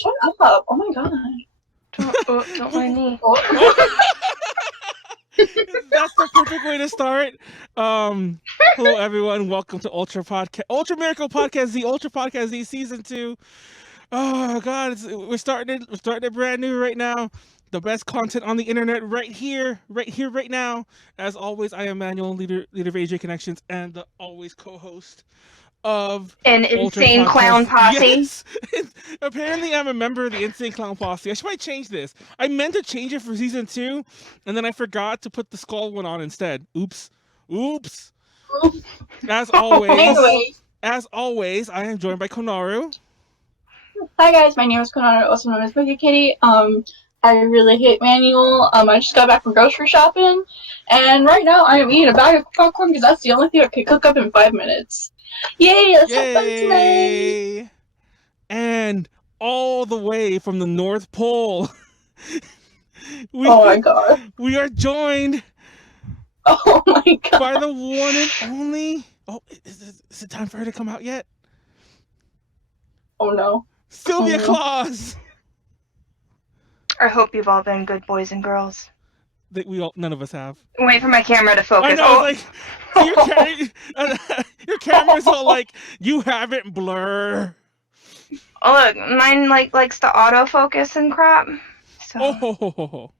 Shut up! Oh my god. Don't mind me. That's the perfect way to start. Hello everyone, welcome to Ultra Miracle Podcast Z, Ultra Podcast Z Season 2. Oh god, we're starting it brand new right now. The best content on the internet right here, right now. As always, I am Manuel, leader of AJ Connections, and the always co-host of An Ultra insane Podcast. clown posse. Yes. Apparently, I'm a member of the Insane Clown Posse. I should probably change this. I meant to change it for season 2, and then I forgot to put the skull one on instead. Oops. As always, I am joined by Konaru. Hi guys, my name is Konaru, also known as Boogie Kitty. I really hate Manuel. I just got back from grocery shopping, and right now I am eating a bag of popcorn because that's the only thing I can cook up in 5 minutes. Yay! Let's have fun tonight. And all the way from the North Pole, oh my god, we are joined. Oh my god, by the one and only. Oh, is it time for her to come out yet? Oh no, Sylvia Claus. I hope you've all been good boys and girls. None of us have. Wait for my camera to focus. I know, your camera's all like, you haven't blur. Oh look, mine likes to autofocus and crap. So.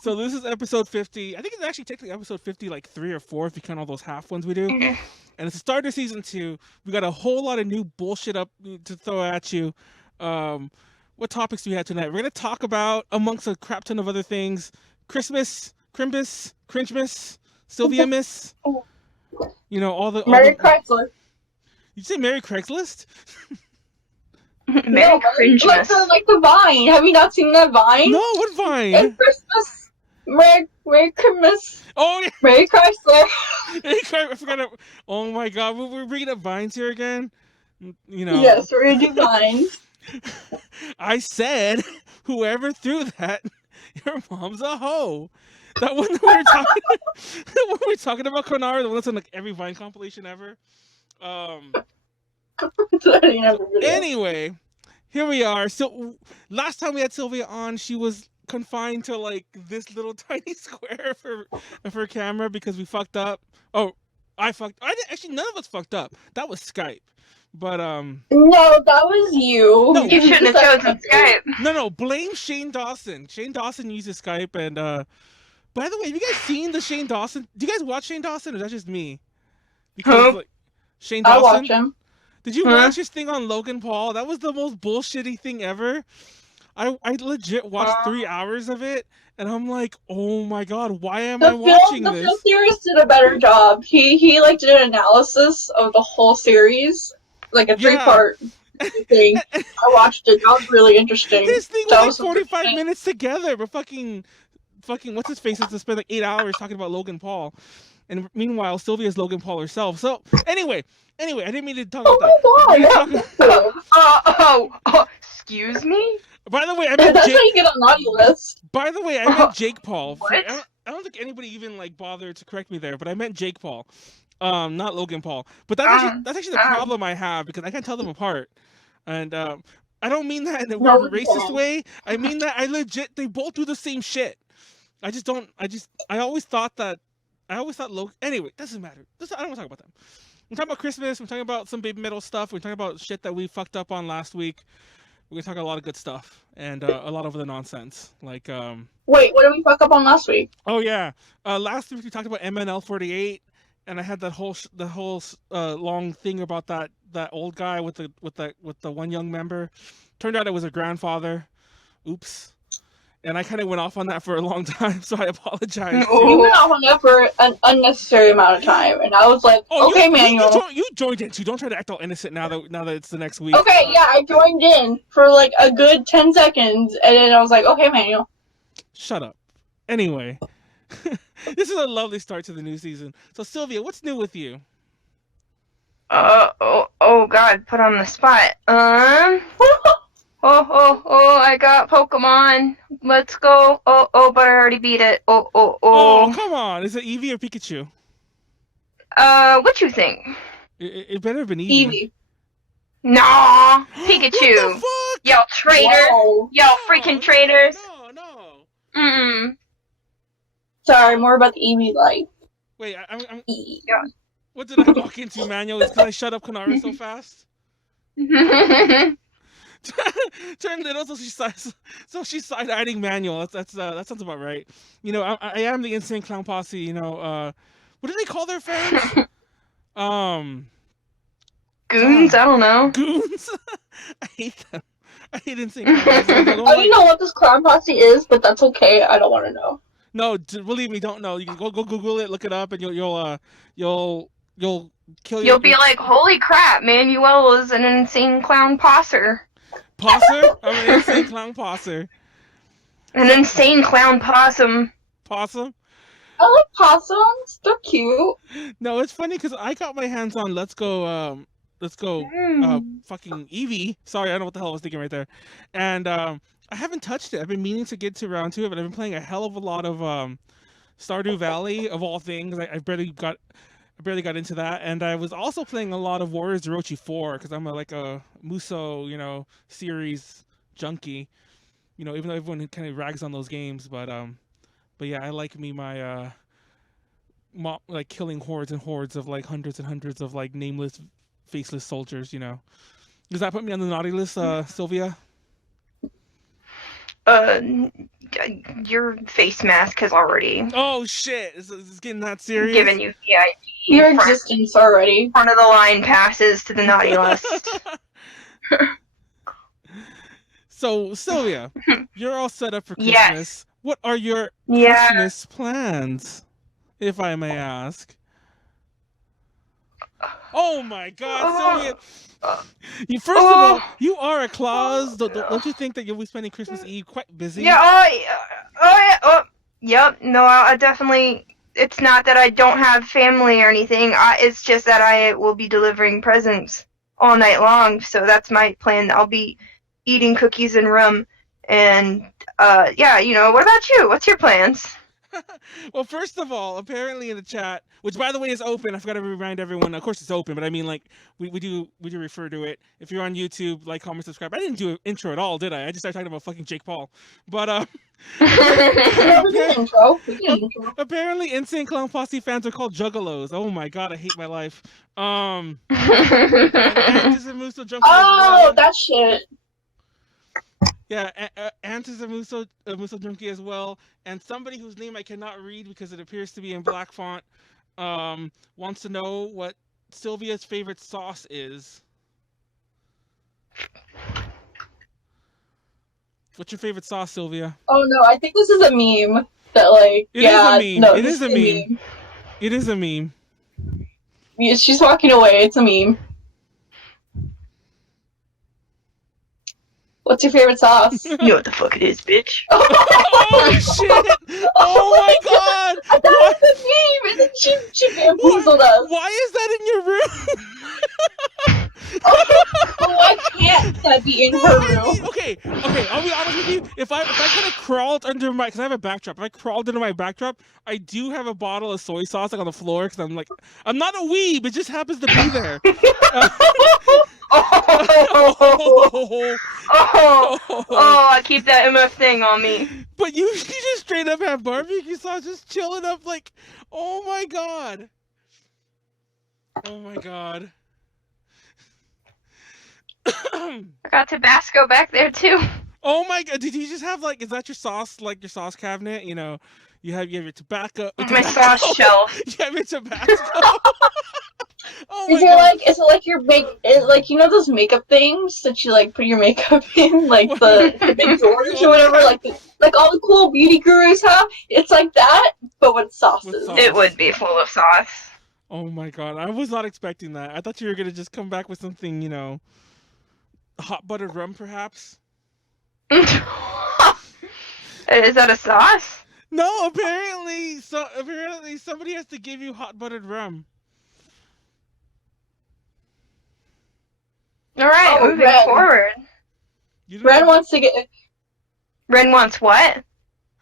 So this is episode 50. I think it's actually technically episode 50, like 3 or 4 if you count all those half ones we do. And it's the start of season 2. We got a whole lot of new bullshit up to throw at you. What topics do we have tonight? We're gonna talk about, amongst a crap ton of other things, Christmas, Crimbus, Cringemas, Sylvia Miss. You know, all the Craigslist. You say Merry Craigslist? Merry Cringemas. Like the Vine. Have you not seen that Vine? No, what Vine? And Christmas. Merry Christmas. Oh, yeah. Merry Chrysler. I forgot. Oh my god, we're bringing up Vines here again. You know. Yes, we're gonna do Vines. I said, whoever threw that, your mom's a hoe. That one that we were talking, when we were talking about Konaru, the one that's on like every Vine compilation ever. Anyway, here we are. So last time we had Sylvia on, she was confined to like this little tiny square of her camera because we fucked up. Oh, actually, none of us fucked up. That was Skype. But no, that was you. No, you shouldn't have chosen Skype. No, blame Shane Dawson. Shane Dawson uses Skype, and by the way, have you guys seen the Shane Dawson? Do you guys watch Shane Dawson, or is that just me? Because like, Shane Dawson. I watch him. Did you watch his thing on Logan Paul? That was the most bullshitty thing ever. I legit watched 3 hours of it, and I'm like, oh my god, why am I watching this? The film series did a better job. He like did an analysis of the whole series. Like a 3-part thing. I watched it. That was really interesting. His thing was like 45 minutes together, but fucking what's his face has to spend like 8 hours talking about Logan Paul. And meanwhile, Sylvia's Logan Paul herself. So anyway, I didn't mean to talk about that. Excuse me? By the way, I meant That's how you get on naughty list. By the way, I meant Jake Paul. What? I don't think anybody even like bothered to correct me there, but I meant Jake Paul. Not Logan Paul. But that's actually the problem I have, because I can't tell them apart. And I don't mean that in a weird racist way. I mean that they both do the same shit. I always thought Logan. Anyway, doesn't matter. I don't want to talk about them. We're talking about Christmas. We're talking about some BABYMETAL stuff. We're talking about shit that we fucked up on last week. We're gonna talk a lot of good stuff and a lot of the nonsense. Like wait, what did we fuck up on last week? Oh yeah, last week we talked about MNL48. And I had that whole long thing about that old guy with the one young member. Turned out it was a grandfather. Oops. And I kind of went off on that for a long time, so I apologize. You went off on that for an unnecessary amount of time, and I was like, okay, Manuel. You joined in, so don't try to act all innocent now that it's the next week. Okay, yeah, I joined in for like a good 10 seconds, and then I was like, okay, Manuel. Shut up. Anyway. This is a lovely start to the new season. So Sylvia, what's new with you? Oh God, put on the spot. I got Pokemon. Let's go. But I already beat it. Oh, come on. Is it Eevee or Pikachu? What you think? It better have been Eevee. Nah, What Pikachu. the fuck? Yo, traitor. Whoa. Yo, freaking traitors. No. Mm. Sorry, more about the Eevee life. Wait, I'm Yeah. what did I walk into, Manuel? It's because I shut up Konaru so fast? Turn little so she's side-eyeing Manuel. That sounds about right. You know, I am the Insane Clown Posse, you know, what do they call their fans? Goons? I don't know. Goons? I hate them. I hate Insane Clown Posse. I don't even know what this clown posse is, but that's okay. I don't want to know. No, believe me, don't know. You can go Google it, look it up, and you'll kill. You'll be like, holy crap, Manuel is an insane clown posser. Posser? I'm an insane clown posser. An insane clown possum. Possum? I like possums. They're cute. No, it's funny because I got my hands on Let's Go fucking Eevee. Sorry, I don't know what the hell I was thinking right there. And I haven't touched it. I've been meaning to get to round 2 of it. I've been playing a hell of a lot of Stardew Valley of all things. I barely got into that, and I was also playing a lot of Warriors Orochi 4 because I'm like a Muso, you know, series junkie. You know, even though everyone kind of rags on those games, but yeah, I like me my like killing hordes and hordes of like hundreds and hundreds of like nameless, faceless soldiers. You know, does that put me on the naughty list, Sylvia? Your face mask has already. Oh shit! Is getting that serious? Given you VIP. Your existence already. Front of the line passes to the naughty list. So Sylvia, you're all set up for Christmas. Yes. What are your Christmas plans, if I may ask? Oh my God, Sylvia! First of all, you are a Claus. Don't you think that you'll be spending Christmas Eve quite busy? Yeah. Yep. No, I definitely. It's not that I don't have family or anything. It's just that I will be delivering presents all night long. So that's my plan. I'll be eating cookies and rum, and yeah. You know, what about you? What's your plans? Well, first of all, apparently in the chat, which by the way is open, I forgot to remind everyone. Of course, it's open, but I mean, like, we do refer to it. If you're on YouTube, like, comment, subscribe. I didn't do an intro at all, did I? I just started talking about fucking Jake Paul. But apparently, Insane Clown Posse fans are called juggalos. Oh my God, I hate my life. And that shit. Yeah, Ant is a Muso junkie as well, and somebody whose name I cannot read because it appears to be in black font wants to know what Sylvia's favorite sauce is. What's your favorite sauce, Sylvia? Oh no, I think this is a meme. That like, it is a meme. No, it is a meme. It is a meme. Yeah, she's walking away. It's a meme. What's your favorite sauce? You know what the fuck it is, bitch. Oh shit! Oh my God! I thought it was a meme, and then she bamboozled us. Why is that in your room? But why can't that be in her room? Okay, I'll be honest with you. If I kind of crawled under my, because I have a backdrop. If I crawled under my backdrop, I do have a bottle of soy sauce like on the floor because I'm not a weeb. It just happens to be there. I keep that MF thing on me. But you just straight up have barbecue sauce just chilling up like, oh my God. Oh my God. I got Tabasco back there too. Oh my God! Did you just have like? Is that your sauce? Like your sauce cabinet? You know, you have your tobacco. My sauce shelf. You have your Tabasco. Oh my God. Is it like your like you know those makeup things that you like put your makeup in, like the big drawers or whatever, like all the cool beauty gurus have? It's like that, but with sauces. It would be full of sauce. Oh my God! I was not expecting that. I thought you were gonna just come back with something, you know, hot buttered rum, perhaps. Is that a sauce? No, apparently somebody has to give you hot buttered rum. All right, moving forward. Ren wants to get. Ren wants what?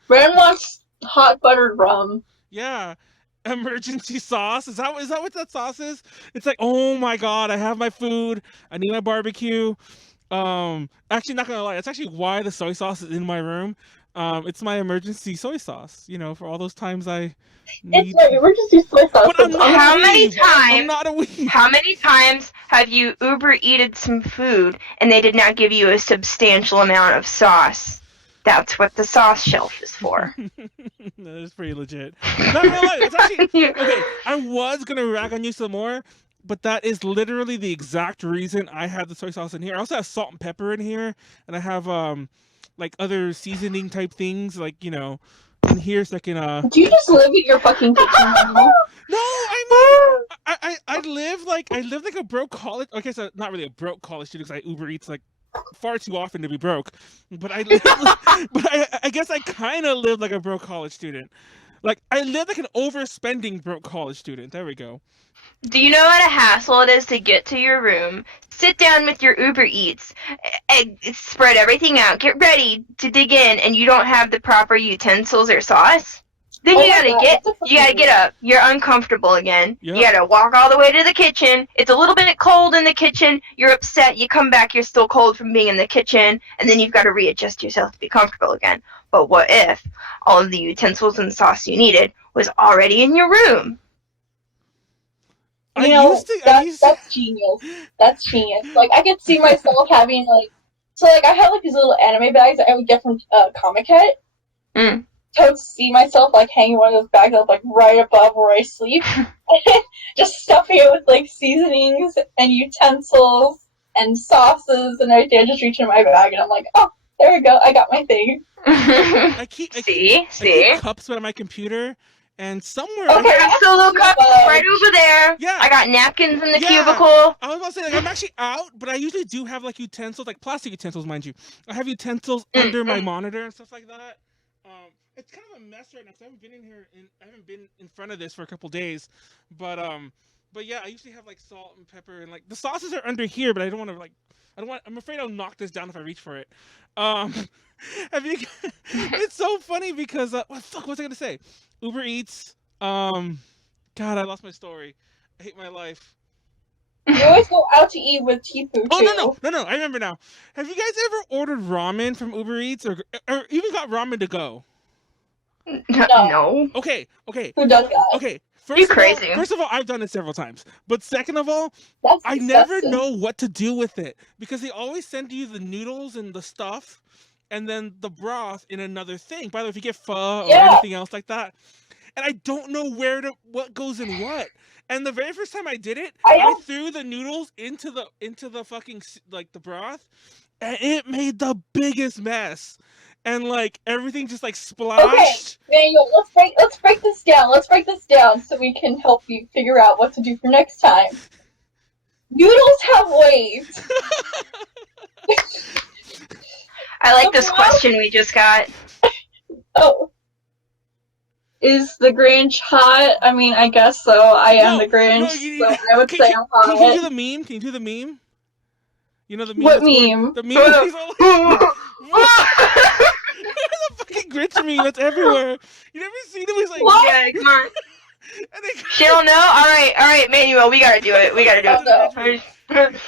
Ren wants hot buttered rum. Yeah, emergency sauce. Is that what that sauce is? It's like, oh my god, I have my food. I need my barbecue. Actually, not gonna lie, that's actually why the soy sauce is in my room. It's my emergency soy sauce. For all those times I need. It's my emergency soy sauce. But I'm not How a many weeb. times? I'm not a weeb. How many times have you Uber eated some food and they did not give you a substantial amount of sauce? That's what the sauce shelf is for. That is pretty legit. Not gonna lie, that's actually okay. I was gonna rag on you some more, but that is literally the exact reason I have the soy sauce in here. I also have salt and pepper in here, and I have like other seasoning type things, like in here, so I can. Do you just live in your fucking kitchen? No, I mean, I live like a broke college. Okay, so not really a broke college student, because I Uber Eats like far too often to be broke. But I live, I guess I kind of live like a broke college student. Like I live like an overspending broke college student. There we go. Do you know what a hassle it is to get to your room, sit down with your Uber Eats, and spread everything out, get ready to dig in, and you don't have the proper utensils or sauce? Then you gotta get up. You're uncomfortable again. Yep. You gotta walk all the way to the kitchen. It's a little bit cold in the kitchen. You're upset. You come back. You're still cold from being in the kitchen, and then you've got to readjust yourself to be comfortable again. But what if all of the utensils and sauce you needed was already in your room? That's genius. That's genius. Like, I could see myself having, I have, these little anime bags that I would get from Comic Hut. Mm. So I would see myself, hanging one of those bags up, right above where I sleep. Just stuffing it with, seasonings and utensils and sauces and everything. I just reach in my bag and I'm like, oh, there we go. I got my thing. I keep cups on my computer. And somewhere I have solo cups right over there. Yeah. I got napkins in the cubicle. I was about to say, I'm actually out, but I usually do have utensils, plastic utensils, mind you. I have utensils under my monitor and stuff like that. It's kind of a mess right now because I haven't been in here I haven't been in front of this for a couple days. But yeah, I usually have salt and pepper and the sauces are under here, but I don't want to I'm afraid I'll knock this down if I reach for it. It's so funny because what was I gonna say? Uber Eats. God, I lost my story. I hate my life. You always go out to eat with Tifu too. Oh no! I remember now. Have you guys ever ordered ramen from Uber Eats or even got ramen to go? No. Okay. Who does that? Okay. First of all, I've done it several times. But second of all, I never know what to do with it because they always send you the noodles and the stuff, and then the broth in another thing. By the way, if you get pho or anything else like that, and I don't know what goes in what. And the very first time I did it, I threw the noodles into the fucking the broth, and it made the biggest mess. And everything just splashed. Okay, Manuel, let's break this down. Let's break this down so we can help you figure out what to do for next time. Noodles have weight. I like this question we just got. Oh. Is the Grinch hot? I mean, I guess so. I am the Grinch, so I would say I'm hot. Can you do the meme? Can you do the meme? You know the meme? What meme? The meme. The fucking Grinch meme that's everywhere. You never seen him? He's what? Yeah, come on. She'll know? Alright, Manuel, we gotta do it. The fucking Grinch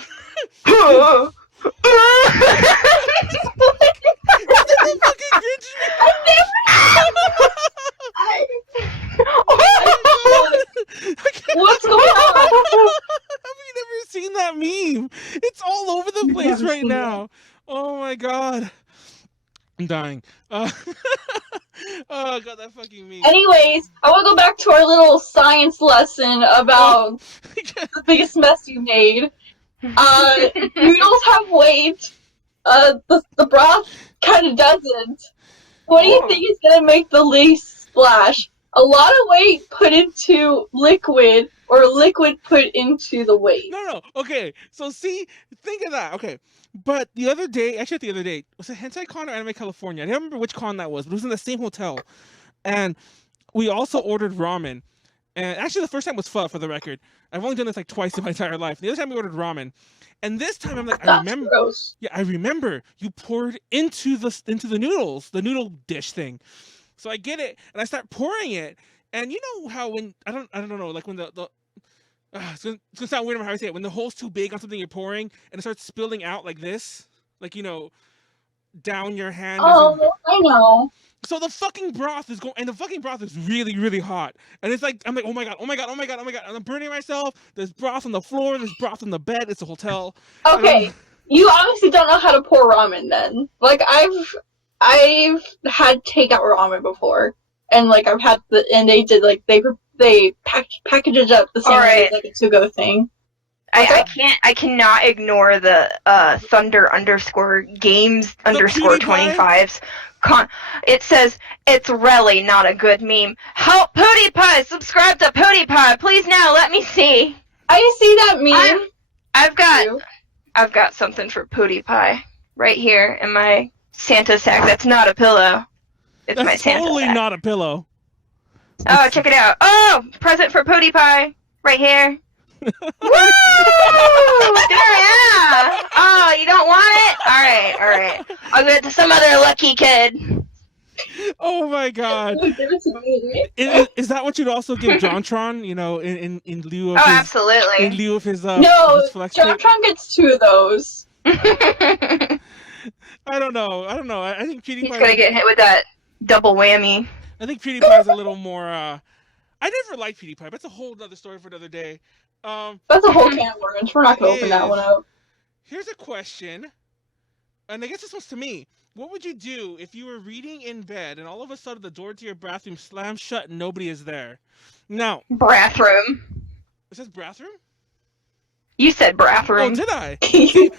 What's going on? Have you never seen that meme? It's all over the place right now. Oh my god. I'm dying. Oh god, that fucking meme. Anyways, I want to go back to our little science lesson about the biggest mess you made. Noodles have weight. The broth kind of doesn't. What do you think is going to make the least splash? A lot of weight put into liquid, or liquid put into the weight? No. Okay, so see, think of that. Okay, but the other day, was it Hentai Con or Anime California? I don't remember which con that was, but it was in the same hotel. And we also ordered ramen. And actually, the first time was pho, for the record. I've only done this twice in my entire life. The other time we ordered ramen. And this time I'm I remember. Gross. Yeah, I remember you poured into the noodles, the noodle dish thing. So I get it, and I start pouring it, And you know how when I don't know, like when the it's gonna sound weird how I say it. When the hole's too big on something you're pouring and it starts spilling out like this, like down your hand. Oh, I know. So the fucking broth is going, and the fucking broth is really, really hot. And it's like, I'm like, oh my god, oh my god, oh my god, oh my god. And I'm burning myself. There's broth on the floor. There's broth on the bed. It's a hotel. Okay, you obviously don't know how to pour ramen then. Like, I've had takeout ramen before. And, like, and they did, like, they package it up the same way as, like, a to-go thing. I cannot ignore the Thunder_Games_25's. It says, it's really not a good meme. Help PewDiePie! Subscribe to PewDiePie! Please now, let me see! I see that meme! I've got something for PewDiePie right here in my Santa sack. That's not a pillow. It's my Santa totally sack. Not a pillow. Oh, check it out. Oh! Present for PewDiePie! Right here. Woo! Yeah! Oh, you don't want it? Alright. I'll give it to some other lucky kid. Oh my god. Is that what you'd also give JonTron, in lieu of his... absolutely. In lieu of his, no, his flex JonTron gets 2 of those. I don't know. I think PewDiePie... He's gonna get hit with that double whammy. I think PewDiePie's a little more, I never liked PewDiePie, but that's a whole other story for another day. That's a whole can of worms. We're not gonna open that one up. Here's a question, and I guess this one's to me. What would you do if you were reading in bed and all of a sudden the door to your bathroom slams shut and nobody is there? Now, bathroom. It says bathroom? You said bathroom. Oh, did I? See,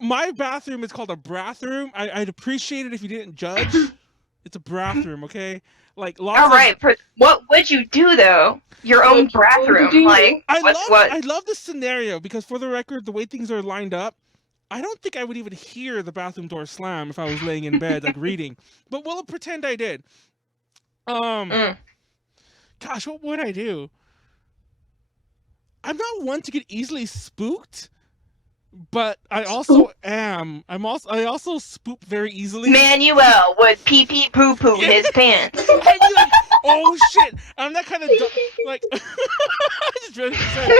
my bathroom is called a bathroom. I'd appreciate it if you didn't judge. It's a bathroom, okay? Like Alright, what would you do though? Your own bathroom. Like I love this scenario because for the record, the way things are lined up, I don't think I would even hear the bathroom door slam if I was laying in bed like reading. But we'll pretend I did. Gosh, what would I do? I'm not one to get easily spooked. But I also am. I also spook very easily. Manuel would pee poo poo his pants. And you're like, oh shit! I'm that kind of like. I just really said.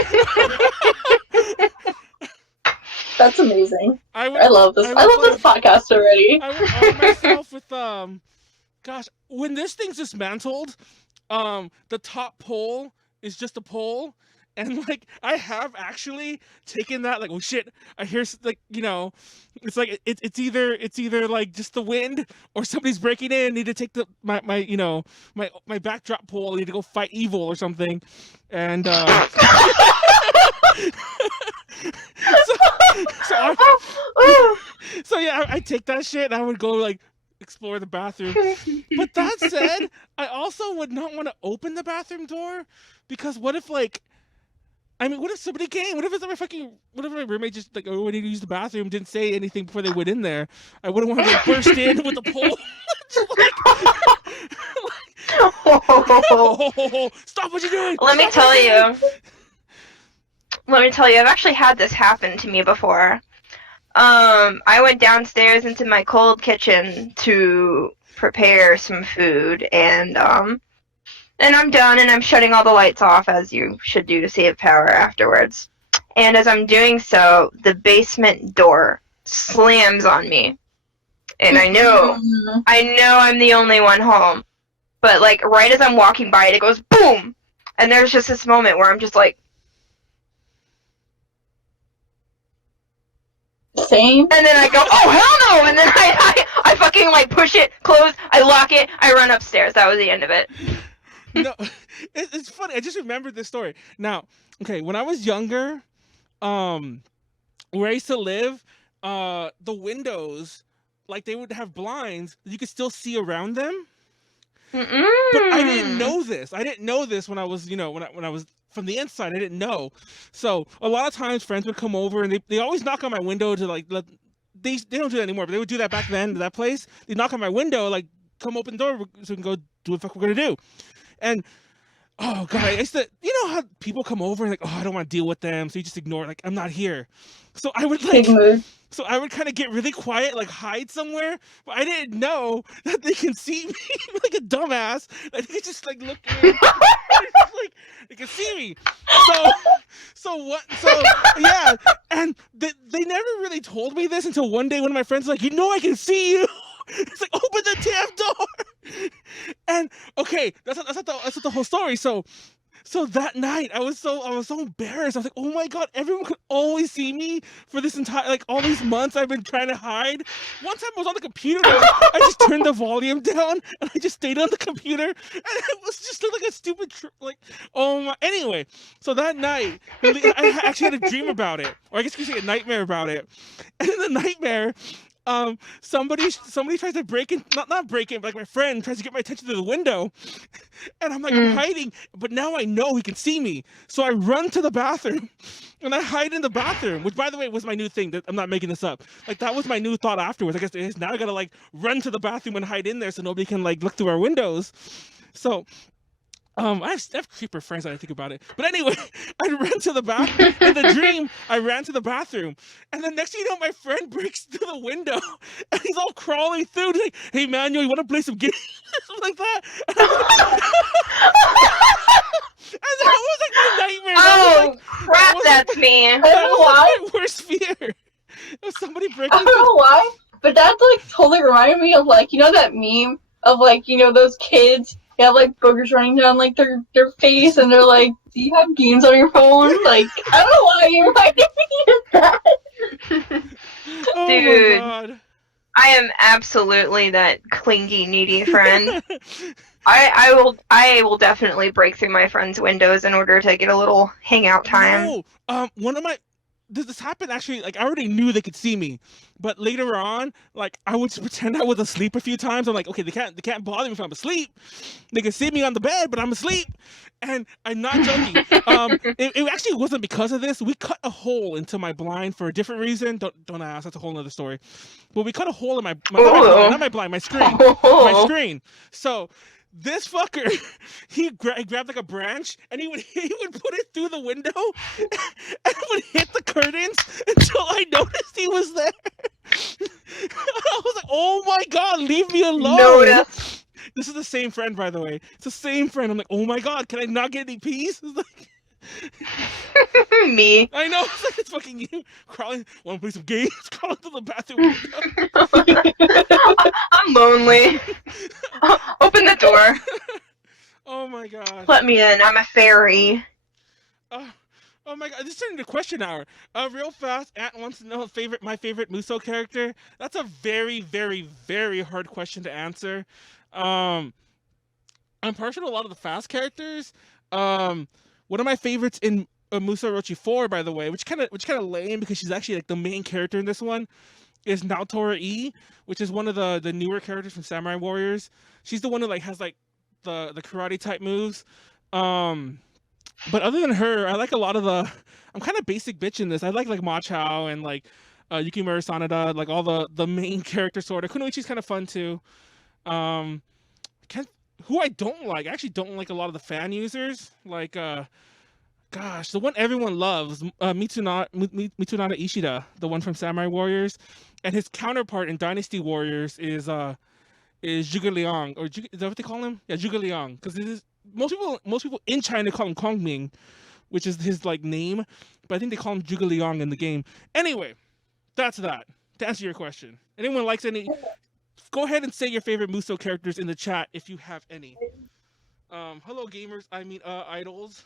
That's amazing. I love this. I love this podcast already. I would arm myself with gosh, when this thing's dismantled, the top pole is just a pole. And like I have actually taken that, like, oh shit, I hear, like, it's like it's either like just the wind or somebody's breaking in. I need to take my backdrop pole. I need to go fight evil or something. And so yeah, I take that shit and I would go like explore the bathroom. But that said, I also would not want to open the bathroom door because what if what if somebody came? What if my roommate just like, oh, I need to use the bathroom, didn't say anything before they went in there? I wouldn't want to burst in with a pole. Stop what you're doing! Let me tell you, I've actually had this happen to me before. I went downstairs into my cold kitchen to prepare some food, and I'm done, and I'm shutting all the lights off, as you should do to save power afterwards. And as I'm doing so, the basement door slams on me. And I know I'm the only one home. But, like, right as I'm walking by it, it goes boom! And there's just this moment where I'm just like... Same. And then I go, oh, hell no! And then I fucking, like, push it, close, I lock it, I run upstairs. That was the end of it. No, it's funny. I just remembered this story. Now, okay, when I was younger, where I used to live, the windows, like, they would have blinds that you could still see around them. But I didn't know this. When I was, when I was from the inside. I didn't know. So a lot of times friends would come over and they always knock on my window to like let. They don't do that anymore, but they would do that back then to that place. They'd knock on my window, like, come open the door so we can go do what the fuck we're gonna do. And Oh god, I used to, you know how people come over and like, oh, I don't want to deal with them, so you just ignore, like, I'm not here. So I would like, Big move. so I would kind of get really quiet, like hide somewhere, but I didn't know that they can see me like a dumbass. Like they could just like look in, like they can see me. So yeah, and they never really told me this until one day one of my friends was like, you know, I can see you. It's like, open the damn door. And okay, that's not the whole story. So that night I was so embarrassed. I was like, oh my god, everyone could always see me for this entire, like, all these months I've been trying to hide. One time I was on the computer, I just turned the volume down and I just stayed on the computer, and it was just like a stupid like, oh my. Anyway, so that night I actually had a dream about it, or I guess you could say a nightmare about it. And in the nightmare, somebody tries to break in, not break in, but like my friend tries to get my attention to the window, and I'm like, I'm hiding, but now I know he can see me, so I run to the bathroom and I hide in the bathroom, which by the way was my new thing. That I'm not making this up. Like that was my new thought afterwards. I guess it is now. I gotta like run to the bathroom and hide in there so nobody can like look through our windows. So I have creeper friends that I think about it. But anyway, I ran to the bathroom. In the dream, I ran to the bathroom. And then next thing you know, my friend breaks through the window. And he's all crawling through. He's like, hey, Manuel, you want to play some games? Something like that. And that was like my nightmare. Oh, crap, that's me. I don't know why. That was my worst fear. It was somebody breaking I don't know why, but that's like totally reminded me of like, you know that meme of like, you know, those kids, they have like boogers running down like their face, and they're like, do you have games on your phone? Like, I don't know why you reminded me of that. Oh Dude. my god. I am absolutely that clingy, needy friend. I will definitely break through my friends' windows in order to get a little hangout time. No, one of my this happened actually. Like I already knew they could see me, but later on, like I would just pretend I was asleep a few times. I'm like, okay, they can't bother me if I'm asleep. They can see me on the bed, but I'm asleep, and I'm not joking. It actually wasn't because of this. We cut a hole into my blind for a different reason. Don't ask. That's a whole other story. But we cut a hole in my blind, not my blind, my screen, my screen. So. This fucker, he grabbed like a branch and he would put it through the window and would hit the curtains until I noticed he was there. I was like, oh my god, leave me alone. Notice. This is the same friend, by the way. It's the same friend. I'm like, oh my god, can I not get any peace? It's like... Me. I know, it's like it's fucking you crawling. Want to play some games? Crawling to the bathroom. I'm lonely. Open the door. Oh my god. Let me in. I'm a fairy. Oh my god, this turned into question hour. Real fast, Ant wants to know my favorite Muso character. That's a very, very, very hard question to answer. I'm partial to a lot of the fast characters. One of my favorites in Muso Orochi 4, by the way, which kind of lame because she's actually like the main character in this one, is Naotora E, which is one of the newer characters from Samurai Warriors. She's the one who like has like the karate type moves. But other than her, I like a lot of the. I'm kind of basic bitch in this. I like Machao and like Yukimura Sanada, like all the main characters sort of. Kunoichi's kind of fun too. Who I don't like, I actually don't like a lot of the fan users. Like, gosh, the one everyone loves, Mitsunada Ishida, the one from Samurai Warriors, and his counterpart in Dynasty Warriors is Zhuge Liang, or is that what they call him? Yeah, Zhuge Liang, because most people in China call him Kong Ming, which is his like name, but I think they call him Zhuge Liang in the game. Anyway, that's that. To answer your question, anyone likes any? Go ahead and say your favorite Muso characters in the chat if you have any. Hello gamers, I mean idols.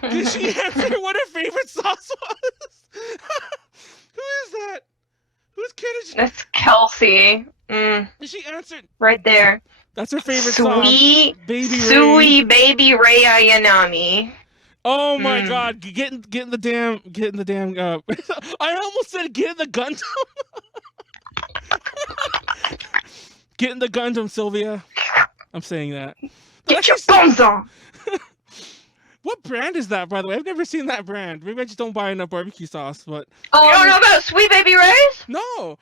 Did she answer what her favorite sauce was? Who is that? Whose kid is she? That's Kelsey. Did she answer? Right there. That's her favorite Sweet sauce. Baby Sui Baby Ray Ayanami. Oh my god, get in the damn I almost said get in the Gundam. Get in the Gundam, Sylvia. I'm saying that. Get your bones on! What brand is that, by the way? I've never seen that brand. Maybe I just don't buy enough barbecue sauce, but... You don't know about Sweet Baby Ray's? No!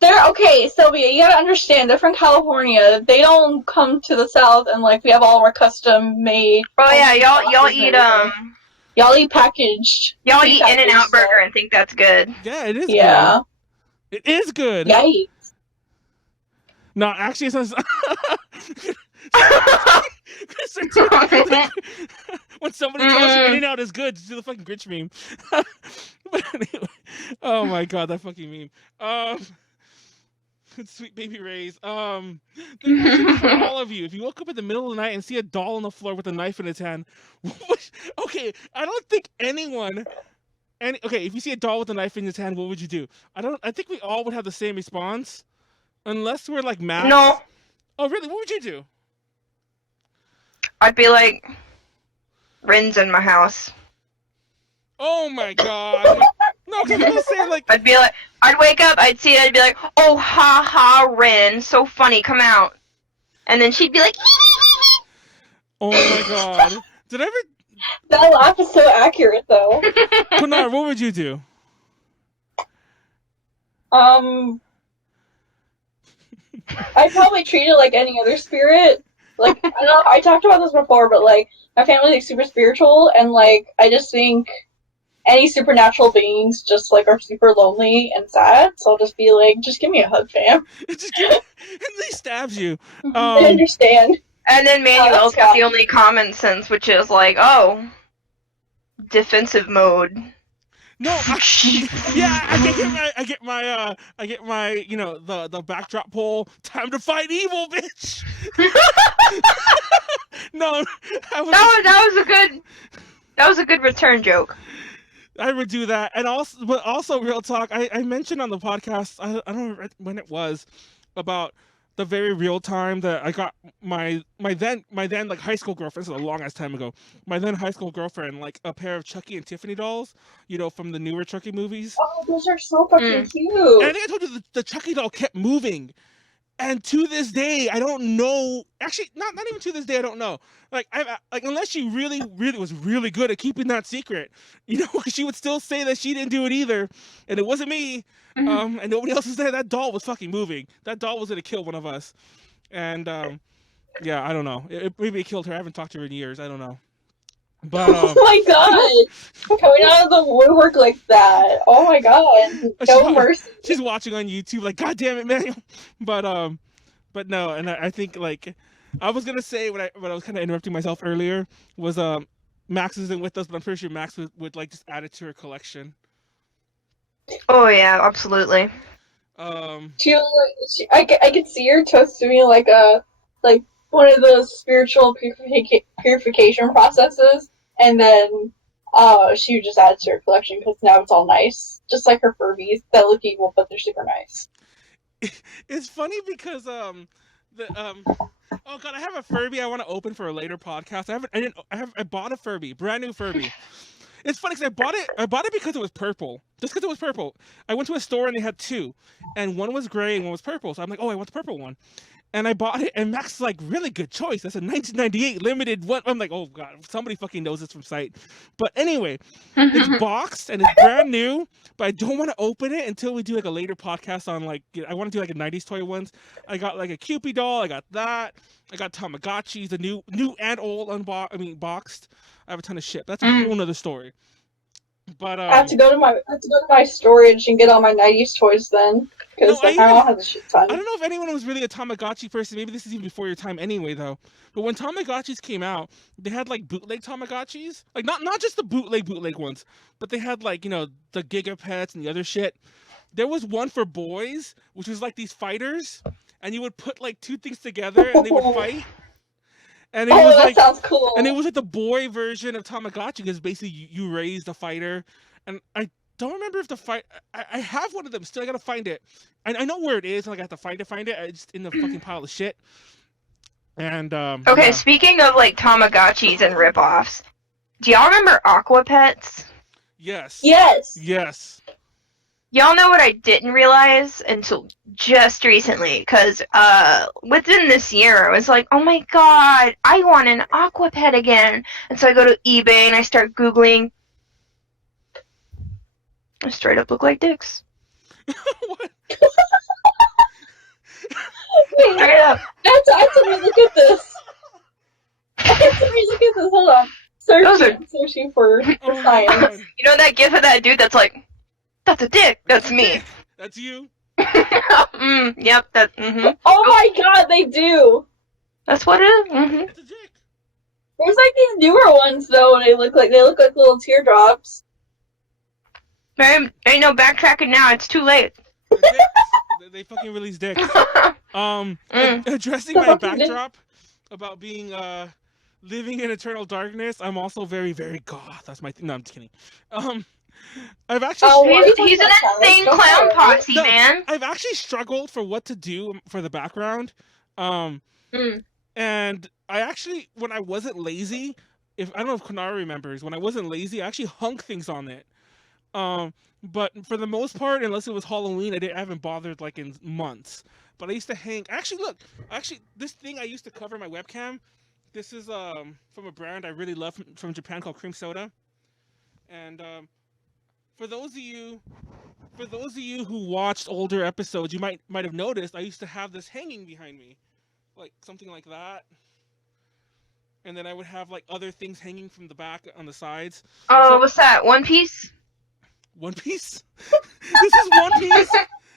They're okay, Sylvia. You gotta understand. They're from California. They don't come to the South and like we have all our custom made. Oh yeah, y'all eat Y'all eat packaged. Y'all eat In-N-Out burger and think that's good. Yeah, it is good. It is good. Yikes. No, actually, it says... when somebody tells you In-N-Out is good, just do the fucking Grinch meme. But anyway, oh my god, that fucking meme. Sweet baby Rays. The question is for all of you. If you woke up in the middle of the night and see a doll on the floor with a knife in its hand, okay, I don't think anyone... okay, if you see a doll with a knife in its hand, what would you do? I think we all would have the same response. Unless we're like Max. No. Oh, really? What would you do? I'd be like, Rin's in my house. Oh my god. No, because I was saying like... I'd wake up, I'd see it, I'd be like, oh, ha ha, Rin, so funny, come out. And then she'd be like, oh my god. Did I ever... That laugh is so accurate, though. Konaru, what would you do? I'd probably treat it like any other spirit. Like, I don't know, I talked about this before, but like, my family's like super spiritual, and like, I just think any supernatural beings just like are super lonely and sad, so I'll just be like, just give me a hug, fam. Just give it, and he stabs you. I understand. And then Manuel's got the only common sense, which is like, oh, defensive mode. No, I get my, you know, the backdrop pole. Time to fight evil, bitch. No, that was a good return joke. I would do that, and also real talk. I mentioned on the podcast. I don't know when it was about the very real time that I got my then like high school girlfriend. This is a long ass time ago. My then high school girlfriend like a pair of Chucky and Tiffany dolls, you know, from the newer Chucky movies. Oh, those are so fucking cute. And I think I told you the Chucky doll kept moving, and to this day I don't know. Actually, not even to this day I don't know. Like like unless she really was really good at keeping that secret, you know, she would still say that she didn't do it either, and it wasn't me. And nobody else was there. That doll was fucking moving. That doll was gonna kill one of us. And yeah, I don't know. Maybe it killed her. I haven't talked to her in years. I don't know. But oh my god, coming out of the woodwork like that. Oh my god, no mercy. She's watching on YouTube like, God damn it, Manuel. But no, and I think like I was gonna say when I was kind of interrupting myself earlier was Max isn't with us, but I'm pretty sure Max would like just add it to her collection. Oh yeah, absolutely. I could see her toasting like one of those spiritual purification processes, and then she would just add it to her collection because now it's all nice, just like her Furbies that look evil but they're super nice. It's funny because oh god, I have a Furby I want to open for a later podcast. I bought a Furby, brand new Furby. It's funny because I bought it because it was purple. Just because it was purple. I went to a store and they had two, and one was gray and one was purple. So I'm like, oh, I want the purple one. And I bought it, and Max is like, really good choice. That's a 1998 limited one. I'm like, oh god, somebody fucking knows this from sight. But anyway, it's boxed and it's brand new, but I don't want to open it until we do like a later podcast on like, I want to do like a 90s toy ones. I got like a Cupid doll, I got that. I got Tamagotchis, the new and old boxed. I have a ton of shit. That's a whole nother story. But I have to go to my storage and get all my 90s toys then, because my mom has a shit ton. I don't know if anyone was really a Tamagotchi person. Maybe this is even before your time anyway, though. But when Tamagotchis came out, they had like bootleg Tamagotchis, like not just the bootleg ones, but they had like, you know, the Gigapets and the other shit. There was one for boys, which was like these fighters, and you would put like two things together and they would fight. And it was that like, sounds cool. And it was like the boy version of Tamagotchi because basically you raised a fighter. And I don't remember if the fight. I have one of them still. I gotta find it. I know where it is. And I got to find it. It's in the fucking pile of shit. And okay, yeah. Speaking of like Tamagotchis and ripoffs, do y'all remember Aqua Pets? Yes. Yes. Y'all know what I didn't realize until just recently, because within this year, I was like, oh my god, I want an Aqua Pet again. And so I go to eBay and I start Googling. I straight up look like dicks. What? Wait, Straight up. I have to look at this. I have to look at this. Hold on. Searching for science. You know that gif of that dude that's like, that's a dick. That's me. That's you. Yep. That. Oh my god, they do. That's what it is. It's a dick. There's like these newer ones though, and they look like little teardrops. There ain't no backtracking now. It's too late. They fucking released dicks. Addressing my backdrop about being living in eternal darkness. I'm also very, very goth. That's my thing. No, I'm just kidding. I've actually he's an insane clown posse, man. I've actually struggled for what to do for the background. And I actually, when I wasn't lazy, I don't know if Konaru remembers, when I wasn't lazy, I actually hung things on it. But for the most part, unless it was Halloween, I haven't bothered like in months. But I used to hang. Actually, look. This thing I used to cover my webcam. This is from a brand I really love from Japan called Cream Soda. And for those of you who watched older episodes, you might have noticed I used to have this hanging behind me, like something like that. And then I would have like other things hanging from the back on the sides. Oh, so, what's that? One Piece? One Piece? This is One Piece?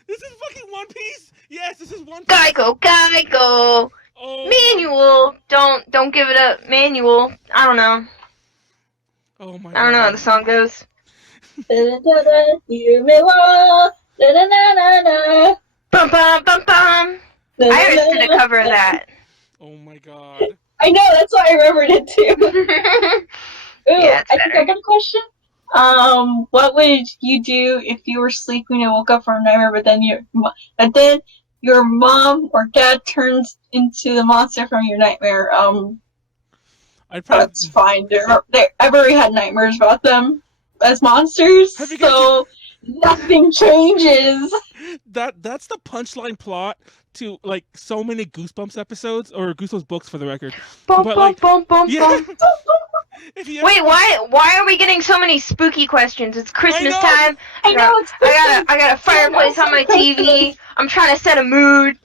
This is fucking One Piece? Yes, this is One Piece. Geico. Oh. Manual. Don't give it up. Manual. I don't know. Oh my God. I don't know how the song goes. Bum bum bum bum. I just did a cover of that. Oh my God. I know, that's why I remembered it too. Ooh, yeah, I think I got a question. What would you do if you were sleeping and woke up from a nightmare, but then your mom or dad turns into the monster from your nightmare? That's fine. I've already had nightmares about them as monsters, so nothing changes. That's the punchline plot to like so many Goosebumps episodes or Goosebumps books for the record. Bum, but bum, like, bum, bum, yeah. bum. Wait, why are we getting so many spooky questions? It's Christmas time. I know it's Christmas. I got a fireplace on my TV. I'm trying to set a mood.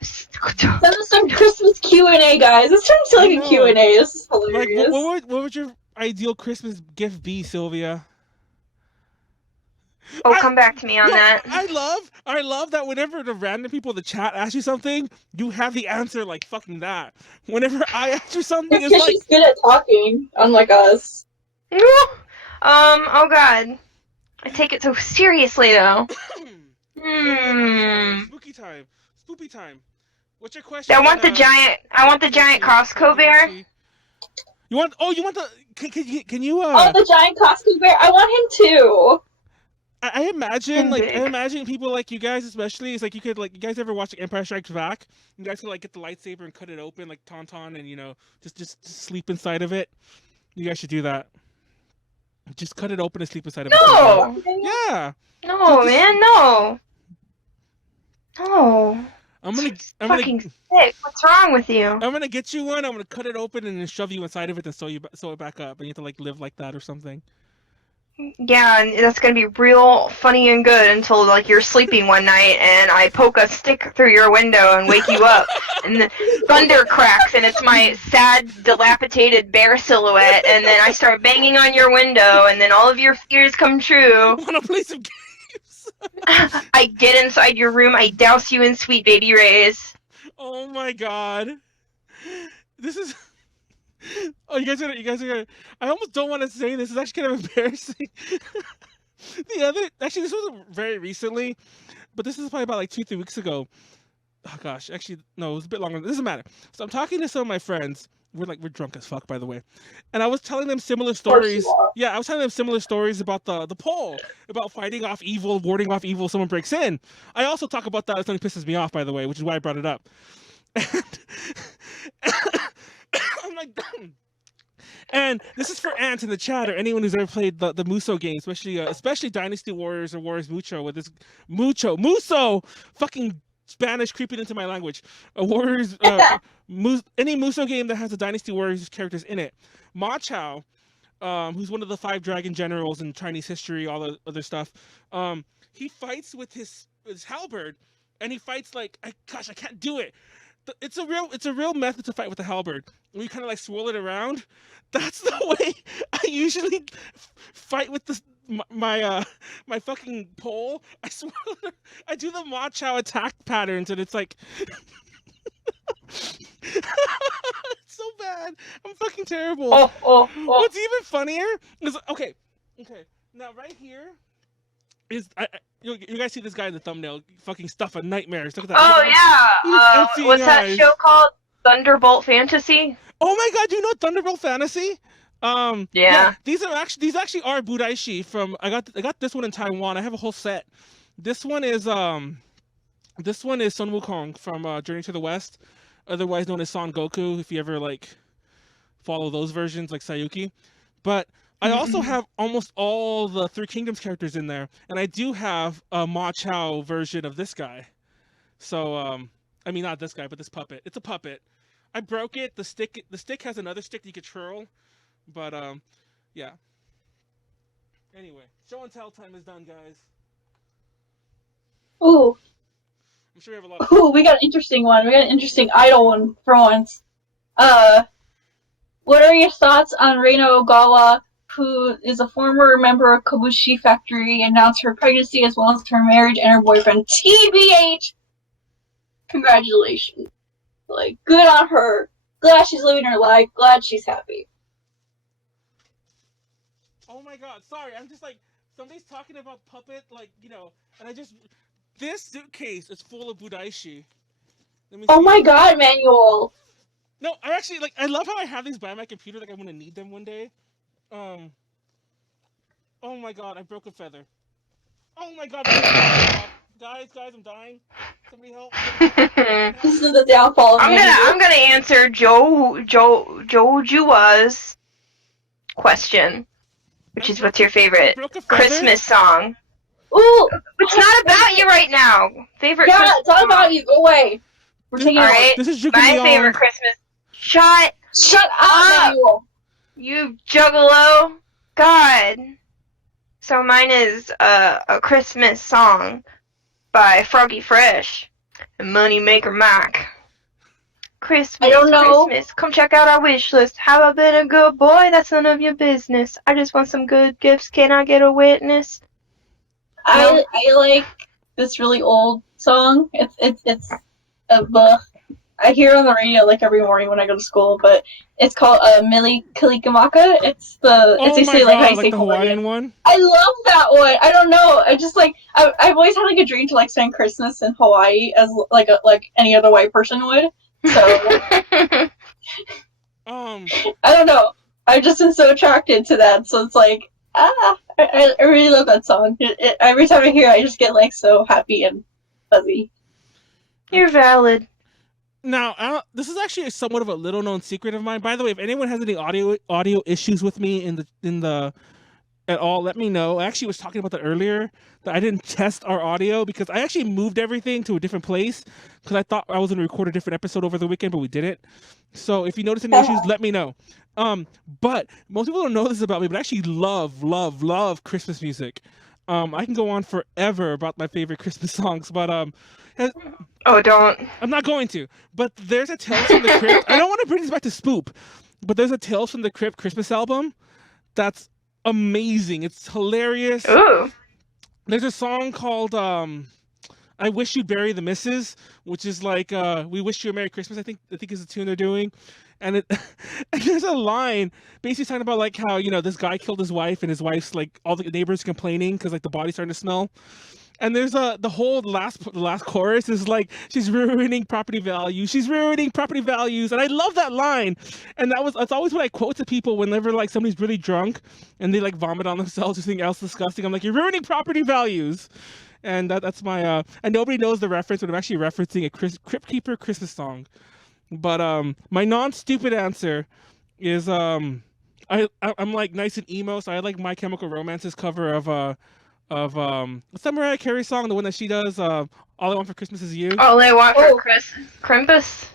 Send us some Christmas Q&A, guys. Let's turn to like a Q&A. This is hilarious. Like, what would your ideal Christmas gift be, Sylvia? Oh, come back to me on that. I love that whenever the random people in the chat ask you something, you have the answer like fucking that. Whenever I ask you something, it's like... she's good at talking, unlike us. Oh god. I take it so seriously, though. Spoopy time. What's your question? I want the giant Costco bear. You want the... Can you... Oh, the giant Costco bear? I want him too. I imagine people like you guys, especially, it's like you guys ever watch Empire Strikes Back? You guys could like get the lightsaber and cut it open like Tauntaun and just sleep inside of it. You guys should do that. Just cut it open and sleep inside of it. No! Yeah! No, man, no! No. I'm fucking sick. What's wrong with you? I'm gonna get you one, I'm gonna cut it open and then shove you inside of it and sew it back up. And you have to like live like that or something. Yeah, and that's gonna be real funny and good until like you're sleeping one night and I poke a stick through your window and wake you up and the thunder cracks and it's my sad, dilapidated bear silhouette and then I start banging on your window and then all of your fears come true. Wanna play some games? I get inside your room, I douse you in sweet baby rays. Oh my god. This is... Oh, you guys are gonna... I almost don't want to say this. It's actually kind of embarrassing. Actually, this wasn't very recently, but this is probably about like 2-3 weeks ago. Oh gosh, actually, no, it was a bit longer. It doesn't matter. So I'm talking to some of my friends. We're drunk as fuck, by the way. And I was telling them similar stories. Yeah, I was telling them similar stories about the poll, about fighting off evil, warding off evil, someone breaks in. I also talk about that. It something pisses me off, by the way, which is why I brought it up. I'm like, and this is for Ant in the chat or anyone who's ever played the Muso game, especially Dynasty Warriors or Warriors Mucho with this Muso, fucking Spanish creeping into my language. Warriors, any Muso game that has a Dynasty Warriors characters in it. Ma Chao, who's one of the 5 dragon generals in Chinese history, all the other stuff. He fights with his halberd, and he fights like, gosh, I can't do it. It's a real method to fight with the halberd. When you kind of like swirl it around, that's the way I usually fight with my fucking pole. I swirl it, I do the Ma Chao attack patterns, and it's like it's so bad. I'm fucking terrible. What's even funnier is okay. Now right here is you guys see this guy in the thumbnail? Fucking stuff of nightmares. Look at that. Oh yeah. What's that show called? Thunderbolt Fantasy. Oh my god, you know Thunderbolt Fantasy? Yeah. These actually are budaishi from. I got this one in Taiwan. I have a whole set. This one is Sun Wukong from Journey to the West, otherwise known as Son Goku. If you ever like follow those versions, like Sayuki, but I also have almost all the Three Kingdoms characters in there, and I do have a Ma Chao version of this guy. So I mean not this guy, but this puppet. It's a puppet. I broke it. The stick has another stick that you could twirl, but yeah. Anyway, show and tell time is done, guys. Ooh. I'm sure we have a lot. Ooh, we got an interesting one. We got an interesting idol one for once. What are your thoughts on Reino Ogawa, who is a former member of Kobushi Factory, announced her pregnancy as well as her marriage and her boyfriend? TBH! Congratulations. Like, good on her. Glad she's living her life. Glad she's happy. Oh my god, sorry. I'm just like, somebody's talking about puppet, like, you know, and I just... This suitcase is full of budaishi. Oh my god, Manuel! No, I actually, like, I love how I have these by my computer, like I'm gonna need them one day. Oh my god, I broke a feather. Oh my god, guys, I'm dying. Somebody help. This is the downfall of I'm gonna answer Jojua's question, which is what's your favorite Christmas song? Ooh, it's not about you right now. Favorite? Yeah, Christmas it's not song. about you. Go away. We're taking all right. This is my favorite Christmas. Shut up, Manuel. You juggalo. God. So mine is a Christmas song by Froggy Fresh and Moneymaker Mike. Christmas, I don't know. Christmas, come check out our wish list. Have I been a good boy? That's none of your business. I just want some good gifts. Can I get a witness? I like this really old song. It's I hear it on the radio like every morning when I go to school, but it's called Mili Kalikamaka. It's basically like I say the Hawaiian one. I love that one. I don't know. I just like I've always had like a dream to like spend Christmas in Hawaii as like any other white person would. So I don't know. I've just been so attracted to that. So it's like I really love that song. Every time I hear it, I just get like so happy and fuzzy. You're valid. Now, this is actually somewhat of a little known secret of mine. By the way, if anyone has any audio issues with me in the at all, let me know. I actually was talking about that earlier, that I didn't test our audio because I actually moved everything to a different place because I thought I was going to record a different episode over the weekend, but we didn't. So if you notice any issues, let me know. But most people don't know this about me, but I actually love Christmas music. I can go on forever about my favorite Christmas songs, but oh, don't. I'm not going to. But there's a Tales from the Crypt. I don't want to bring this back to Spoop, but there's a Tales from the Crypt Christmas album that's amazing. It's hilarious. Ooh. There's a song called I Wish You'd Bury the Missus, which is like We Wish You a Merry Christmas, I think is the tune they're doing. And and there's a line basically talking about like how, you know, this guy killed his wife and his wife's like all the neighbors complaining because like the body's starting to smell. And there's the last chorus is like, she's ruining property value. She's ruining property values. And I love that line. And that's always what I quote to people whenever like somebody's really drunk and they like vomit on themselves or something else disgusting. I'm like, you're ruining property values. And that's my and nobody knows the reference, but I'm actually referencing a Crypt Keeper Christmas song. But my non-stupid answer is I'm like nice and emo, so I like My Chemical Romance's cover of what's that Mariah Carey song, the one that she does, All I Want for Christmas Is You. All I Want for Crimpus.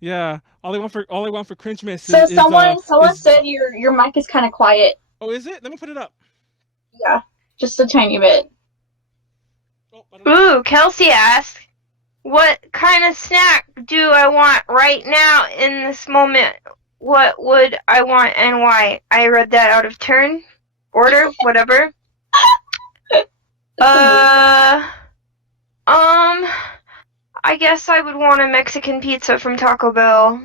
Yeah, All I Want for Christmas. So someone said your mic is kind of quiet. Oh, is it? Let me put it up. Yeah, just a tiny bit. Ooh, Kelsey asked, What kind of snack do I want right now in this moment? What would I want and why? I read that out of turn. Order, whatever. I guess I would want a Mexican pizza from Taco Bell.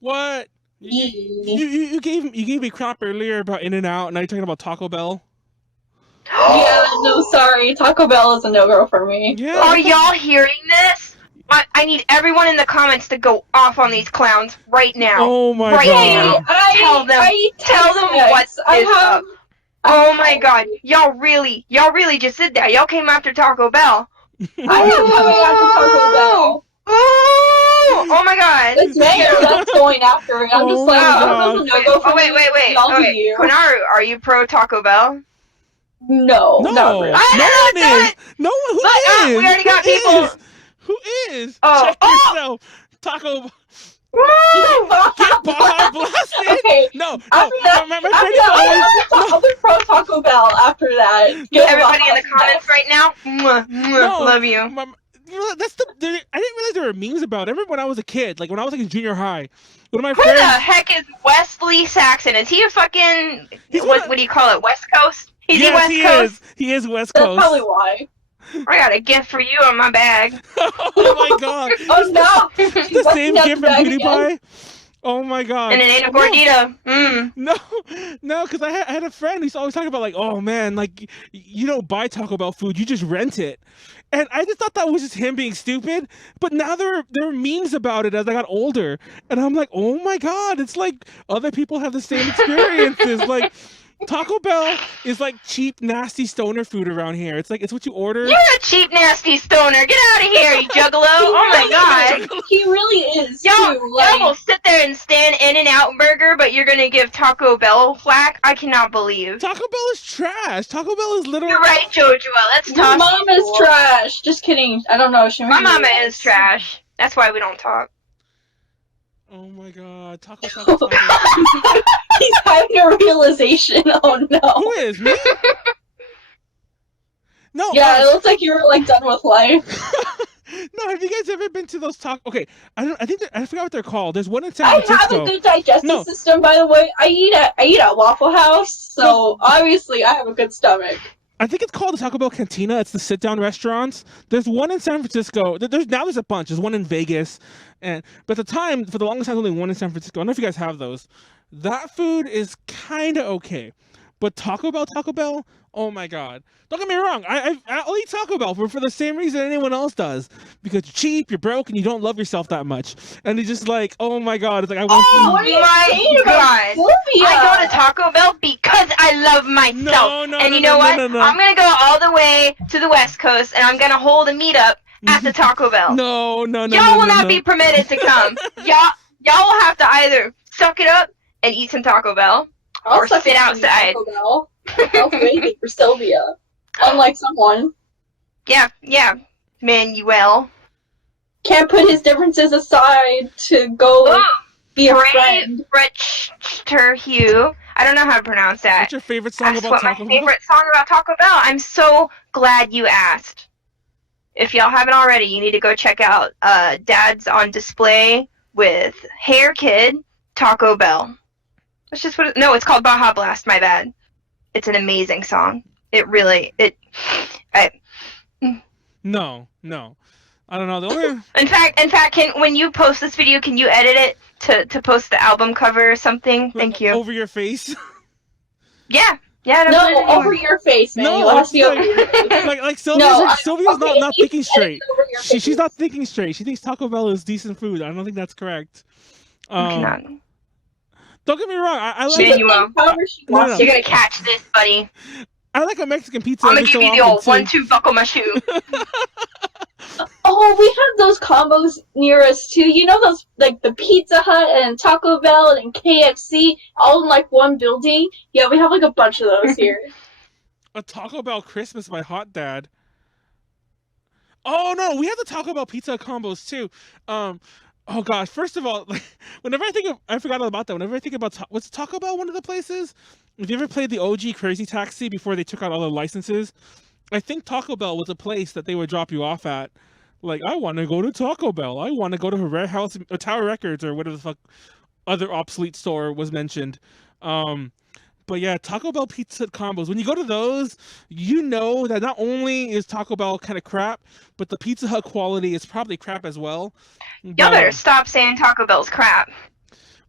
What? You gave me crap earlier about In-N-Out, and now you're talking about Taco Bell. Yeah, no, sorry. Taco Bell is a no-go for me. Yeah. Are y'all hearing this? I need everyone in the comments to go off on these clowns right now. Oh my right god. Now. Tell them what is up. Oh my god. Y'all really just did that. Y'all came after Taco Bell. I am coming after Taco Bell. Oh my god. It's me that's going after it. I'm just like, Taco Bell's a no-go for me. Wait. Okay. Konaru, are you pro Taco Bell? No. No one is. No one. Who is? We already got people. Who is? Oh, Check yourself. Taco. Get Baja blasted. Okay. No. After that, I'll be pro Taco Bell after that. Everybody in the comments right now. Love you. You know, that's I didn't realize there were memes about it. I remember when I was a kid, like when I was like in junior high. One of my Who friends. the heck is Wesley Saxon? Is he a fucking what do you call it? West Coast? Is he West Coast? He is West That's Coast. probably why. I got a gift for you on my bag. Oh my god. Oh no! The same gift from PewDiePie? Oh my god. And it ain't a gordita. No, because I had a friend who's always talking about like, oh man, like you don't buy Taco Bell food, you just rent it. And I just thought that was just him being stupid. But now there are memes about it as I got older. And I'm like, oh my god, it's like other people have the same experiences. Like Taco Bell is like cheap, nasty stoner food around here. It's like, it's what you order. You're a cheap, nasty stoner. Get out of here, you juggalo. Oh my god. He really is, Y'all too. will sit there and stand In-N-Out Burger, but you're gonna give Taco Bell flack? I cannot believe. Taco Bell is trash. Taco Bell is literally... You're right, Jojo. Let's Your toss mom is trash. Just kidding. I don't know. My mama is trash. That's why we don't talk. Oh my god. Taco. He's having a realization. Oh no. Who is? Me? No. Yeah, it looks like you were like done with life. No, have you guys ever been to those taco? Okay, I forgot what they're called. There's one in San Francisco. I have a good digestive system, by the way. I eat at Waffle House, so obviously I have a good stomach. I think it's called the Taco Bell Cantina. It's the sit-down restaurants. There's one in San Francisco. There's a bunch. There's one in Vegas, but at the time, for the longest time, only one in San Francisco. I don't know if you guys have those. That food is kind of okay, but Taco Bell. Oh my god! Don't get me wrong. I'll eat Taco Bell for the same reason anyone else does, because you're cheap, you're broke, and you don't love yourself that much. And it's just like, oh my god! It's like I want. Oh my god! Sylvia. I go to Taco Bell because I love myself. And you know what? I'm gonna go all the way to the West Coast, and I'm gonna hold a meetup at the Taco Bell. No. Y'all will not be permitted to come. Y'all will have to either suck it up and eat some Taco Bell, or sit outside. Taco Bell. That's waiting for Sylvia. Unlike someone. Yeah, Manuel. Can't put his differences aside to go be a friend. Richter Hugh. I don't know how to pronounce that. What's your favorite song about Taco Bell? My favorite song about Taco Bell. I'm so glad you asked. If y'all haven't already, you need to go check out Dad's on Display with Hair Kid, Taco Bell. That's just what it's called Baja Blast, my bad. It's an amazing song. No. I don't know. In fact, when you post this video, can you edit it to post the album cover or something? Thank you. Over your face? Yeah. No, over your face, man. No, over your face. Like Sylvia's not thinking straight. She's not thinking straight. She thinks Taco Bell is decent food. I don't think that's correct. Don't get me wrong. I like. Manuel, you're gonna catch this, buddy. I like a Mexican pizza. I'm gonna give you the old 1-2 buckle my shoe. Oh, we have those combos near us too. You know those, like the Pizza Hut and Taco Bell and KFC, all in like one building? Yeah, we have like a bunch of those here. A Taco Bell Christmas by Hot Dad. Oh no, we have the Taco Bell pizza combos too. Oh gosh, first of all, like, I forgot all about that. Whenever I think about, was Taco Bell one of the places? If you ever played the OG Crazy Taxi before they took out all the licenses, I think Taco Bell was a place that they would drop you off at. Like, I want to go to Taco Bell. I want to go to House or Tower Records or whatever the fuck other obsolete store was mentioned. But yeah, Taco Bell Pizza Hut combos. When you go to those, you know that not only is Taco Bell kind of crap, but the Pizza Hut quality is probably crap as well. Y'all better stop saying Taco Bell's crap.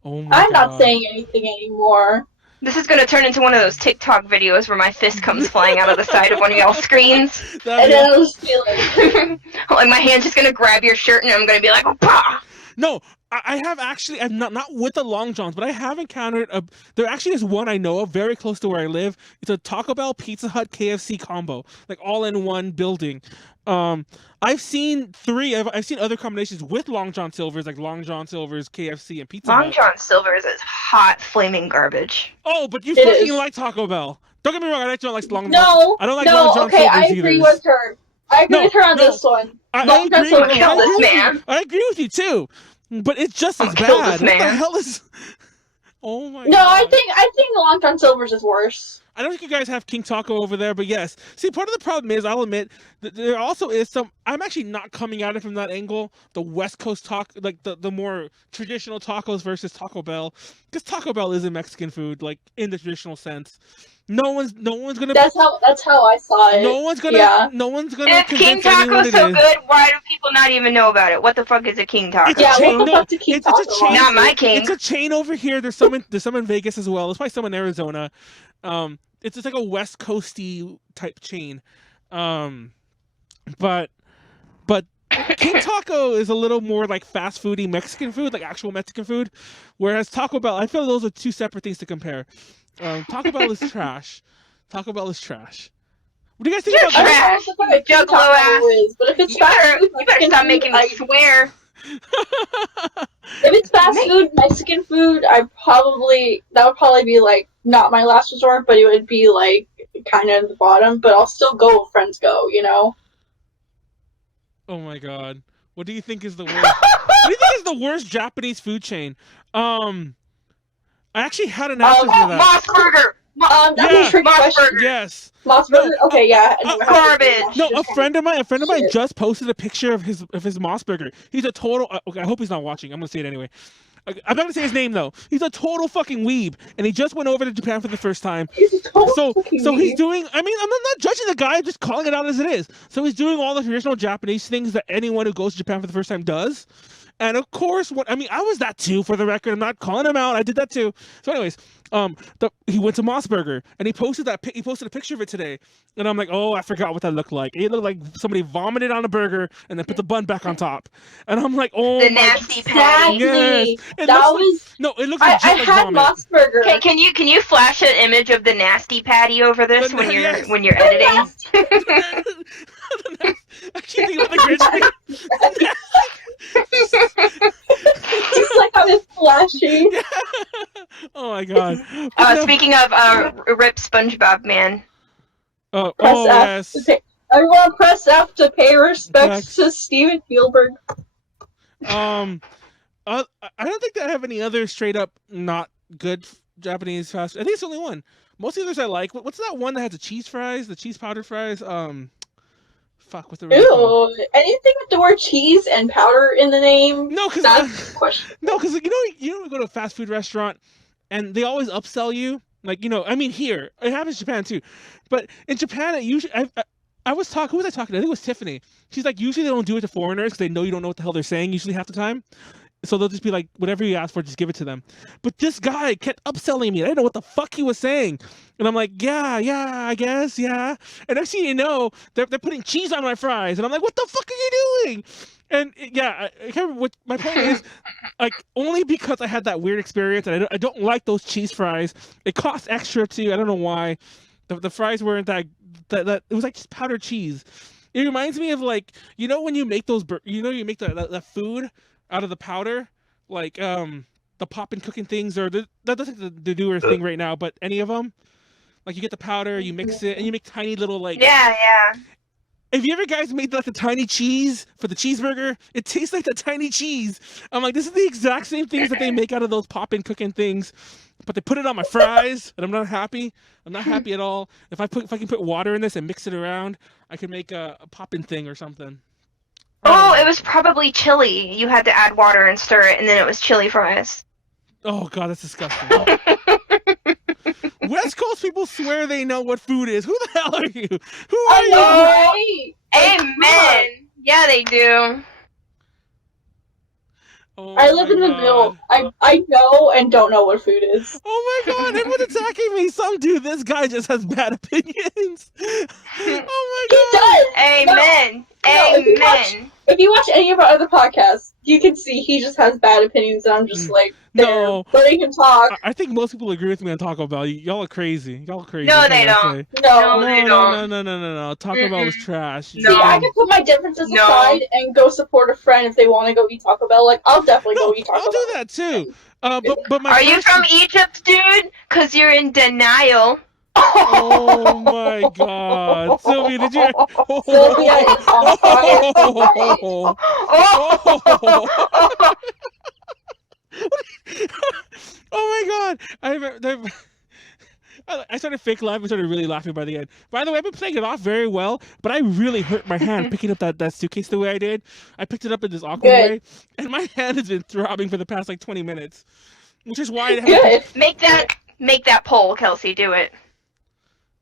Oh my I'm not saying anything anymore. This is gonna turn into one of those TikTok videos where my fist comes flying out of the side of one of y'all's screens. And then I'll just be like... like my hand's just gonna grab your shirt and I'm gonna be like, "Pah!" No, I have actually, I'm not with the Long Johns, but I have encountered there actually is one I know of very close to where I live. It's a Taco Bell, Pizza Hut, KFC combo, like all in one building. I've seen I've seen other combinations with Long John Silver's, like Long John Silver's, KFC, and Pizza Hut. Long John Silver's is hot, flaming garbage. Oh, but you fucking like Taco Bell. Don't get me wrong, I don't like Long John. No, I don't like Long John Silver's I agree with her. I agree with her on this one. I agree with you too. But it's just as bad. What the hell is? Oh my god. No, I think the Long John Silver's is worse. I don't think you guys have King Taco over there, but yes. See, part of the problem is, I'll admit, that there also is some... I'm actually not coming at it from that angle. The West Coast taco, like the more traditional tacos versus Taco Bell. Because Taco Bell is a Mexican food, like, in the traditional sense. No one's gonna... That's how I saw it. No one's gonna If King Taco's so good, why do people not even know about it? What the fuck is a King Taco? What the fuck's a King Taco? It's a chain. Not my king. It's a chain over here. There's some in Vegas as well. There's probably some in Arizona. It's just like a West Coasty type chain. But King Taco is a little more like fast foody Mexican food, like actual Mexican food. Whereas Taco Bell, I feel those are two separate things to compare. Taco Bell is trash. Taco Bell is trash. What do you guys think about trash? Juggalo ass. But if it's fast food, you better stop making me swear. If it's fast food, Mexican food, that would probably be like not my last resort, but it would be like kind of at the bottom. But I'll still go if friends go, you know. Oh my god, what do you think is the worst? What do you think is the worst Japanese food chain? I actually had an answer for that. Moss Burger. That's a tricky question. Yes. Moss Burger. Okay, yeah. Garbage. No, a friend of mine just posted a picture of his Moss Burger. He's a total. Okay, I hope he's not watching. I'm gonna say it anyway. I'm not gonna say his name though. He's a total fucking weeb, and he just went over to Japan for the first time. He's a total So he's doing. I mean, I'm not judging the guy. I'm just calling it out as it is. So he's doing all the traditional Japanese things that anyone who goes to Japan for the first time does. And of course, I was that too, for the record. I'm not calling him out. I did that too. So anyways, he went to Moss Burger, and he posted a picture of it today. And I'm like, oh, I forgot what that looked like. It looked like somebody vomited on a burger and then put the bun back on top. And I'm like, oh, the nasty patty. Yes. It looks like I had Moss Burger. Can you flash an image of the nasty patty over this when you're editing? I keep thinking about the green screen. Just like how it's flashing. Yeah. Oh my god. Speaking of rip SpongeBob man. Yes. I want to press F to pay respects to Steven Spielberg. I don't think that I have any other straight up not good Japanese fast food. I think it's the only one. Most of the others I like. What's that one that has the cheese fries? The cheese powder fries? Fuck, what's the Ew, anything with the word cheese and powder in the name? No, because No, because you go to a fast food restaurant and they always upsell you. Like, I mean, here it happens in Japan too, but in Japan it usually. I was talking. Who was I talking to? I think it was Tiffany. She's like, usually they don't do it to foreigners because they know you don't know what the hell they're saying usually half the time. So they'll just be like, whatever you ask for, just give it to them. But this guy kept upselling me. I didn't know what the fuck he was saying. And I'm like, yeah, I guess, yeah. And next thing you know, they're putting cheese on my fries. And I'm like, what the fuck are you doing? And yeah, I can't remember what my point is. Like, only because I had that weird experience, and I don't like those cheese fries. It costs extra too. I don't know why. The fries weren't that it was like just powdered cheese. It reminds me of like, when you make those, you make the food out of the powder, like the poppin' cooking things, or that doesn't the newer thing right now, but any of them, like you get the powder, you mix it, and you make tiny little like. Yeah. Have you ever guys made like the tiny cheese for the cheeseburger? It tastes like the tiny cheese. I'm like, this is the exact same things that they make out of those poppin' cooking things, but they put it on my fries, and I'm not happy. I'm not happy at all. If I can put water in this and mix it around, I can make a poppin' thing or something. Oh, it was probably chili. You had to add water and stir it, and then it was chili fries. Oh god, that's disgusting. West Coast people swear they know what food is. Who the hell are you? Who are you? Right? Amen. Yeah, they do. Oh I live in the middle. I know and don't know what food is. Oh my god, everyone's attacking me. Some dude, this guy just has bad opinions. Oh my He god. does! Amen. No, Amen. if you watch any of our other podcasts, you can see he just has bad opinions, and I'm just like, No. letting him talk. I think most people agree with me on Taco Bell. Y'all are crazy. Y'all are crazy. No, that's they all I don't. say. No, they don't. No. Taco Bell was trash. No. See, I can put my differences No. aside and go support a friend if they want to go eat Taco Bell. Like, I'll definitely go eat Taco I'll Bell. do that too. But my Are you question- from Egypt, dude? Cause you're in denial. Oh my god. Sylvia, did you Sylvia is on fire tonight. Oh my god! I started fake laughing, started really laughing by the end. By the way, I've been playing it off very well, but I really hurt my hand picking up that suitcase the way I did. I picked it up in this awkward way, and my hand has been throbbing for the past like 20 minutes, which is why I haven't. Good. Make that poll, Kelsey. Do it.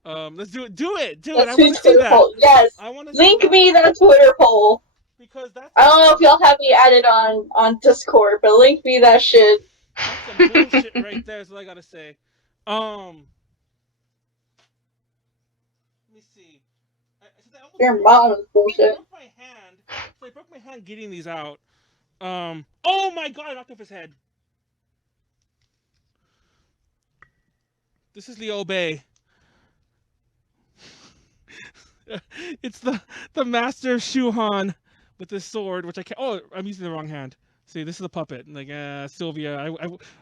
Let's do it. Do it. Let's I do want to see Twitter that. poll. Yes. I want to Link me that Twitter poll. Because that's. I don't know if y'all have me added on Discord, but link me that shit. That's some bullshit right there. Is what I gotta say. Let me see. Your mom is bullshit. I broke my hand getting these out. Oh my god! I knocked off his head. This is Liu Bei. It's the master Shorthand with this sword, which I can't. Oh, I'm using the wrong hand. See, this is a puppet. Like, Sylvia,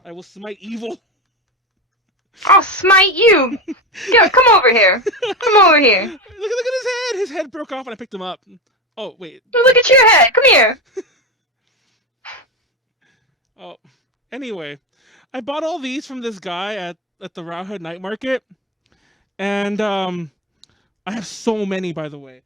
I will smite evil. I'll smite you. Yeah, come over here. Come over here. Look at his head. His head broke off, and I picked him up. Oh wait. Look at your head. Come here. Oh, anyway, I bought all these from this guy at the Rawhead Night Market, and I have so many, by the way.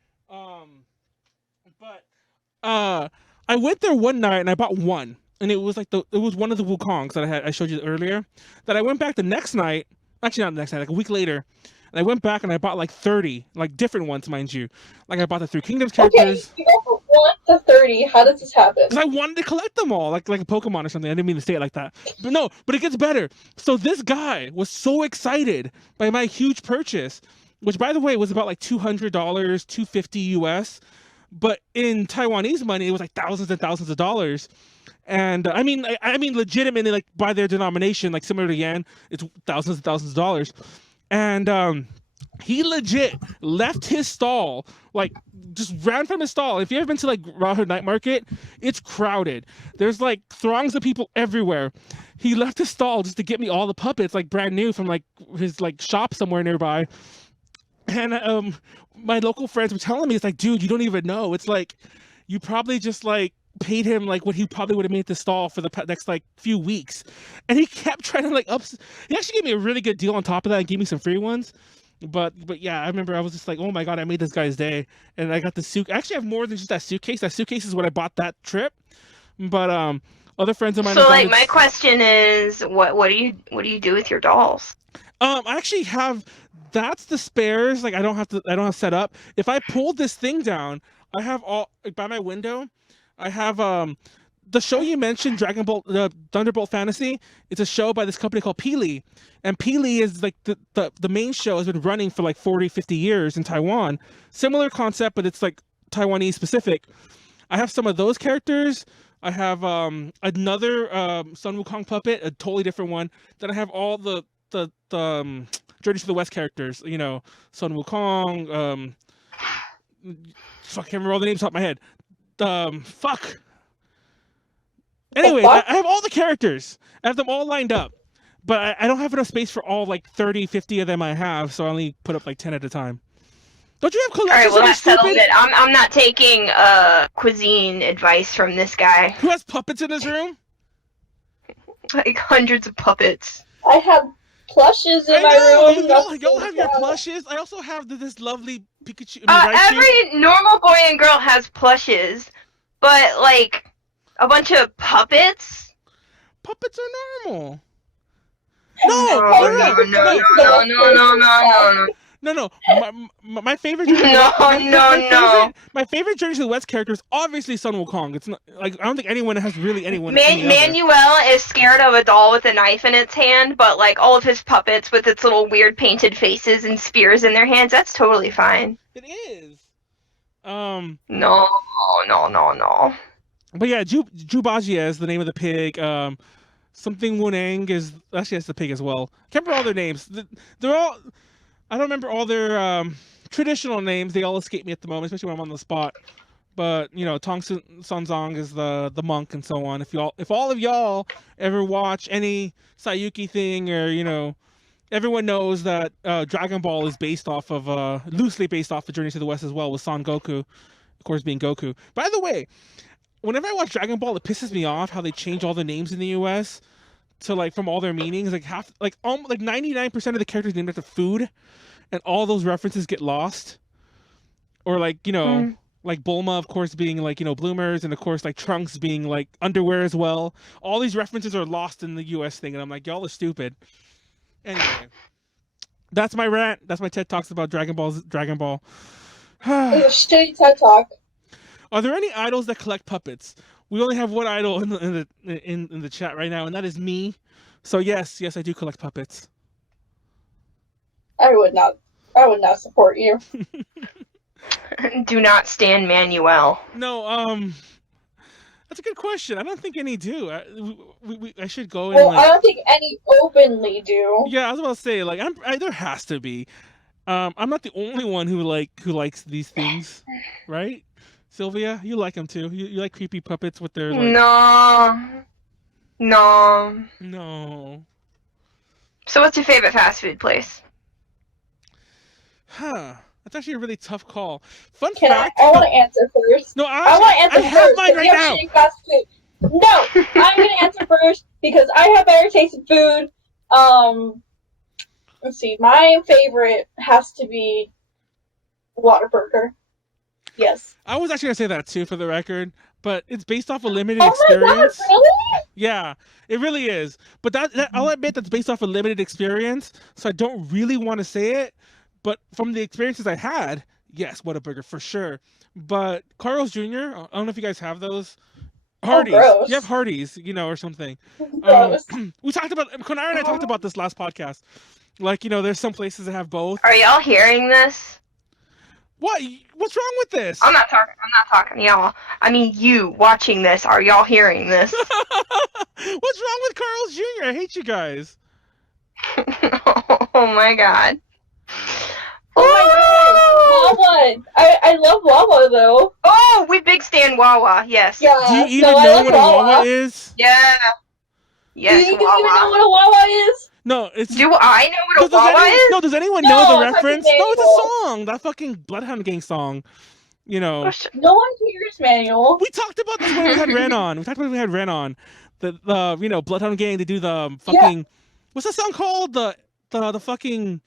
I went there one night and I bought one, and it was like it was one of the Wukongs that I showed you earlier. That I went back the next night, actually not the next night, like a week later, and I went back and I bought like 30, like different ones, mind you. Like I bought the Three Kingdoms characters. Okay, you go from 1 to 30. How does this happen? Because I wanted to collect them all, like a Pokemon or something. I didn't mean to say it like that. But no, but it gets better. So this guy was so excited by my huge purchase, which by the way was about like $200, $250 US. But in Taiwanese money, it was like thousands and thousands of dollars. And I mean legitimately, like by their denomination, like similar to yen, it's thousands and thousands of dollars. And he legit left his stall, like just ran from his stall. If you've ever been to like Rawhead Night Market, it's crowded. There's like throngs of people everywhere. He left his stall just to get me all the puppets, like brand new from like his like shop somewhere nearby. And my local friends were telling me, it's like, dude, you don't even know. It's like you probably just like paid him like what he probably would have made at the stall for the next like few weeks. And he kept trying to like he actually gave me a really good deal on top of that and gave me some free ones. But yeah, I remember I was just like, oh my god, I made this guy's day. And I got the suit. Actually, I have more than just that suitcase. That suitcase is what I bought that trip. But other friends of mine. So like my question is, what do you do with your dolls? I actually have. That's the spares. Like I don't have set up. If I pulled this thing down, I have all like, by my window. I have the show you mentioned, Dragon Ball, Thunderbolt Fantasy. It's a show by this company called Peely, and Peely is like the main show has been running for like 40, 50 years in Taiwan. Similar concept, but it's like Taiwanese specific. I have some of those characters. I have another Sun Wukong puppet, a totally different one. Then I have all the Journey to the West characters, you know, Sun Wukong, fuck, I can't remember all the names off my head. Fuck. Anyway, I have all the characters. I have them all lined up. But I don't have enough space for all, like, 30, 50 of them I have, so I only put up, like, 10 at a time. Don't you have collections? Alright, well, that settles it. I'm not taking cuisine advice from this guy. Who has puppets in his room? Like, hundreds of puppets. I have plushes in my room. Y'all have your plushes. I also have this lovely Pikachu. Every normal boy and girl has plushes. But, like, a bunch of puppets? Puppets are normal. No. No. My favorite Journey to the West. My favorite Journey to the West character is obviously Sun Wukong. It's not like I don't think anyone has really anyone. Manuel is scared of a doll with a knife in its hand, but like all of his puppets with its little weird painted faces and spears in their hands, that's totally fine. It is. No. But yeah, Jubajia is the name of the pig. Something Wunang is actually that's the pig as well. Can't remember all their names. They're all. I don't remember all their traditional names. They all escape me at the moment, especially when I'm on the spot. But you know, Tong Sanzong is the monk and so on. If all of y'all ever watch any Sayuki thing, or you know, everyone knows that Dragon Ball is based off of loosely based off of Journey to the West as well, with Son Goku, of course, being Goku. By the way, whenever I watch Dragon Ball, it pisses me off how they change all the names in the U.S. to like from all their meanings. Like 99% of the characters named after food, and all those references get lost. Or like you know, like Bulma, of course, being like you know bloomers, and of course like Trunks being like underwear as well. All these references are lost in the U.S. thing, and I'm like, y'all are stupid. Anyway, that's my rant. That's my TED Talks about Dragon Ball. It's a shitty TED Talk. Are there any idols that collect puppets? We only have one idol in the chat right now, and that is me. So yes, I do collect puppets. I would not support you. Do not stand Manuel. No, that's a good question. I don't think any do. I should go and. Well, I don't think any openly do. Yeah, I was about to say like there has to be. I'm not the only one who likes these things, right? Sylvia, you like them too. You like creepy puppets with their like... No. So what's your favorite fast food place? That's actually a really tough call. Fun fact. I want to answer first. No, I want to answer first. I have mine right now. No, I'm going to answer first because I have better taste in food. Let's see. My favorite has to be Whataburger. Yes. I was actually going to say that too, for the record, but it's based off a limited experience. My God, really? Yeah, it really is. But that I'll admit that's based off a limited experience, so I don't really want to say it. But from the experiences I had, yes, Whataburger for sure. But Carl's Jr., I don't know if you guys have those. Hardee's. Oh, you have Hardee's, you know, or something. We talked about Konaru and I talked about this last podcast. Like, you know, there's some places that have both. Are y'all hearing this? What? What's wrong with this? I'm not talking to y'all. I mean, you watching this. Are y'all hearing this? What's wrong with Carl's Jr.? I hate you guys. Oh my God. Oh my God. Wawa. I love Wawa though. Oh, we big stand Wawa. Yes. Yeah. Do you even know what a Wawa is? Yeah. Yes. Do you even know what a Wawa is? No, it's. Do I know what a Wawa is? No, does anyone know the reference? No, it's a song. That fucking Bloodhound Gang song. You know. No one hears Manuel. We talked about this when we had Ren on. The you know, Bloodhound Gang, they do the fucking. Yeah. What's that song called? The fucking.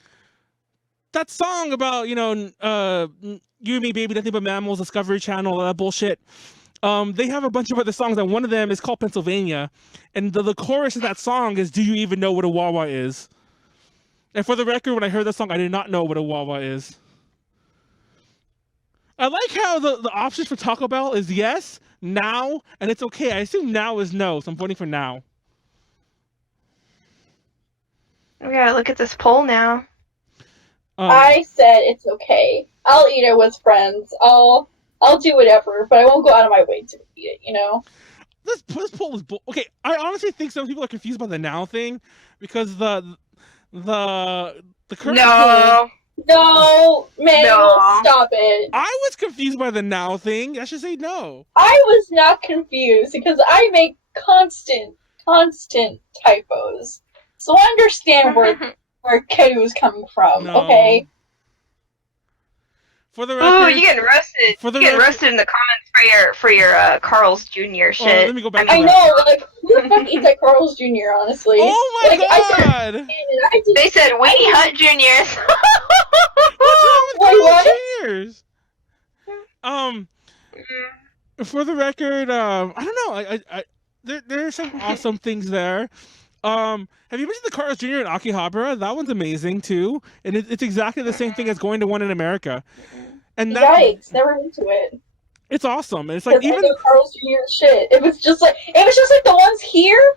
That song about, you know, You and Me, Baby, Nothing But Mammals, Discovery Channel, all that bullshit. They have a bunch of other songs, and one of them is called Pennsylvania. And the chorus of that song is, do you even know what a Wawa is? And for the record, when I heard that song, I did not know what a Wawa is. I like how the options for Taco Bell is yes, now, and it's okay. I assume now is no, so I'm voting for now. We gotta look at this poll now. I said it's okay. I'll eat it with friends. I'll do whatever, but I won't go out of my way to eat it, you know? This poll is okay. I honestly think some people are confused by the now thing because the current poll... No, stop it. I was confused by the now thing. I should say no. I was not confused because I make constant typos. So I understand where Kenny was coming from, okay? For the record, ooh, you getting roasted. You getting roasted in the comments for your Carl's Jr. shit. Let me go back. I know, like who the fuck eats at Carl's Jr. Honestly? Oh my God! They said Weenie Hut Juniors. What's wrong with Carl's Juniors? For the record, I don't know. There are some awesome things there. Have you been to the Carl's Jr. in Akihabara? That one's amazing too, and it's exactly the same thing as going to one in America. And that Yikes! Never into it. it's awesome. And it's like even Carl's Jr. shit. It was just like the ones here.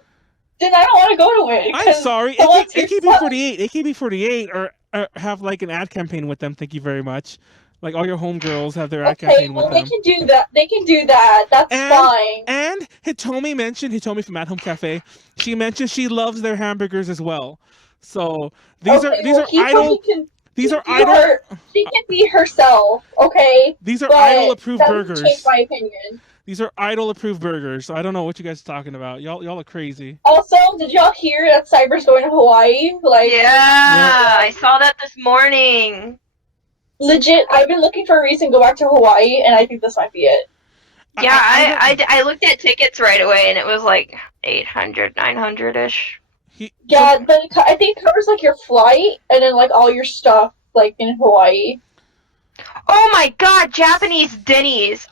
Then I don't want to go to it. I'm sorry, AKB48 or have like an ad campaign with them. Thank you very much. Like all your homegirls have their ad campaign with them. They can do that. They can do that. That's fine. And Hitomi from At Home Cafe. She mentioned she loves their hamburgers as well. So these are idol. These are idol. She can be herself. Okay. These are idol approved burgers. Change my opinion. These are idol approved burgers. So I don't know what you guys are talking about. Y'all are crazy. Also, did y'all hear that Cyber's going to Hawaii? I saw that this morning. Legit, I've been looking for a reason to go back to Hawaii, and I think this might be it. Yeah, I looked at tickets right away, and it was like 800, 900-ish. Yeah, but I think it covers like your flight, and then like all your stuff like in Hawaii. Oh my god, Japanese Denny's!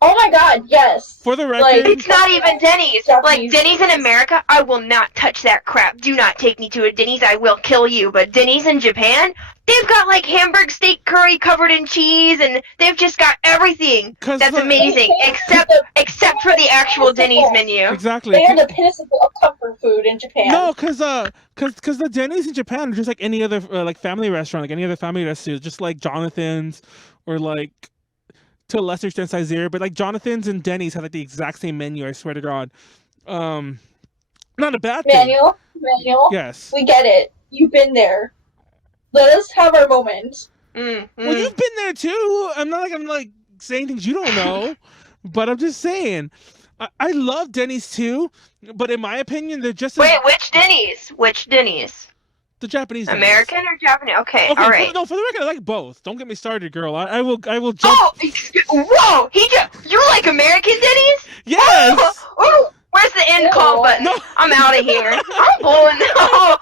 Oh my god, yes. For the record, it's not even Denny's. Like Denny's in America, I will not touch that crap. Do not take me to a Denny's, I will kill you. But Denny's in Japan, they've got like Hamburg steak curry covered in cheese, and they've just got everything. That's amazing, except for the actual Denny's menu. Exactly. They are the pinnacle of comfort food in Japan. No, because the Denny's in Japan are just like any other like family restaurant, like any other family restaurant, just like Jonathan's or like. To a lesser extent, Sizer, but like Jonathan's and Denny's have like the exact same menu. I swear to God, not a bad thing. Manuel. Yes. We get it. You've been there. Let us have our moment. Well, you've been there too. I'm like saying things you don't know, but I'm just saying. I love Denny's too, but in my opinion, they're just which Denny's? Which Denny's? The Japanese American Denny's. or Japanese? Okay, all right. For the record, I like both. Don't get me started, girl. I will jump. Oh, whoa! You like American Denny's? Yes. Oh, where's the end call button? No. I'm out of here. I'm blowing. Oh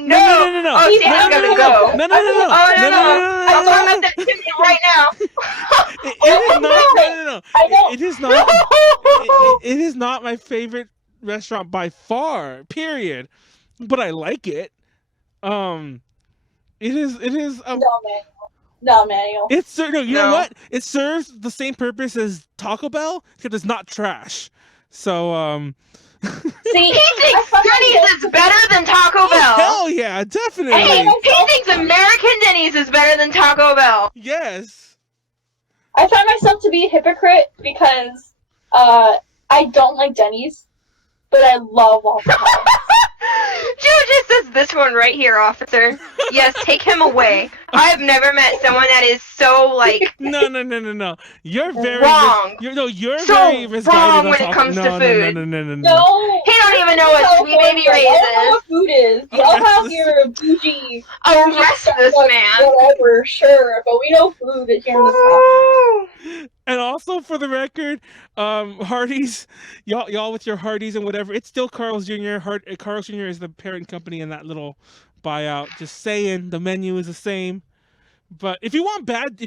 no! No. Oh, see, I'm gonna go. No. Oh no! I'm throwing up that chimney right now. It is not. It is not my favorite restaurant by far. Period. But I like it. It is. No, Manuel. It's you know what? It serves the same purpose as Taco Bell, except it's not trash. So See, he thinks Denny's is better than Taco Bell. Hell yeah, definitely. Hey, he thinks American Denny's is better than Taco Bell. Yes. I find myself to be a hypocrite because I don't like Denny's, but I love Waffle House. Joe just says this one right here, officer. Yes, take him away. I have never met someone that is so like. No. You're very wrong. You're so very wrong when it comes to food. No. He don't even know what Sweet Baby Ray's is. I don't know what food is. Y'all have your bougie. Arrest this man. Whatever, sure, but we know food is here in this house. And also, for the record, Hardee's, y'all with your Hardee's and whatever, it's still Carl's Jr. Carl's Jr. is the parent company in that little buyout. Just saying, the menu is the same. But if you want bad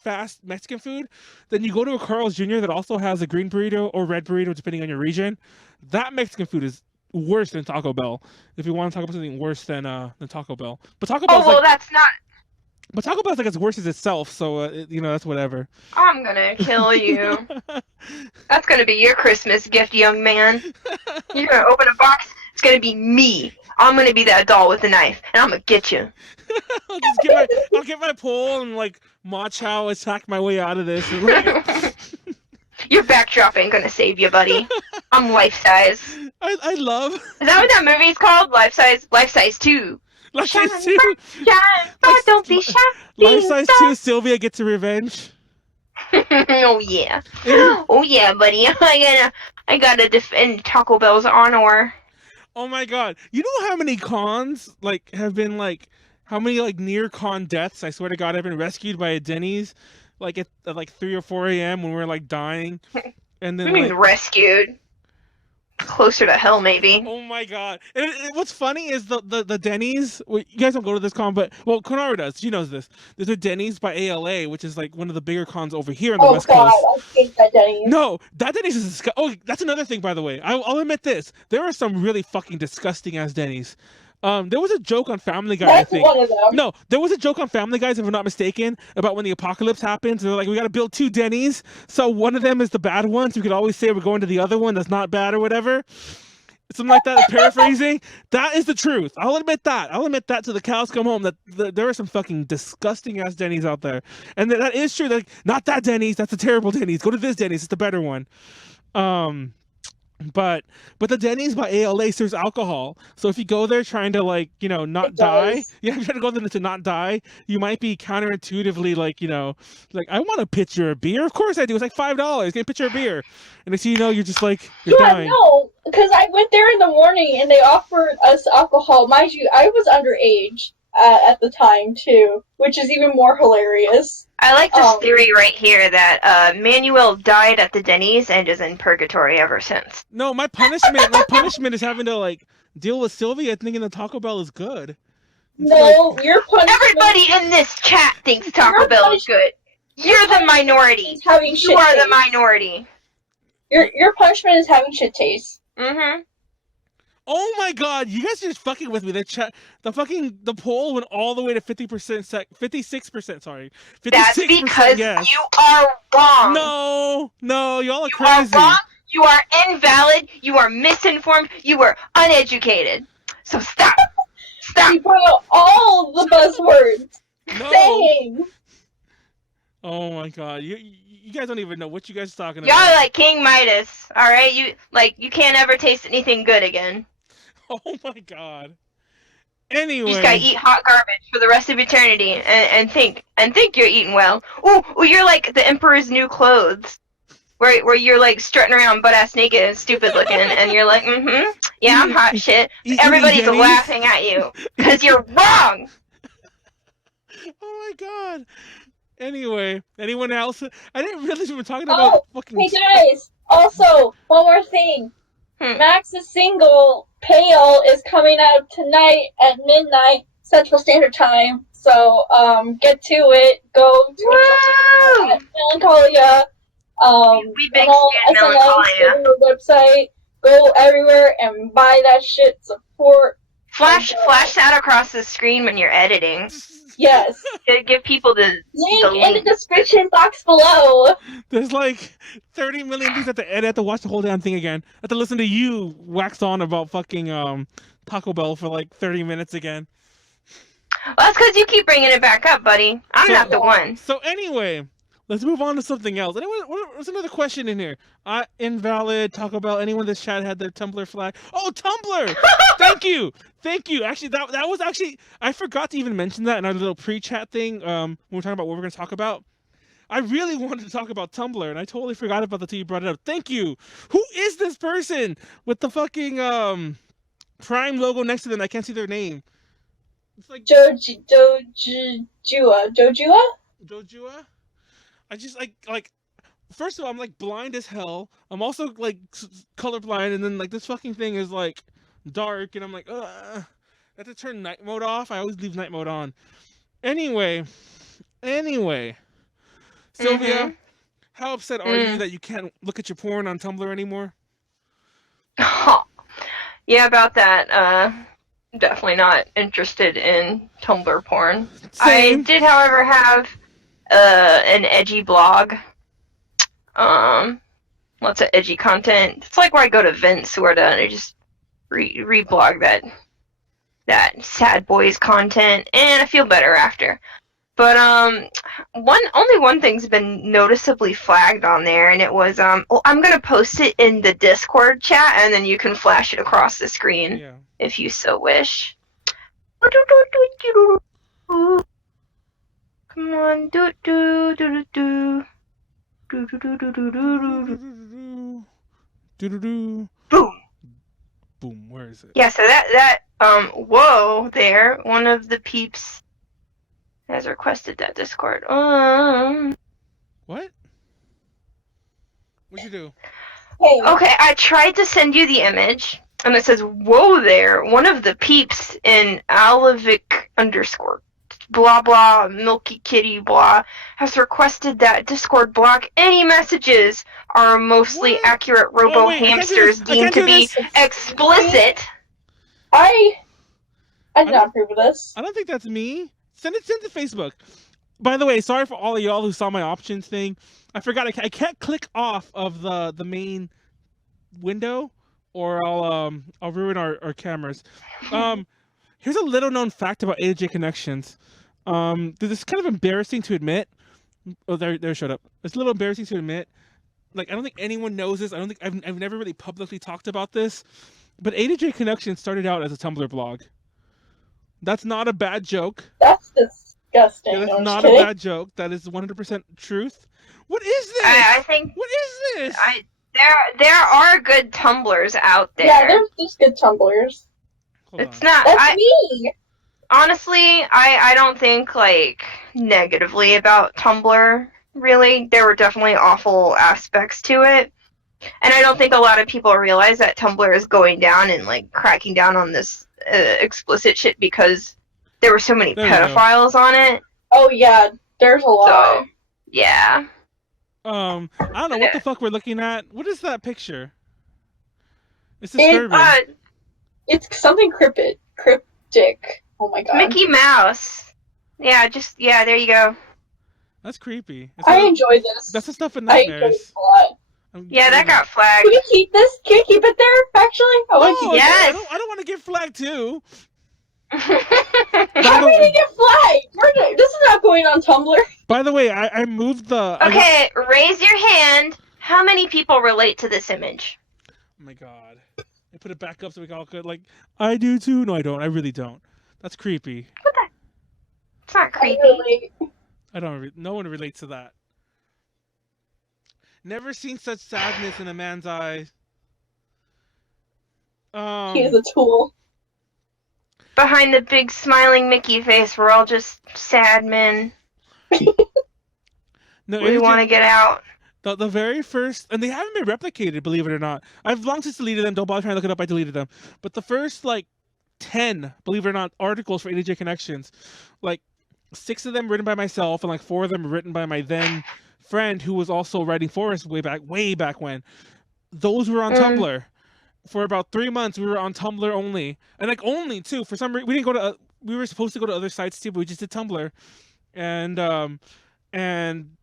fast Mexican food, then you go to a Carl's Jr. that also has a green burrito or red burrito, depending on your region. That Mexican food is worse than Taco Bell. If you want to talk about something worse than Taco Bell, but Taco Bell. That's not. But Taco Bell's like as worse as itself, so that's whatever. I'm gonna kill you. That's gonna be your Christmas gift, young man. You're gonna open a box. It's gonna be me. I'm gonna be that doll with a knife, and I'm gonna get you. I'll get my pole and like Macho attack my way out of this. Your backdrop ain't gonna save you, buddy. I'm life size. I love. Is that what that movie's called? Life size 2. Life size 2. Don't be shy. Life size 2. Sylvia gets her revenge. Oh yeah. Oh yeah, buddy. I gotta defend Taco Bell's honor. Oh my god. You know how many cons have been how many near con deaths, I swear to God, have been rescued by a Denny's at 3 or 4 a.m. when we're dying. And then rescued. closer to hell, maybe. Oh my god! And what's funny is the Denny's. Well, you guys don't go to this con, but Konaru does. She knows this. There's a Denny's by ALA, which is like one of the bigger cons over here on the West God, Coast. I hate that Denny's. No, that Denny's is oh, that's another thing, by the way. I'll admit this. There are some really fucking disgusting ass Denny's. There was a joke on Family Guy, That's I think. one of them. No, there was a joke on Family Guys, if I'm not mistaken, about when the apocalypse happens. They're like, we got to build 2 Denny's, so one of them is the bad one, so we could always say we're going to the other one that's not bad or whatever. Something like that, paraphrasing. That is the truth. I'll admit that. I'll admit that till the cows come home, that there are some fucking disgusting ass Denny's out there. And that is true. Like, not that Denny's, that's a terrible Denny's. Go to this Denny's, it's the better one. But the Denny's by ALA serves alcohol. So if you go there trying to, like, you know, not die, yeah, you're trying to go there to not die, you might be counterintuitively like, you know, like, I want a pitcher of beer. Of course I do. It's like $5. Get a pitcher of beer. And next thing you know, you're just like, you're dying. No, because I went there in the morning and they offered us alcohol. Mind you, I was underage at the time too, which is even more hilarious. I like this theory right here that Manuel died at the Denny's and is in purgatory ever since. No, my punishment is having to, like, deal with Sylvia thinking that Taco Bell is good. No, your punishment. Everybody in this chat thinks Taco Bell is good. You're the minority. Having shit you are taste. the minority. Your punishment is having shit taste. Mm-hmm. Oh my god, you guys are just fucking with me. The poll went all the way to 56%, sorry. 56%, That's because yes. you are wrong. No, y'all are you crazy. You are wrong, you are invalid, you are misinformed, you are uneducated. So stop. Stop. You brought out all the buzzwords. No. Dang. Oh my god, you guys don't even know what you guys are talking Y'all about. are like King Midas, alright? You can't ever taste anything good again. Oh my god. Anyway. You just gotta eat hot garbage for the rest of eternity and think you're eating well. Ooh, you're like the Emperor's New Clothes. Where you're like strutting around butt ass naked and stupid looking and you're like, yeah, I'm hot shit. Everybody's laughing at you. Because you're wrong! Oh my god. Anyway, anyone else? I didn't realize we were talking about fucking... Hey guys, also, one more thing. Max's single, Pale, is coming out tonight at midnight Central Standard Time. So, get to it. Go to Melancholia. We big stand Melancholia. Website. Go everywhere and buy that shit. Support. Flash that across the screen when you're editing. Yes. Give people the link in the description box below. There's like 30 million things at the end. I have to watch the whole damn thing again. I have to listen to you wax on about fucking Taco Bell for like 30 minutes again. Well, that's because you keep bringing it back up, buddy. I'm not the one. So anyway, let's move on to something else. Anyone? What's another question in here? Invalid, Taco Bell. Anyone in this chat had their Tumblr flag? Oh, Tumblr! Thank you. Actually, that was actually, I forgot to even mention that in our little pre-chat thing. When we're talking about what we're going to talk about. I really wanted to talk about Tumblr, and I totally forgot about that till you brought it up. Thank you. Who is this person with the fucking Prime logo next to them? I can't see their name. It's like Dojua. Dojua? I just like first of all, I'm like blind as hell. I'm also like colorblind, and then like this fucking thing is like dark, and I'm like, I have to turn night mode off. I always leave night mode on. Anyway, Sylvia, how upset are you that you can't look at your porn on Tumblr anymore? Yeah, about that. Definitely not interested in Tumblr porn. Same. I did, however, have an edgy blog. Lots of edgy content. It's like where I go to vents, sort of, and I just reblog that sad boys content, and I feel better after. But only one thing's been noticeably flagged on there, and it was I'm gonna post it in the Discord chat, and then you can flash it across the screen if you so wish. Come on, do. Boom. Where is it? Yeah, so that whoa there, one of the peeps has requested that Discord. What? What'd you do? Okay, I tried to send you the image, and it says, "Whoa there! One of the peeps in Alavic _ blah blah Milky Kitty blah has requested that Discord block any messages are mostly accurate robo hamsters deemed to be explicit." I did not approve of this. I don't think that's me. Send it to Facebook. By the way, sorry for all of y'all who saw my options thing. I forgot I can't click off of the main window, or I'll ruin our cameras. Here's a little known fact about A to J connections. This is kind of embarrassing to admit. Oh, there it showed up. It's a little embarrassing to admit. Like, I don't think anyone knows this. I don't think I've never really publicly talked about this. But A to J Connections started out as a Tumblr blog. That's not a bad joke. That's disgusting. Yeah, that's not a bad joke. That is 100% truth. What is this? I think. What is this? There are good Tumblrs out there. Yeah, there's good Tumblrs. It's not. That's me. Honestly, I don't think like negatively about Tumblr. Really, there were definitely awful aspects to it, and I don't think a lot of people realize that Tumblr is going down and like cracking down on this explicit shit because there were so many pedophiles on it. Oh yeah, there's a lot. So, yeah. I don't know what the fuck we're looking at. What is that picture? It's disturbing. It's something cryptic. Oh my god. Mickey Mouse. Yeah, there you go. That's creepy. I enjoy this. That's the stuff in nightmares. I enjoy this a lot. Yeah, that got flagged. Can we keep this? Can we keep it there, actually? I want to keep it. I don't want to get flagged, too. How are we going to get flagged? This is not going on Tumblr. By the way, I moved the... Okay, raise your hand. How many people relate to this image? Oh my god. I put it back up so we can all good. Like, I do too. No, I don't. I really don't. That's creepy. What the? It's not creepy. No one relates to that. Never seen such sadness in a man's eyes. He is a tool. Behind the big smiling Mickey face, we're all just sad men. No, we want to get out. The very first, and they haven't been replicated, believe it or not. I've long since deleted them. Don't bother trying to look it up. I deleted them. But the first, 10, believe it or not, articles for A to J Connections, 6 of them written by myself, and 4 of them written by my then friend who was also writing for us way back when. Those were on Tumblr. For about 3 months, we were on Tumblr only. And only, too. For some reason, we didn't go to, we were supposed to go to other sites, too, but we just did Tumblr. And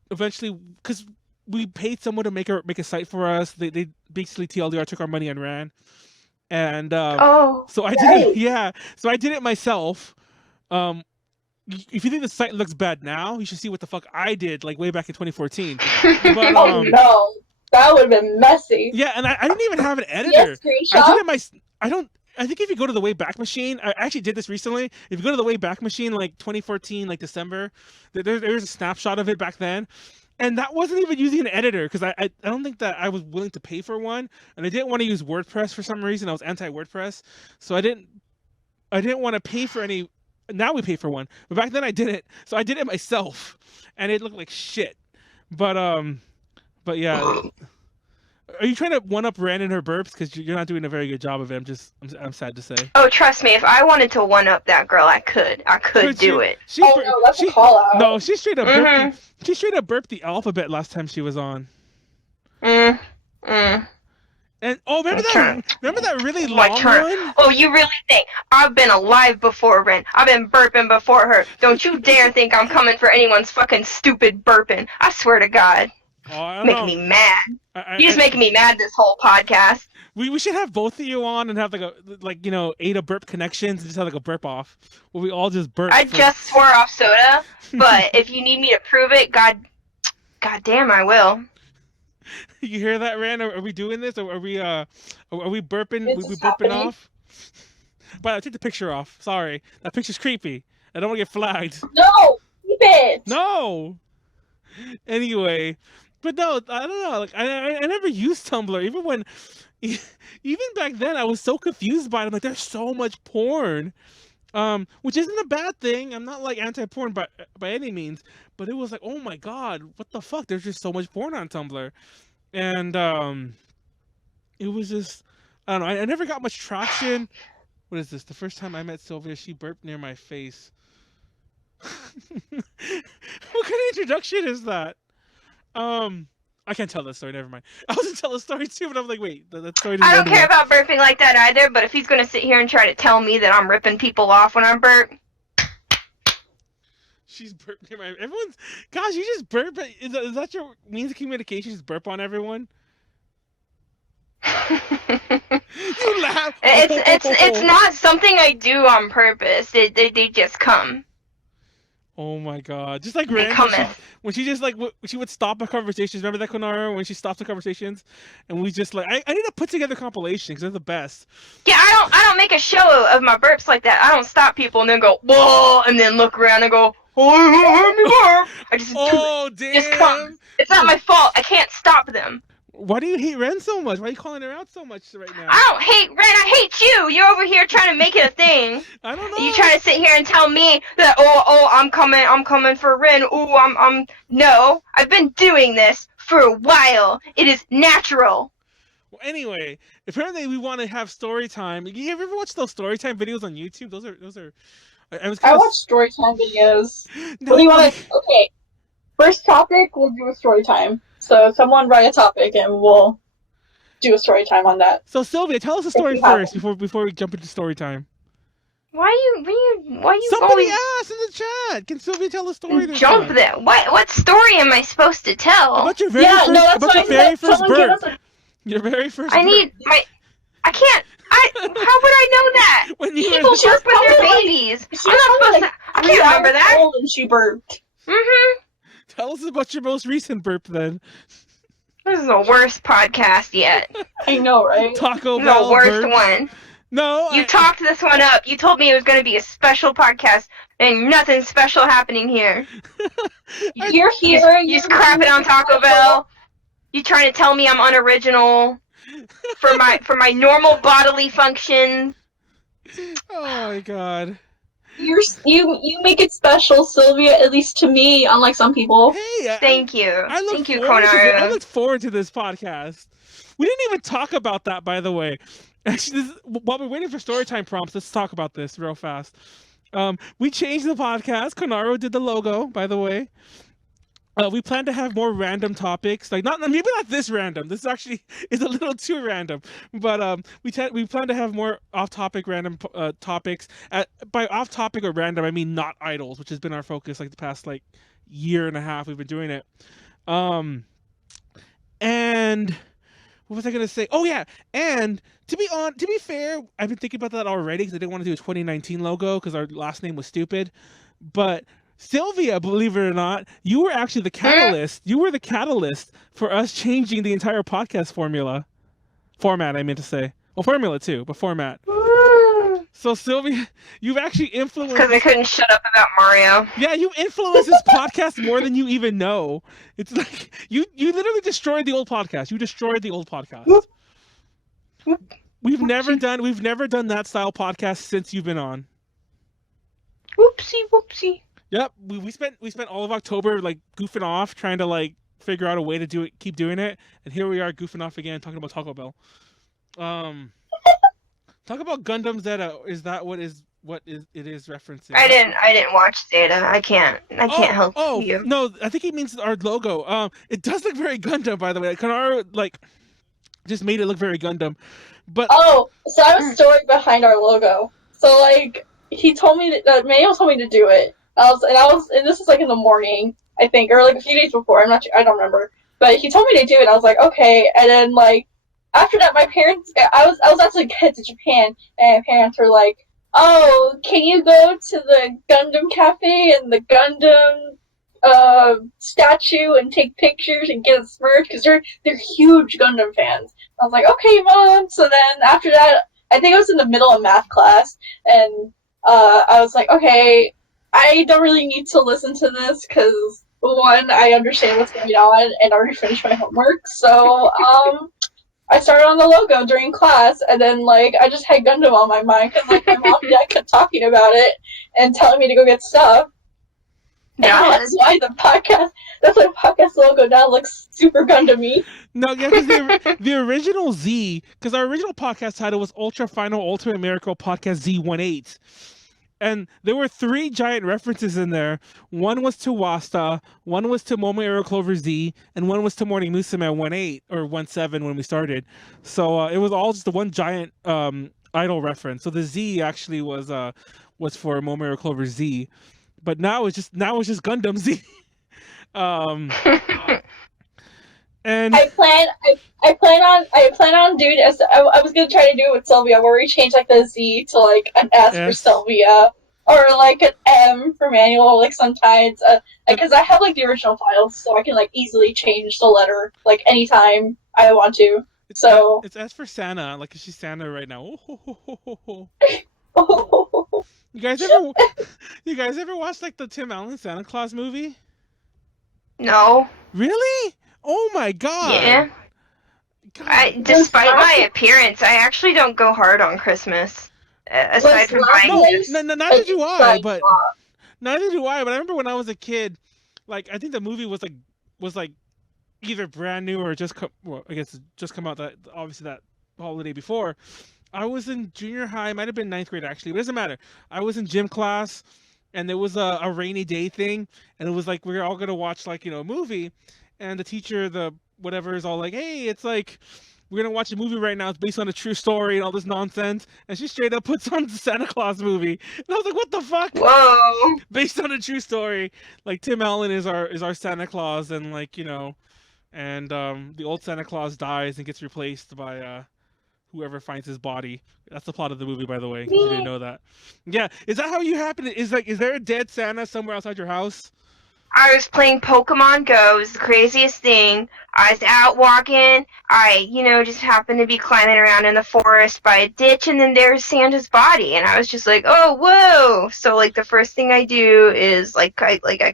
eventually, because we paid someone to make a site for us. They basically TLDR took our money and ran. And so I did it. Yeah, so I did it myself. If you think the site looks bad now, you should see what the fuck I did way back in 2014. But, oh no, that would have been messy. Yeah, and I didn't even have an editor. I think if you go to the Wayback Machine, I actually did this recently. If you go to the Wayback Machine, 2014, December, there's a snapshot of it back then. And that wasn't even using an editor, because I don't think that I was willing to pay for one, and I didn't want to use WordPress for some reason. I was anti-WordPress, so I didn't want to pay for any. Now we pay for one, but back then I didn't, so I did it myself, and it looked like shit. But yeah. Are you trying to one-up Rand in her burps? Because you're not doing a very good job of it. I'm sad to say. Oh, trust me, if I wanted to one-up that girl, I could do it. No, that's a call-out. No, she straight up burped. She straight up burped the alphabet last time she was on. And remember that really long one? Oh, you really think I've been alive before Ren? I've been burping before her. Don't you dare think I'm coming for anyone's fucking stupid burping. I swear to God. Making me mad. You're just making me mad this whole podcast. We should have both of you on and have Ada burp connections and just have a burp off. Where we all just burp. I just swore off soda, but if you need me to prove it, God damn, I will. You hear that, Rand? Are we doing this? Or are we burping? It's we burping happening. off? But I took the picture off. Sorry, that picture's creepy. I don't want to get flagged. No, keep it. No. Anyway. But no, I don't know. I never used Tumblr. Even back then, I was so confused by it. I'm there's so much porn, which isn't a bad thing. I'm not anti-porn by any means, but it was oh my god, what the fuck? There's just so much porn on Tumblr, and it was just, I don't know. I never got much traction. What is this? The first time I met Sylvia, she burped near my face. What kind of introduction is that? I can't tell that story. Never mind. I was gonna tell a story too, but I'm like, wait, that story. I don't care about burping like that either. But if he's gonna sit here and try to tell me that I'm ripping people off when I burp, she's burping near my. Everyone's. Gosh, you just burp. Is that your means of communication? Just burp on everyone. You laugh. It's not something I do on purpose. They just come. Oh my god! Just like random, when she just like she would stop a conversations. Remember that, Konaru, when she stops the conversations, and we just like I need to put together a compilation because they're the best. Yeah, I don't make a show of my burps like that. I don't stop people and then go whoa and then look around and go oh let me burp. I just damn. Just come. It's not my fault. I can't stop them. Why do you hate Ren so much? Why are you calling her out so much right now? I don't hate Ren. I hate you. You're over here trying to make it a thing. I don't know. You trying to sit here and tell me that I'm coming for Ren. I'm no. I've been doing this for a while. It is natural. Well, anyway, apparently we want to have story time. You ever watch those story time videos on YouTube? Those are. I watch story time videos. No, What do you want to? Okay. First topic, we'll do a story time. So someone write a topic and we'll do a story time on that. So Sylvia, tell us a story first before we jump into story time. Why you Somebody always asked in the chat. Can Sylvia tell a story this jump time? there? What story am I supposed to tell? About your very first burp. Your very first burp. I can't. How would I know that? When you People burp when they're babies. I'm not supposed to. I can't remember that. Old and she burped. Mm-hmm. Tell us about your most recent burp then. This is the worst podcast yet. I know, right? Taco Bell the worst burp. one. No. You talked this one up. You told me it was going to be a special podcast, and nothing special happening here. You're here. You're just crapping on Taco Bell. You trying to tell me I'm unoriginal for my normal bodily function. Oh my god. You make it special, Sylvia, at least to me, unlike some people. Hey, thank you. Thank you, Konaru. I look forward to this podcast. We didn't even talk about that, by the way. Actually, while we're waiting for storytime prompts, let's talk about this real fast. We changed the podcast. Konaru did the logo, by the way. We plan to have more random topics, like maybe not this random. This actually is a little too random, but we plan to have more off-topic random topics. By off-topic or random, I mean not idols, which has been our focus like the past like year and a half. We've been doing it. And what was I gonna say? Oh yeah, and to be fair, I've been thinking about that already because I didn't want to do a 2019 logo because our last name was stupid, but. Sylvia, believe it or not, you were actually the catalyst. You were the catalyst for us changing the entire podcast format. I meant to say, well, formula too, but format. So Sylvia, you've actually influenced. Because I couldn't shut up about Mario. Yeah, you influenced this podcast more than you even know. It's like you literally destroyed the old podcast. You destroyed the old podcast. We've never done that style podcast since you've been on. Whoopsie. Yep, we spent all of October like goofing off, trying to like figure out a way to do it, keep doing it, and here we are goofing off again, talking about Taco Bell. Talk about Gundam Zeta. Is that what it is referencing? I didn't watch Zeta. I can't help you. No, I think he means our logo. It does look very Gundam, by the way. Konaru like just made it look very Gundam, but so I have a story behind our logo. So like he told me that Manuel told me to do it. And this was like in the morning, I think, or like a few days before. I don't remember. But he told me to do it. I was like, okay. And then like after that, my parents, I was actually head to Japan, and my parents were like, oh, can you go to the Gundam Cafe and the Gundam statue and take pictures and get a Smurf? Because they're huge Gundam fans. I was like, okay, Mom. So then after that, I think I was in the middle of math class, and I was like, okay. I don't really need to listen to this because, one, I understand what's going on and already finished my homework. So, I started on the logo during class, and then, like, I just had Gundam on my mind because, like, my mom and dad kept talking about it and telling me to go get stuff. Valid. That's why the podcast logo now looks super Gundam-y. No, yeah, because the original Z, because our original podcast title was Ultra Final Ultimate Miracle Podcast Z18. And there were 3 giant references in there. One was to Wasta, one was to Momo Arrow Clover Z, and one was to Morning Musume 18 or 17 when we started. So it was all just the one giant idol reference. So the Z actually was for Momo Arrow Clover Z, but now it's just Gundam Z. And I plan on doing as I was gonna try to do it with Sylvia, where we change like the Z to like an S for Sylvia, or like an M for Manuel. Like sometimes, because I have like the original files, so I can like easily change the letter like anytime I want to. So it's S for Santa, like she's Santa right now. You guys ever watched like the Tim Allen Santa Claus movie? No. Really? Oh my god. Yeah. God. Despite my appearance, I actually don't go hard on Christmas. Aside from buying no, neither do I. But I remember when I was a kid, like I think the movie was like either brand new or just come out that obviously that holiday before. I was in junior high, might have been 9th grade actually, but it doesn't matter. I was in gym class, and there was a rainy day thing, and it was like we were all gonna watch like a movie. And the teacher, is all like, hey, it's like, we're going to watch a movie right now. It's based on a true story and all this nonsense. And she straight up puts on the Santa Claus movie. And I was like, what the fuck? Whoa. Based on a true story. Like, Tim Allen is our Santa Claus. And like, and the old Santa Claus dies and gets replaced by whoever finds his body. That's the plot of the movie, by the way, because you didn't know that. Yeah. Is that how you happen? Is there a dead Santa somewhere outside your house? I was playing Pokemon Go. It was the craziest thing. I was out walking. I, just happened to be climbing around in the forest by a ditch, and then there's Santa's body, and I was just like, oh, whoa! So, like, the first thing I do is, I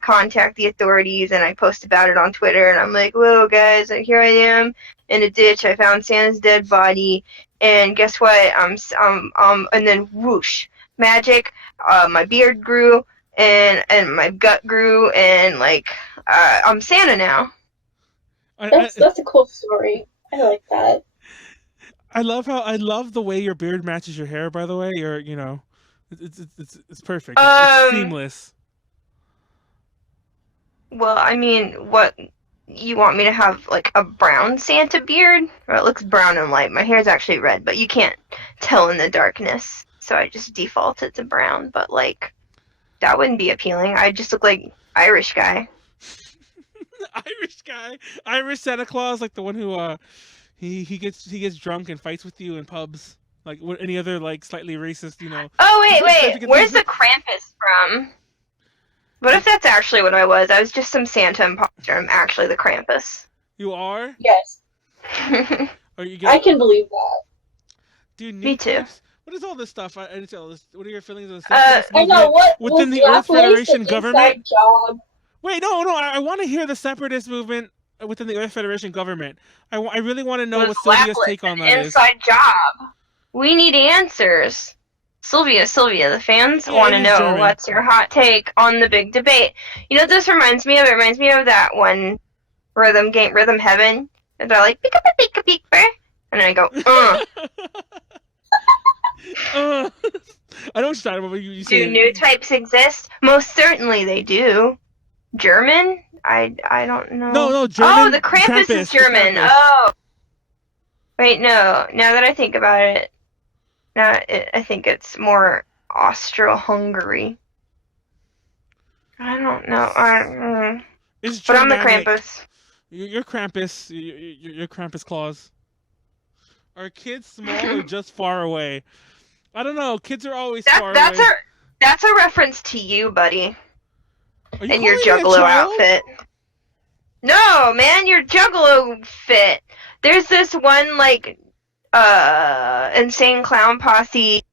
contact the authorities, and I post about it on Twitter, and I'm like, whoa, guys, here I am in a ditch. I found Santa's dead body, and guess what? And then whoosh, magic. My beard grew. And my gut grew, and I'm Santa now. That's a cool story. I like that. I love the way your beard matches your hair. By the way, it's perfect. It's seamless. Well, I mean, what you want me to have a brown Santa beard? Well, it looks brown in light. My hair's actually red, but you can't tell in the darkness, so I just default it to brown. But that wouldn't be appealing. I just look like Irish guy. Irish Santa Claus, like the one who he gets drunk and fights with you in pubs. Like any other slightly racist, Oh wait, where's the Krampus from? What if that's actually what I was? I was just some Santa imposter. I'm actually the Krampus. You are? Yes. I can believe that. Dude, me too. Clips? What is all this stuff? I didn't say all this. What are your feelings on this? I know what within the Earth Federation government. Job. Wait, no. I want to hear the separatist movement within the Earth Federation government. I really want to know what Sylvia's take on that is. Inside job. We need answers. Sylvia, the fans want to know German. What's your hot take on the big debate. You know what this reminds me of? It reminds me of that one Rhythm Heaven. And they're like, pika pika pika, and I go, I don't start about you say. Do new types exist? Most certainly they do. German? I don't know. No, German. Oh, the Krampus is German. Oh. Wait, no. Now that I think about it, I think it's more Austro-Hungary. I don't know. But I'm the Krampus. You're Krampus. You're Krampus Claus. Are kids small or just far away? I don't know. Kids are always far away. That's a reference to you, buddy. You and your Juggalo outfit. No, man, your Juggalo fit. There's this one, Insane Clown Posse,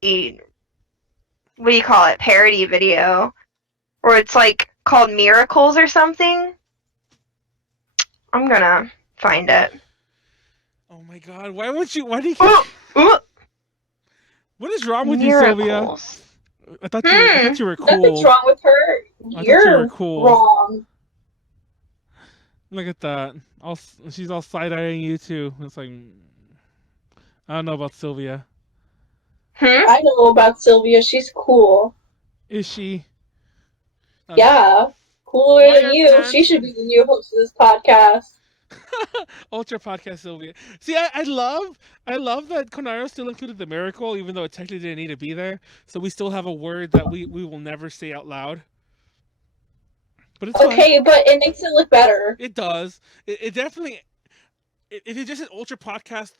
what do you call it, parody video, where it's, called Miracles or something. I'm gonna find it. Oh my god, why do you keep... What is wrong with Miracles. you, Sylvia? I thought you were cool. Nothing's wrong with her. I thought you were You're cool. wrong. Look at that. She's all side-eyeing you too. It's like, I don't know about Sylvia. I know about Sylvia. She's cool. Is she? Yeah. Cooler Why than are you. pants... She should be the new host of this podcast. Ultra podcast Sylvia. See, I love that Konaru still included the miracle, even though it technically didn't need to be there. So we still have a word that we will never say out loud. But it's okay, fine. But it makes it look better. It does. It definitely. If it just said ultra podcast,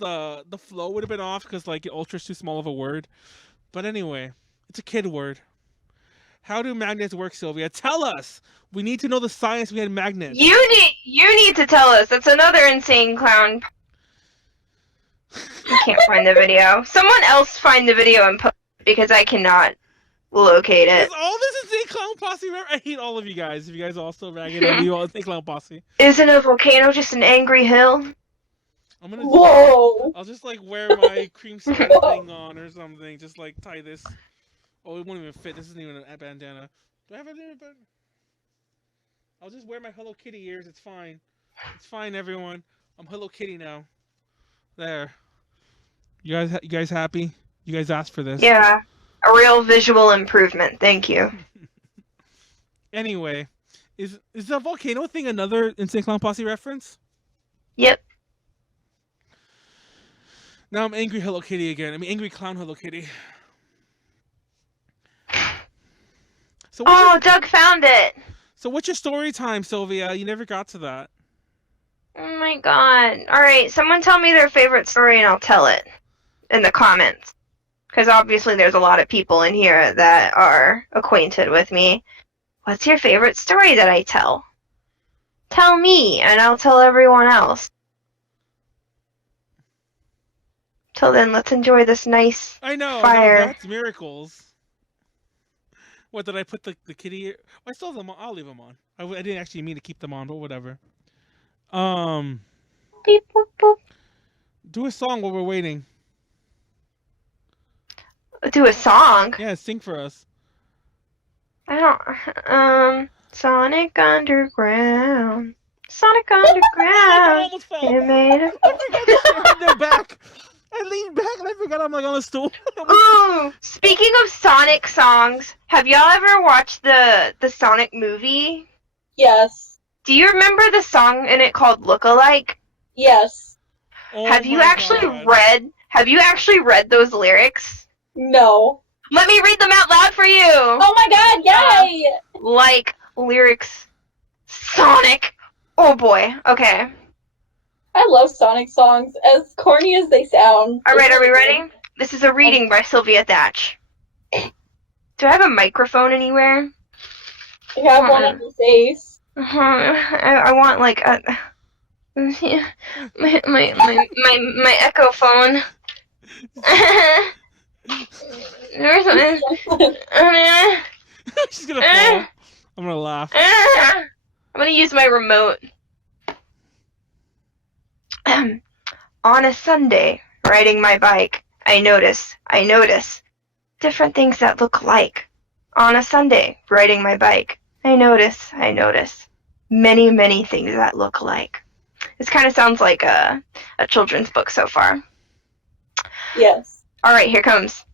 the flow would have been off because like ultra's too small of a word. But anyway, it's a kid word. How do magnets work, Sylvia? Tell us. We need to know the science behind magnets. You need to tell us. That's another insane clown. I can't find the video. Someone else find the video and post it because I cannot locate it. Is all this insane clown posse? I hate all of you guys. If you guys also ragging on you all insane clown posse. Isn't a volcano just an angry hill? Whoa! I'll just like wear my creamsicle thing on or something. Just like tie this. Oh, it won't even fit. This isn't even a bandana. Do I have a bandana? I'll just wear my Hello Kitty ears. It's fine. It's fine, everyone. I'm Hello Kitty now. There. You guys happy? You guys asked for this. Yeah. A real visual improvement. Thank you. Anyway, is the volcano thing another Insane Clown Posse reference? Yep. Now I'm angry Hello Kitty again. I mean, angry clown Hello Kitty. So Doug found it. So what's your story time, Sylvia? You never got to that. Oh my god. Alright, someone tell me their favorite story and I'll tell it in the comments. Because obviously there's a lot of people in here that are acquainted with me. What's your favorite story that I tell? Tell me, and I'll tell everyone else. Till then, let's enjoy this nice I know, fire. No, that's miracles. What, did I put the kitty... I still have them on. I'll leave them on. I didn't actually mean to keep them on, but whatever. Beep, boop, boop. Do a song while we're waiting. Do a song? Yeah, sing for us. I don't... Sonic Underground. Sonic Underground. Almost fell. It made a... I forgot to share their back. I leaned back and I forgot I'm like on a stool. Ooh, speaking of Sonic songs, have y'all ever watched the Sonic movie? Yes. Do you remember the song in it called Look-alike? Yes. Oh Have you actually read those lyrics? No. Let me read them out loud for you. Oh my god, yay! Like lyrics Sonic. Oh boy. Okay. I love Sonic songs, as corny as they sound. Alright, are we ready? This is a reading by Sylvia Thatch. Do I have a microphone anywhere? You have one on your face. I want like a my echo phone. There's one. She's gonna fall. I'm gonna laugh. I'm gonna use my remote. On a Sunday, riding my bike, I notice different things that look like. On a Sunday, riding my bike, I notice many, many things that look like. This kind of sounds like a children's book so far. Yes. Alright, here comes.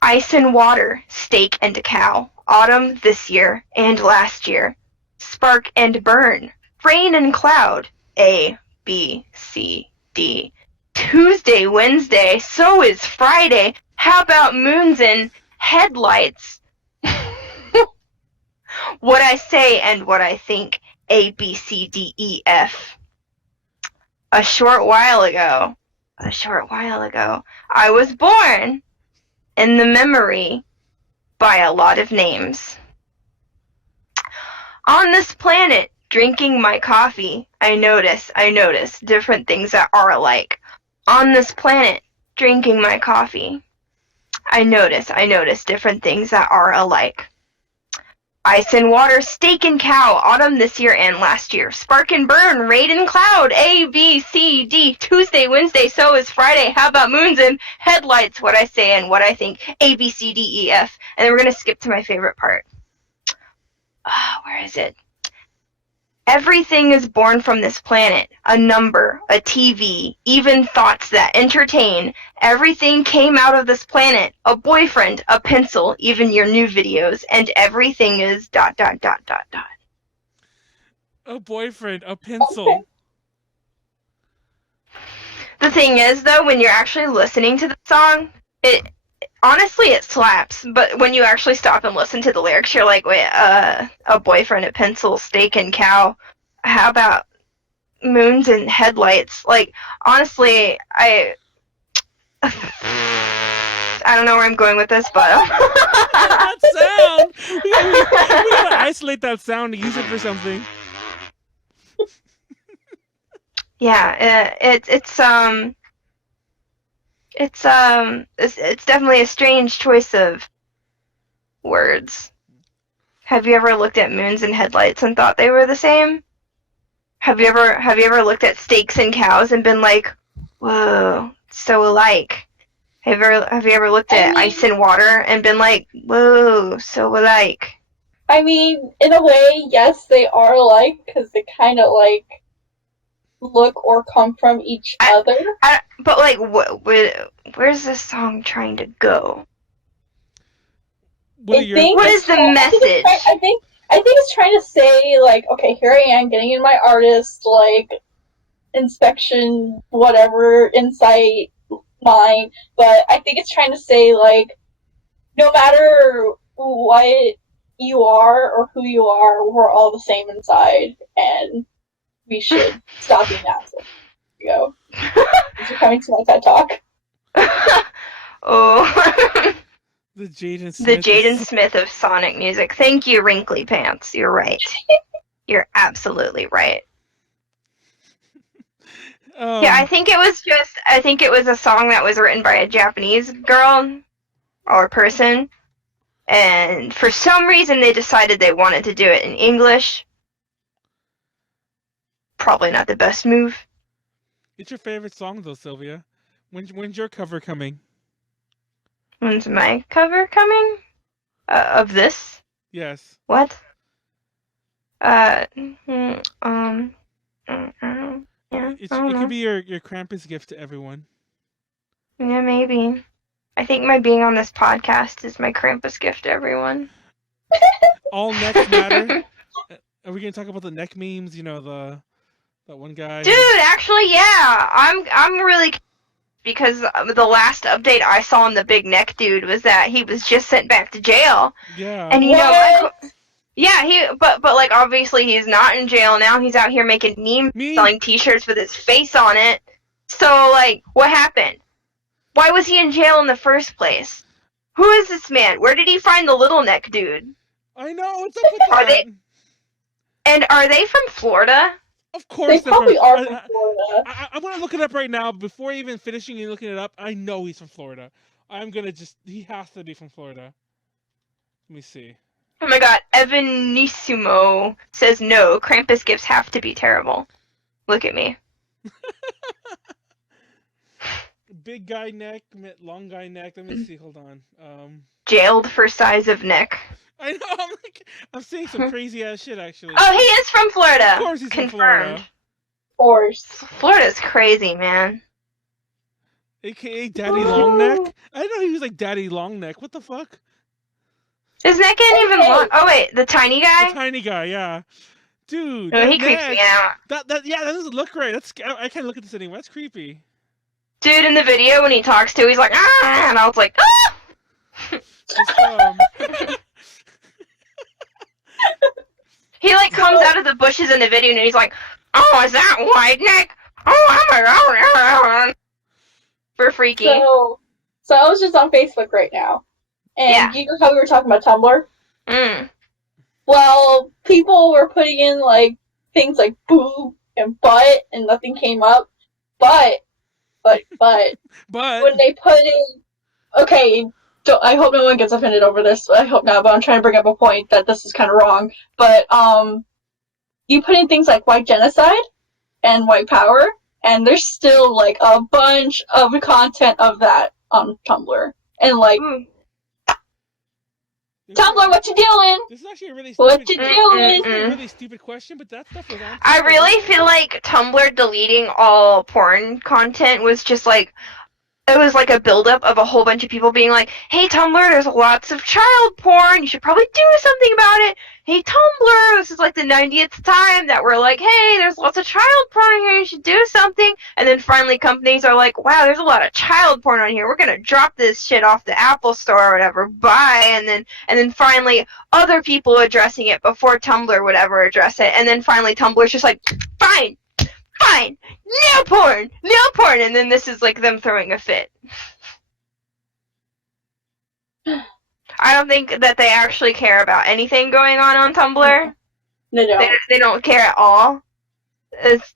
Ice and water, steak and cow, autumn this year and last year. Spark and burn, rain and cloud, A, B, C, D. Tuesday, Wednesday, so is Friday. How about moons and headlights? What I say and what I think, A, B, C, D, E, F. A short while ago, I was born in the memory by a lot of names. On this planet, drinking my coffee, I notice different things that are alike. On this planet, drinking my coffee, I notice different things that are alike. Ice and water, steak and cow, autumn this year and last year. Spark and burn, rain and cloud, A, B, C, D. Tuesday, Wednesday, so is Friday. How about moons and headlights? What I say and what I think, A, B, C, D, E, F. And then we're going to skip to my favorite part. where is it? Everything is born from this planet. A number, a TV, even thoughts that entertain. Everything came out of this planet. A boyfriend, a pencil, even your new videos, and everything is ... A boyfriend, a pencil. Okay. The thing is, though, when you're actually listening to the song, honestly, it slaps. But when you actually stop and listen to the lyrics, you're like, wait, a boyfriend, a pencil, steak and cow. How about moons and headlights? Like, honestly, I don't know where I'm going with this, but that sound. We gotta isolate that sound and use it for something. Yeah, it's definitely a strange choice of words. Have you ever looked at moons and headlights and thought they were the same? Have you ever looked at steaks and cows and been like, whoa, so alike? Have you ever looked at ice and water and been like, whoa, so alike? I mean, in a way, yes, they are alike, because they kind of, like, look or come from each other. But, like, where's this song trying to go? What is the message? I think it's trying to say, like, okay, here I am getting in my artist, like, inspection, whatever, insight mind, but I think it's trying to say, like, no matter what you are or who you are, we're all the same inside, and we should stop being assholes. There you go. You're coming to my TED Talk. Oh. The Jaden Smith. The Jaden Smith of Sonic music. Thank you, Wrinkly Pants. You're right. You're absolutely right. Yeah, I think it was a song that was written by a Japanese girl or person, and for some reason they decided they wanted to do it in English. Probably not the best move. It's your favorite song, though, Sylvia. When's your cover coming? When's my cover coming? Of this? Yes. What? It could be your Krampus gift to everyone. Yeah, maybe. I think my being on this podcast is my Krampus gift to everyone. All necks matter. Are we gonna talk about the neck memes? You know, that one guy. Dude, actually, yeah. I'm really, because the last update I saw on the big neck dude was that he was just sent back to jail. Yeah. And you know, yeah, but like obviously he's not in jail now. He's out here making memes, selling T-shirts with his face on it. So like, what happened? Why was he in jail in the first place? Who is this man? Where did he find the little neck dude? I know. What's up with that? Are they from Florida? Of course they probably are from Florida. I'm gonna look it up right now before even finishing and looking it up. I know he's from Florida. He has to be from Florida. Let me see. Oh my god, Evanissimo says no, Krampus gifts have to be terrible. Look at me. Big guy neck, long guy neck. Let me see, hold on. Jailed for size of neck. I know, I'm seeing some crazy ass shit actually. Oh, he is from Florida. Of course he's confirmed. From Florida. Of course. Florida's crazy, man. AKA Daddy Longneck? I didn't know he was like Daddy Longneck. What the fuck? His neck ain't even long. Oh wait, the tiny guy? The tiny guy, yeah. Dude. Oh, he creeps me out. That doesn't look right. I can't look at this anymore. That's creepy. Dude, in the video when he talks to, he's like, ah, and I was like, ah. He like comes out of the bushes in the video and he's like, oh, is that wide neck? Oh, I'm a for freaky. So I was just on Facebook right now, and you know how we were talking about Tumblr? Well, people were putting in like things like boob and butt, and nothing came up. But when they put in, okay, I hope no one gets offended over this. I hope not, but I'm trying to bring up a point that this is kind of wrong. But you put in things like white genocide and white power, and there's still like a bunch of content of that on Tumblr, and like Tumblr, what you doing? This is actually a really What stupid, you doing? a really stupid question, but that stuff was on. I really feel like Tumblr deleting all porn content was just like, it was like a buildup of a whole bunch of people being like, hey Tumblr, there's lots of child porn, you should probably do something about it. Hey Tumblr, this is like the 90th time that we're like, hey, there's lots of child porn here, you should do something. And then finally companies are like, wow, there's a lot of child porn on here, we're gonna drop this shit off the Apple Store or whatever, bye. And then finally other people addressing it before Tumblr would ever address it. And then finally Tumblr's just like, fine, no porn, and then this is like them throwing a fit. I don't think that they actually care about anything going on Tumblr. They don't. They don't care at all.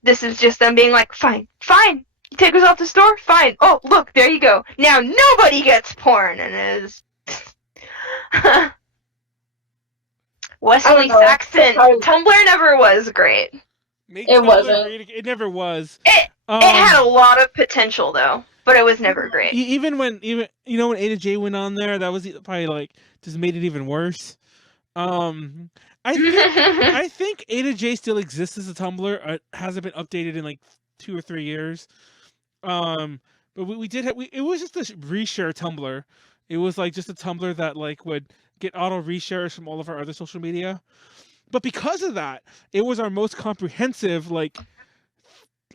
This is just them being like, fine, you take us off the store? Fine. Oh, look, there you go. Now nobody gets porn, and it is... Wesley Saxton. Tumblr never was great. It wasn't. It never was. It had a lot of potential though, but it was never great. Even when Ada J went on there, that was probably like just made it even worse. I think Ada J still exists as a Tumblr. It hasn't been updated in like 2 or 3 years. But we did have it was just a reshare Tumblr. It was like just a Tumblr that like would get auto reshares from all of our other social media. But because of that, it was our most comprehensive like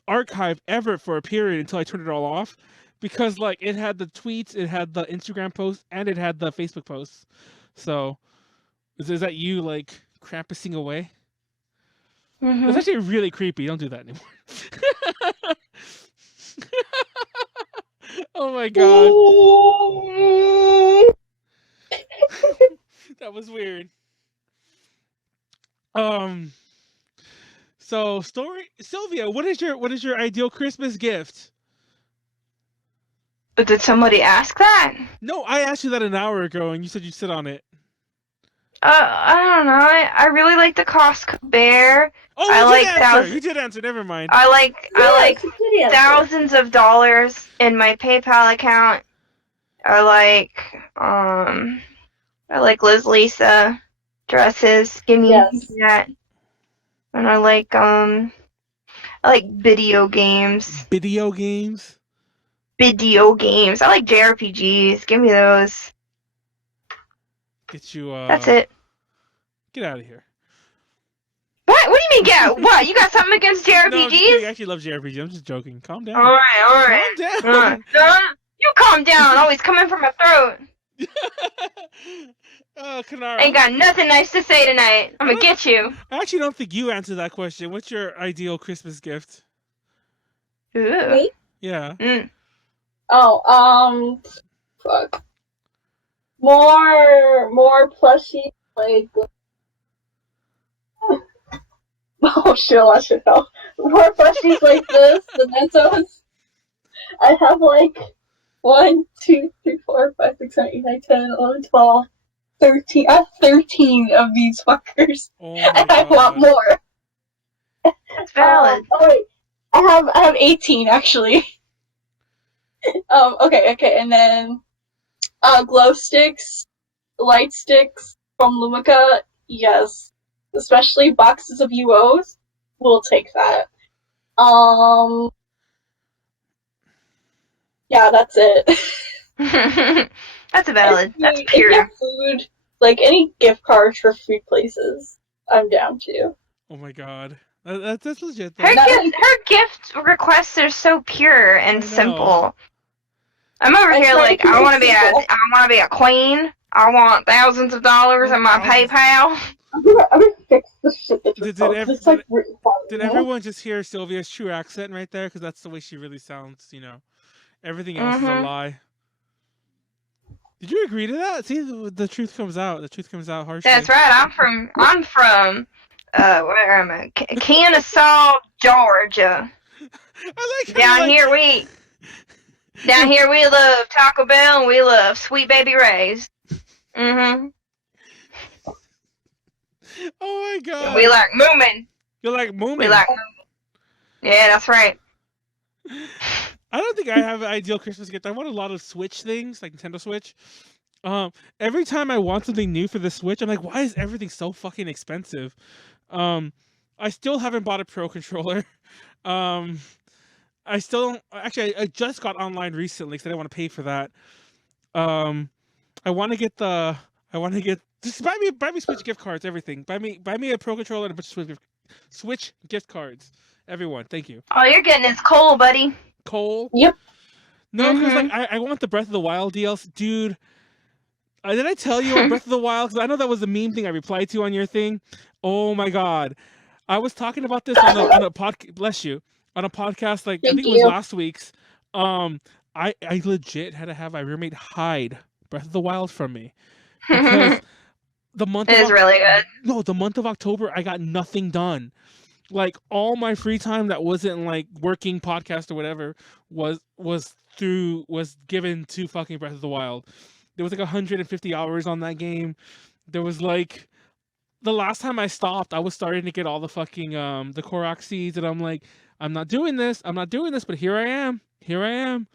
archive ever for a period until I turned it all off, because like it had the tweets, it had the Instagram posts, and it had the Facebook posts. So is that you like Krampusing away? Mm-hmm. That's actually really creepy. Don't do that anymore. Oh my god. That was weird. So Sylvia, what is your ideal Christmas gift? But did somebody ask that? No, I asked you that an hour ago, and you said you'd sit on it. I don't know. I really like the Costco bear. Oh, you did answer. Never mind. I like thousands of dollars in my PayPal account. I like Liz Lisa dresses. Give me that. And I like video games. Video games? Video games. I like JRPGs. Give me those. Get you That's it. Get out of here. What do you mean get out? What? You got something against JRPGs? No, I actually love JRPGs. I'm just joking. Calm down. Alright. Calm down. You calm down. Always coming from my throat. Konaru. Ain't got nothing nice to say tonight. I'm gonna get you. I actually don't think you answered that question. What's your ideal Christmas gift? Ooh. Me? Yeah. Oh, fuck. More plushies, like... Oh shit, I should know. More plushies like this, the Mentos. I have like 1, 2, 3, 4, 5, 6, 7, 8, 9, 10, 11, 12, 13. I have 13 of these fuckers. Oh and I want more. That's valid. Oh wait. I have 18 actually. Okay, and then glow sticks, light sticks from Lumica, yes. Especially boxes of UOs. We'll take that. Yeah, that's it. That's valid. That's pure. If you have food, like any gift cards for food places, I'm down to. Oh my god. That's legit. Her gift requests are so pure and simple. I'm over here like, I want to be a queen. I want thousands of dollars in my PayPal. I'm gonna fix the shit that Did everyone just hear Sylvia's true accent right there? Because that's the way she really sounds, you know. Everything else is a lie. Did you agree to that? See, the truth comes out. The truth comes out harshly. That's right. I'm from where am I? Kennesaw, Georgia. Down here we love Taco Bell and we love Sweet Baby Ray's. Oh my god. We like Moomin. You like Moomin? We like Moomin. Yeah, that's right. I don't think I have an ideal Christmas gift. I want a lot of Switch things, like Nintendo Switch. Every time I want something new for the Switch, I'm like, why is everything so fucking expensive? I still haven't bought a Pro controller. Um, I still don't. Actually, I just got online recently because I didn't want to pay for that. Um, I want to get the. I want to get. Just buy me Switch gift cards, everything. Buy me a Pro controller and a bunch of Switch gift cards. Everyone, thank you. All you're getting is coal, buddy. Cole. Yep. No, because like I want the Breath of the Wild DLC, dude. Did I tell you on Breath of the Wild? Because I know that was the meme thing I replied to on your thing. Oh my god, I was talking about this on a podcast. Bless you, on a podcast like I think it was last week's. I legit had to have my roommate hide Breath of the Wild from me because the month it is really good. No, the month of October I got nothing done. Like all my free time that wasn't like working, podcast or whatever was given to fucking Breath of the Wild. There was like 150 hours on that game. There was like the last time I stopped, I was starting to get all the fucking the Korok seeds, and I'm like, I'm not doing this, but here I am.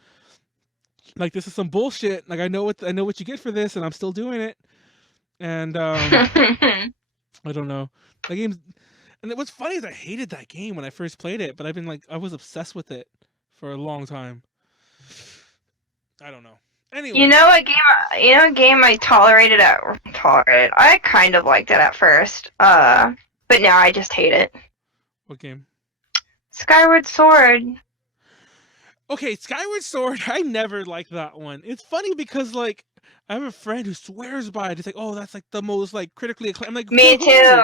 Like this is some bullshit. Like I know what you get for this, and I'm still doing it. And I don't know. The game's, and what's funny is I hated that game when I first played it, but I was obsessed with it for a long time. I don't know. Anyway. You know a game I tolerated. I kind of liked it at first. But now I just hate it. What game? Skyward Sword. Okay, Skyward Sword, I never liked that one. It's funny because like I have a friend who swears by it. It's like, oh, that's like the most like critically acclaimed. I'm like, me too.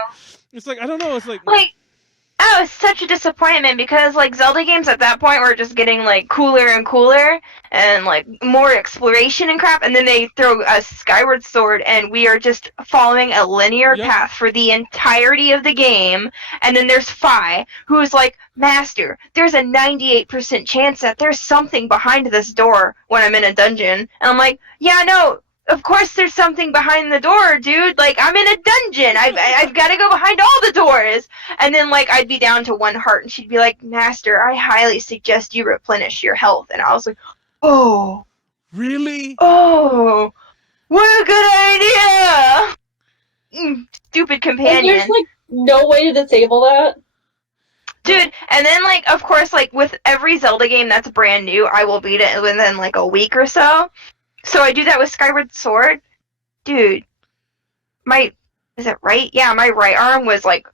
It's like I don't know. It's like that was such a disappointment because like Zelda games at that point were just getting like cooler and cooler and like more exploration and crap, and then they throw a Skyward Sword and we are just following a linear path for the entirety of the game, and then there's Fi who's like, Master, there's a 98% chance that there's something behind this door when I'm in a dungeon, and I'm like, yeah, no, of course there's something behind the door, dude. Like, I'm in a dungeon. I've got to go behind all the doors. And then, like, I'd be down to 1 heart, and she'd be like, Master, I highly suggest you replenish your health. And I was like, oh. Really? Oh. What a good idea. Stupid companion. And there's, like, no way to disable that? Dude, and then, like, of course, like, with every Zelda game that's brand new, I will beat it within, like, a week or so. So I do that with Skyward Sword. Dude, is it right? Yeah, my right arm was like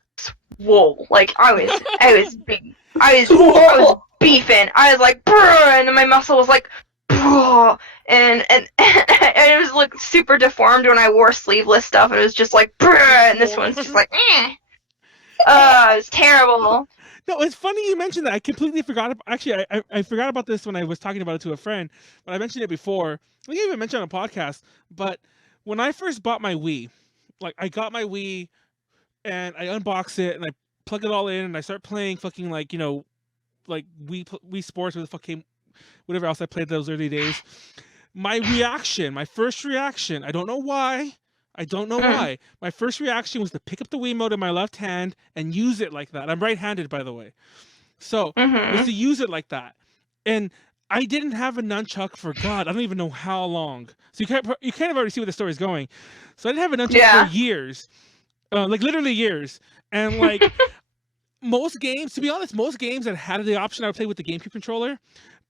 swole. Like I was big. I was beefing. I was like, brr, and then my muscle was like, brr, and it was like super deformed when I wore sleeveless stuff. And it was just like, brr, and this one's just like, eh. It was terrible. No, it's funny you mentioned that. I completely forgot. Actually, I forgot about this when I was talking about it to a friend, but I mentioned it before. I think I even mentioned it on a podcast. But when I first bought my Wii, like I got my Wii and I unbox it and I plug it all in and I start playing fucking like, you know, like Wii Sports or the fuck came, whatever else I played those early days. My first reaction, I don't know why. My first reaction was to pick up the Wiimote in my left hand and use it like that. I'm right-handed, by the way. So, was to use it like that. And I didn't have a nunchuck for God, I don't even know how long. So you kind of already see where the story's going. So I didn't have a nunchuck for years. Like literally years. And like most games, to be honest, most games that had the option I would play with the GameCube controller.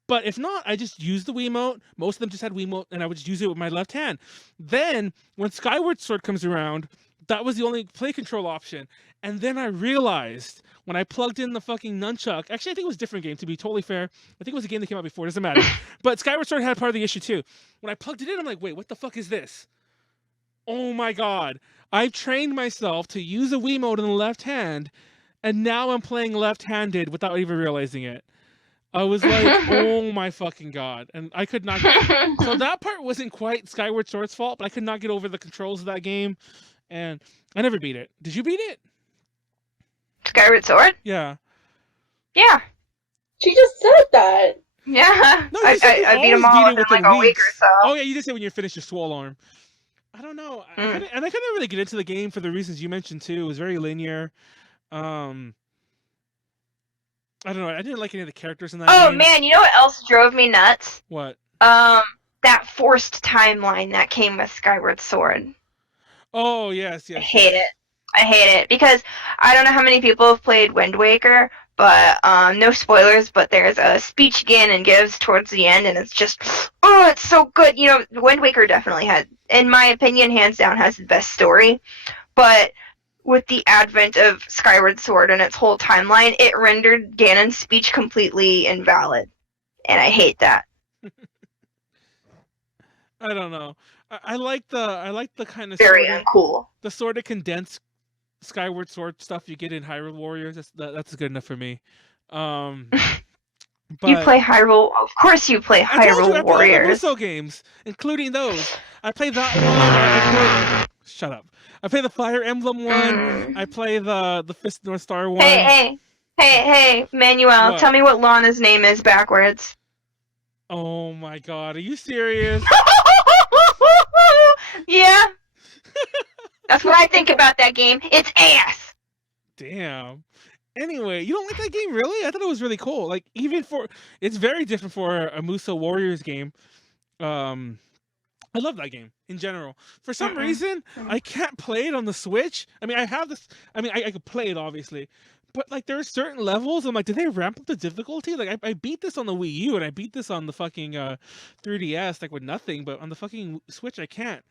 But if not, I just used the Wiimote. Most of them just had Wiimote, and I would just use it with my left hand. Then, when Skyward Sword comes around, that was the only play control option. And then I realized, when I plugged in the fucking nunchuck, actually I think it was a different game, to be totally fair. I think it was a game that came out before, it doesn't matter. But Skyward Sword had part of the issue too. When I plugged it in, I'm like, wait, what the fuck is this? Oh my god. I've trained myself to use a Wiimote in the left hand, and now I'm playing left-handed without even realizing it. I was like, oh my fucking god. And I could not... So that part wasn't quite Skyward Sword's fault, but I could not get over the controls of that game. And I never beat it. Did you beat it? Skyward Sword? Yeah. Yeah. She just said that. Yeah. No, I beat them all in like a week or so. Oh yeah, you just said when you finished your swole arm. I don't know. And I couldn't really get into the game for the reasons you mentioned too. It was very linear. I don't know. I didn't like any of the characters in that game. Man, you know what else drove me nuts? What? That that forced timeline that came with Skyward Sword. Oh, yes. I hate it because I don't know how many people have played Wind Waker, but no spoilers, but there's a speech Ganon gives towards the end, and it's just, oh, it's so good. You know, Wind Waker definitely had, in my opinion, hands down, has the best story, but with the advent of Skyward Sword and its whole timeline, it rendered Ganon's speech completely invalid, and I hate that. I don't know. I like the kind of very uncool. The sort of condensed Skyward Sword stuff you get in Hyrule Warriors. That's good enough for me. But you play Hyrule? Of course you play Hyrule Warriors. I play all the Musou games, including those. I play that one. Shut up. I play the Fire Emblem one. I play the Fist North Star one. Hey, Manuel, what? Tell me what Lana's name is backwards. Oh my god, are you serious? Yeah. That's what I think about that game. It's ass. Damn. Anyway, you don't like that game, really? I thought it was really cool. Like, it's very different for a Musou Warriors game. I love that game in general. For some reason, I can't play it on the Switch. I mean, I have this. I mean, I could play it obviously, but like there are certain levels. I'm like, did they ramp up the difficulty? Like, I beat this on the Wii U and I beat this on the fucking 3DS, like with nothing. But on the fucking Switch, I can't.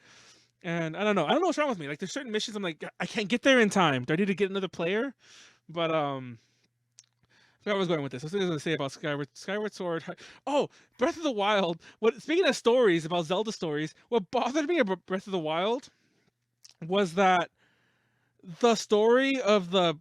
And I don't know what's wrong with me. Like, there's certain missions I'm like, I can't get there in time. Do I need to get another player? But I forgot where I was going with this. What was I going to say about Skyward Sword? Oh, Breath of the Wild. Speaking of stories, about Zelda stories, what bothered me about Breath of the Wild was that the story of the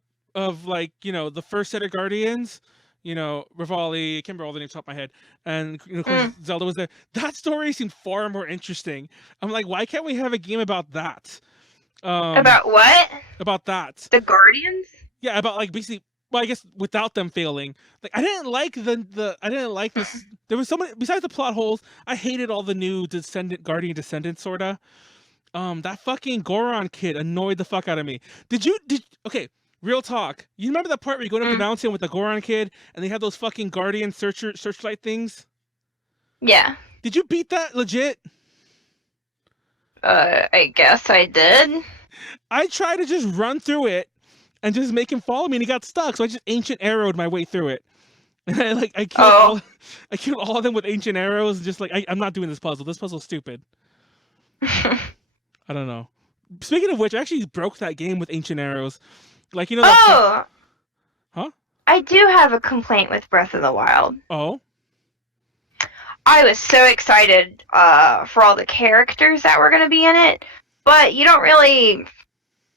first set of Guardians, Rivali, I can't remember all the names off the top of my head, and of course Zelda was there. That story seemed far more interesting. I'm like, why can't we have a game about that? About what? About that. The Guardians? Yeah, about like basically. Well, I guess without them failing, like I didn't like I didn't like this. There was so many besides the plot holes. I hated all the new Guardian descendants sorta. That fucking Goron kid annoyed the fuck out of me. Okay, real talk. You remember that part where you go up the mountain with the Goron kid and they have those fucking Guardian searchlight things? Yeah. Did you beat that legit? I guess I did. I tried to just run through it and just make him follow me, and he got stuck. So I just ancient arrowed my way through it. And I killed all of them with ancient arrows. Just like I'm not doing this puzzle. This puzzle's stupid. I don't know. Speaking of which, I actually broke that game with ancient arrows. Like Huh? I do have a complaint with Breath of the Wild. Oh. I was so excited for all the characters that were going to be in it, but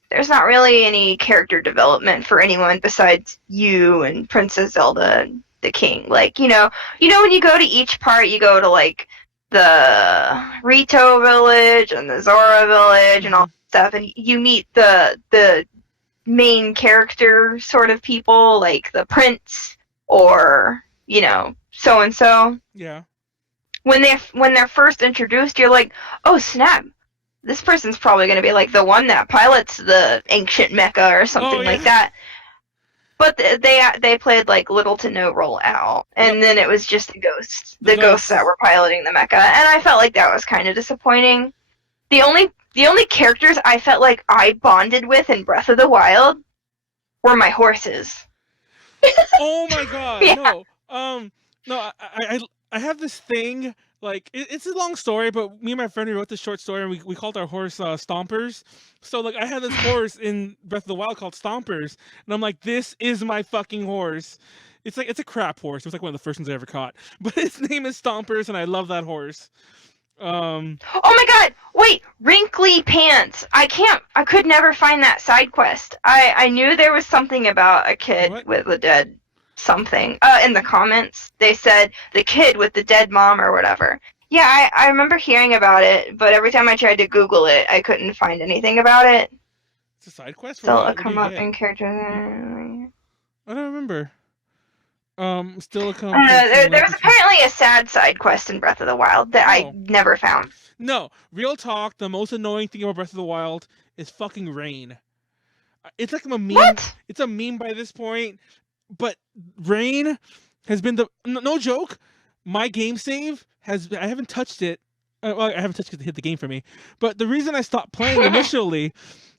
there's not really any character development for anyone besides you and Princess Zelda and the king. Like, when you go to each part, you go to like the Rito village and the Zora village and all that stuff, and you meet the main character sort of people, like the prince or, so and so. Yeah. When they're first introduced, you're like, oh snap, this person's probably going to be like the one that pilots the ancient mecha or something like that. But they played like little to no role at all, and then it was just the ghosts that were piloting the mecha, and I felt like that was kind of disappointing. The only characters I felt like I bonded with in Breath of the Wild were my horses. Oh my god! Yeah. No, I have this thing, like, it's a long story, but me and my friend, we wrote this short story, and we called our horse Stompers. So, like, I had this horse in Breath of the Wild called Stompers, and I'm like, this is my fucking horse. It's a crap horse. It was like one of the first ones I ever caught. But his name is Stompers, and I love that horse. Oh my god! Wait, Wrinkly Pants. I could never find that side quest. I knew there was something about a kid with a dead something. In the comments, they said the kid with the dead mom or whatever. Yeah, I remember hearing about it, but every time I tried to Google it, I couldn't find anything about it. It's a side quest? Still, it'll come up in characters. I don't remember. Still a come. There was apparently a sad side quest in Breath of the Wild that I never found. No, real talk, the most annoying thing about Breath of the Wild is fucking rain. It's like a meme. What? It's a meme by this point. But rain has been no joke. My game save I haven't touched it Well, I haven't touched it to hit the game for me. But the reason I stopped playing initially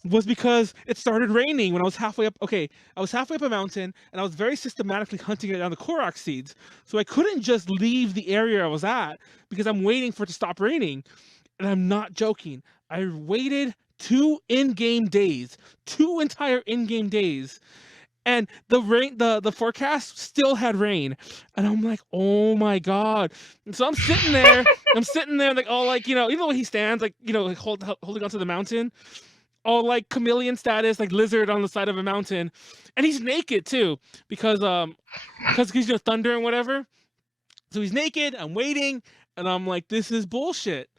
was because it started raining when I was halfway up. Okay, I was halfway up a mountain, and I was very systematically hunting down the Korok seeds. So I couldn't just leave the area I was at because I'm waiting for it to stop raining. And I'm not joking. I waited 2 in-game days, 2 entire in-game days. And the forecast still had rain, and I'm like, oh my god! And so I'm sitting there, like all like even the way he stands, like like holding onto the mountain, all like chameleon status, like lizard on the side of a mountain, and he's naked too because he's thunder and whatever. So he's naked. I'm waiting, and I'm like, this is bullshit.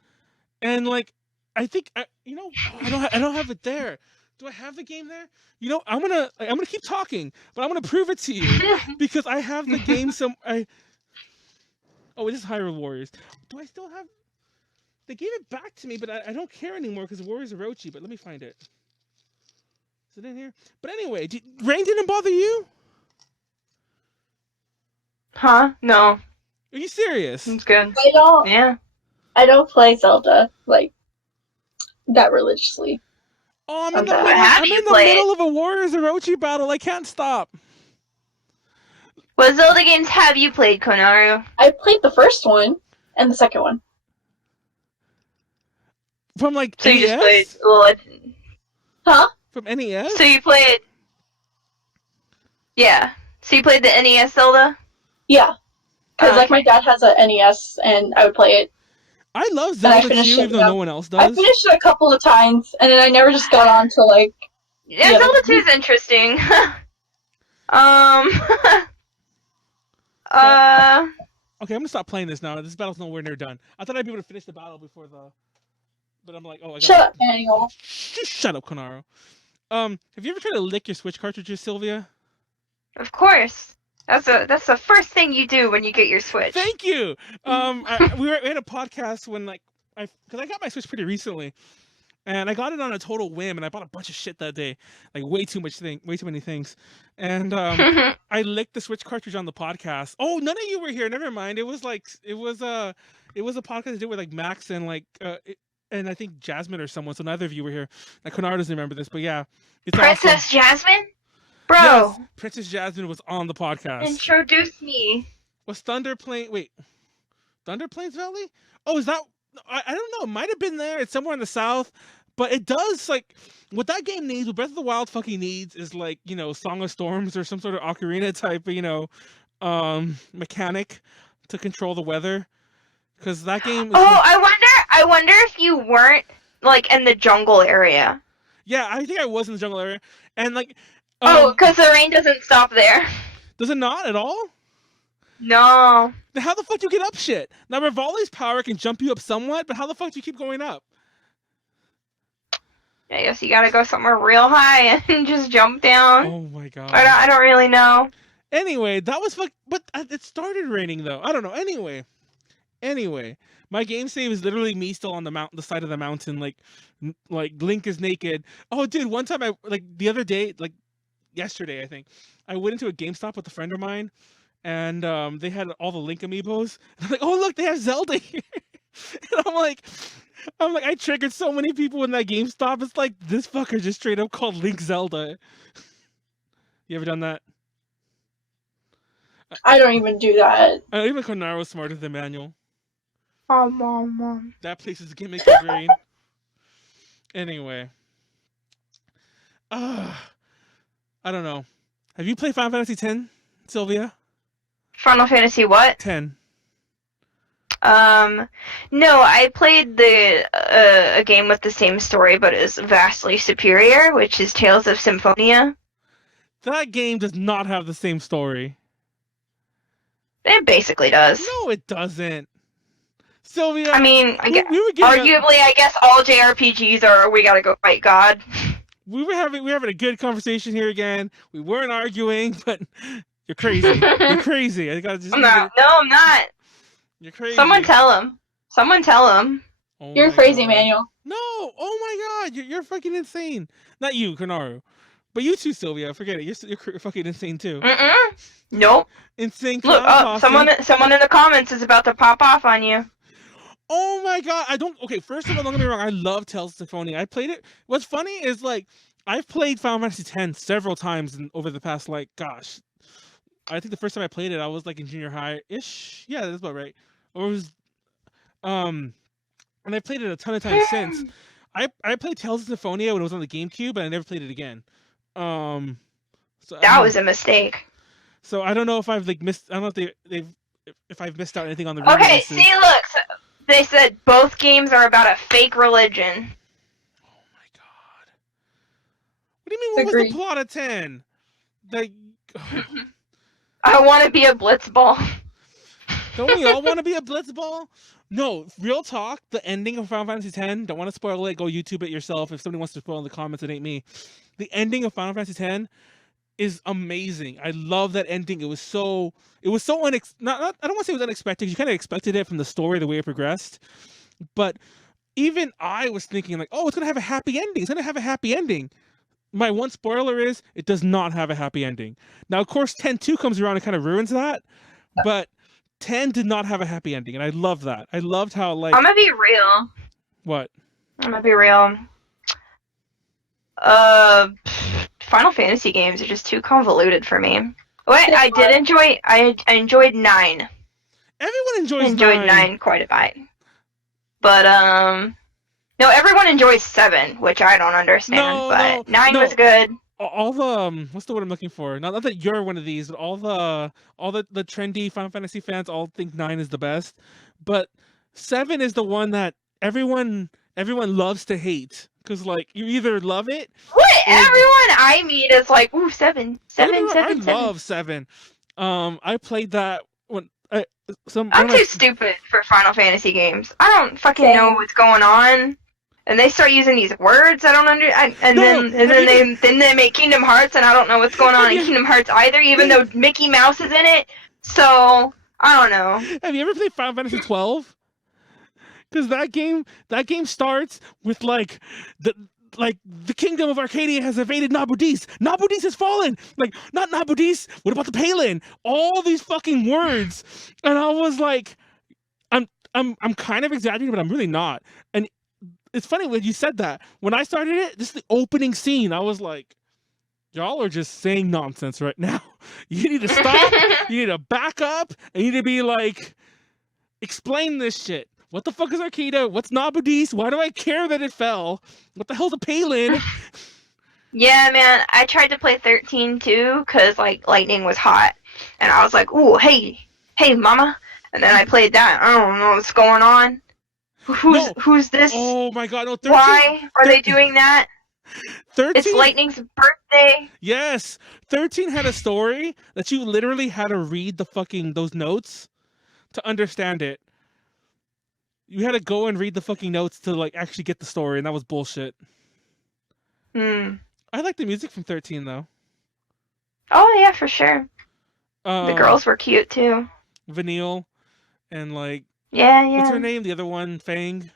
And like, I think I don't have it there. Do I have the game there? I'm gonna keep talking, but I'm gonna prove it to you because I have the game. Oh, this is Hyrule Warriors. Do I still have? They gave it back to me, but I don't care anymore because Warriors Orochi. But let me find it. Is it in here? But anyway, rain didn't bother you? Huh? No. Are you serious? It's good. I don't. Yeah. I don't play Zelda like that religiously. Oh, I'm in the Okay. middle of a Warriors Orochi battle. I can't stop. What Zelda games have you played, Konaru? I played the first one and the second one. From like So NES? you just played. Well, Huh? From NES? so you played. Yeah. So you played the NES Zelda? Yeah. Because Okay. like my dad has a NES and I would play it. I love Zelda too, finished it, even though yeah. no one else I does. finished it a couple of times and then I never just got on to like Yeah, Yeah. Zelda 2 is interesting. Okay, I'm gonna stop playing this now. This battle's nowhere near done. I thought I'd be able to finish the battle before the... But I'm like, oh, I got shut up, Manuel. Shut up, Konaru. Have you ever tried to lick your Switch cartridges, Sylvia? Of course. That's the first thing you do when you get your Switch. Thank you. We had a podcast when because I got my Switch pretty recently, and I got it on a total whim, and I bought a bunch of shit that day, like way too many things, and I licked the Switch cartridge on the podcast. Oh, none of you were here. Never mind. It was a podcast I did with like Max and and I think Jasmine or someone. So neither of you were here. Like Konaru doesn't remember this, but yeah, it's Princess awesome. Jasmine? Bro, Yes, Princess Jasmine was on the podcast. introduce me. Was Thunder Plains Valley? Oh, is that? I don't know. It might have been there. It's somewhere in the south. But it does, like, what that game needs, what Breath of the Wild fucking needs is, like, Song of Storms or some sort of Ocarina type of, mechanic to control the weather. Because that game is... Oh, I wonder if you weren't, like, in the jungle area. Yeah, I think I was in the jungle area. And, like... Because the rain doesn't stop there. Does it not at all? No. Then how the fuck do you get up shit? Now, Rivali's power can jump you up somewhat, but how the fuck do you keep going up? I guess you gotta go somewhere real high and just jump down. Oh my god. I don't really know. Anyway, that was fuck. But it started raining though. I don't know. Anyway, my game save is literally me still on the side of the mountain, like Link is naked. Oh, dude, one time the other day, like yesterday, I think I went into a GameStop with a friend of mine, and they had all the Link amiibos. And I'm like, oh look, they have Zelda here. And I'm like, I triggered so many people in that GameStop. It's like this fucker just straight up called Link Zelda. You ever done that? I don't even do that. Even Konaru is smarter than Manuel. Oh, mom. That place is gimmick your brain. Anyway. I don't know. Have you played Final Fantasy X, Sylvia? Final Fantasy what? 10. No, I played a game with the same story, but is vastly superior, which is Tales of Symphonia. That game does not have the same story. It basically does. No, it doesn't. Sylvia, I mean, arguably, I guess all JRPGs are we gotta go fight God. We're having a good conversation here again. We weren't arguing, but you're crazy. You're crazy. I gotta just. I'm not. No, I'm not. You're crazy. Someone tell him. Oh You're my crazy, God. Manuel. No. Oh my God. You're fucking insane. Not you, Konaru. But you too, Sylvia. Forget it. You're fucking insane too. Nope. Insane. Look, clown posse. someone in the comments is about to pop off on you. Oh my god, I don't. Okay, first of all, don't get me wrong. I love Tales of Symphonia. I played it. What's funny is like I've played Final Fantasy X several times over the past gosh. I think the first time I played it, I was like in junior high ish. Yeah, that's about right. Or it was and I played it a ton of times since. I played Tales of Symphonia when it was on the GameCube, and I never played it again. So That was a mistake. So I don't know if I've missed. I don't know if if I've missed out anything on the. Okay, releases. see, look. So they said both games are about a fake religion. Oh my god! What do you mean? What was the plot of 10? Like, I want to be a blitzball. don't we all want to be a blitzball? No, real talk. The ending of Final Fantasy X. Don't want to spoil it. Go YouTube it yourself. If somebody wants to spoil in the comments, it ain't me. The ending of Final Fantasy X is amazing. I love that ending. It was so I don't want to say it was unexpected. You kind of expected it from the story, the way it progressed. But even I was thinking like, oh, it's gonna have a happy ending. It's gonna have a happy ending. My one spoiler is it does not have a happy ending. Now, of course, 10-2 comes around and kind of ruins that. But 10 did not have a happy ending, and I love that. I loved how like. I'm gonna be real. What? I'm gonna be real. Final Fantasy games are just too convoluted for me. Wait, I did enjoy. I enjoyed 9. Everyone enjoyed 9 quite a bit. But no, everyone enjoys 7, which I don't understand. But 9 was good. All the what's the word I'm looking for? Not that you're one of these, but all the trendy Final Fantasy fans all think 9 is the best. But 7 is the one that everyone loves to hate. Because, like, you either love it. What? Everyone I meet is like, ooh, 7. I love 7. I played that when I'm too stupid for Final Fantasy games. I don't fucking know what's going on. And they start using these words I don't understand. Then they make Kingdom Hearts, and I don't know what's going on in Kingdom Hearts either, even though Mickey Mouse is in it. So, I don't know. Have you ever played Final Fantasy 12? Because that game starts with like the kingdom of Arcadia has invaded Nabudis. Nabudis has fallen. Like, not Nabudis. What about the Palin? All these fucking words, and I was like, I'm kind of exaggerating, but I'm really not. And it's funny when you said that. When I started it, this is the opening scene. I was like, y'all are just saying nonsense right now. You need to stop. You need to back up. And you need to be like, explain this shit. What the fuck is Arcadia? What's Nabudis? Why do I care that it fell? What the hell's a Palin? Yeah, man. I tried to play 13 too, because like lightning was hot, and I was like, "Ooh, hey, mama!" And then I played that. I don't know what's going on. Who's this? Oh my god! No, 13, why are they doing that? 13? It's Lightning's birthday. Yes, 13 had a story that you literally had to read those notes to understand it. You had to go and read the fucking notes to like actually get the story, and that was bullshit. I like the music from 13 though. Oh yeah, for sure. The girls were cute too. Vanille, and like yeah. What's her name? The other one, Fang.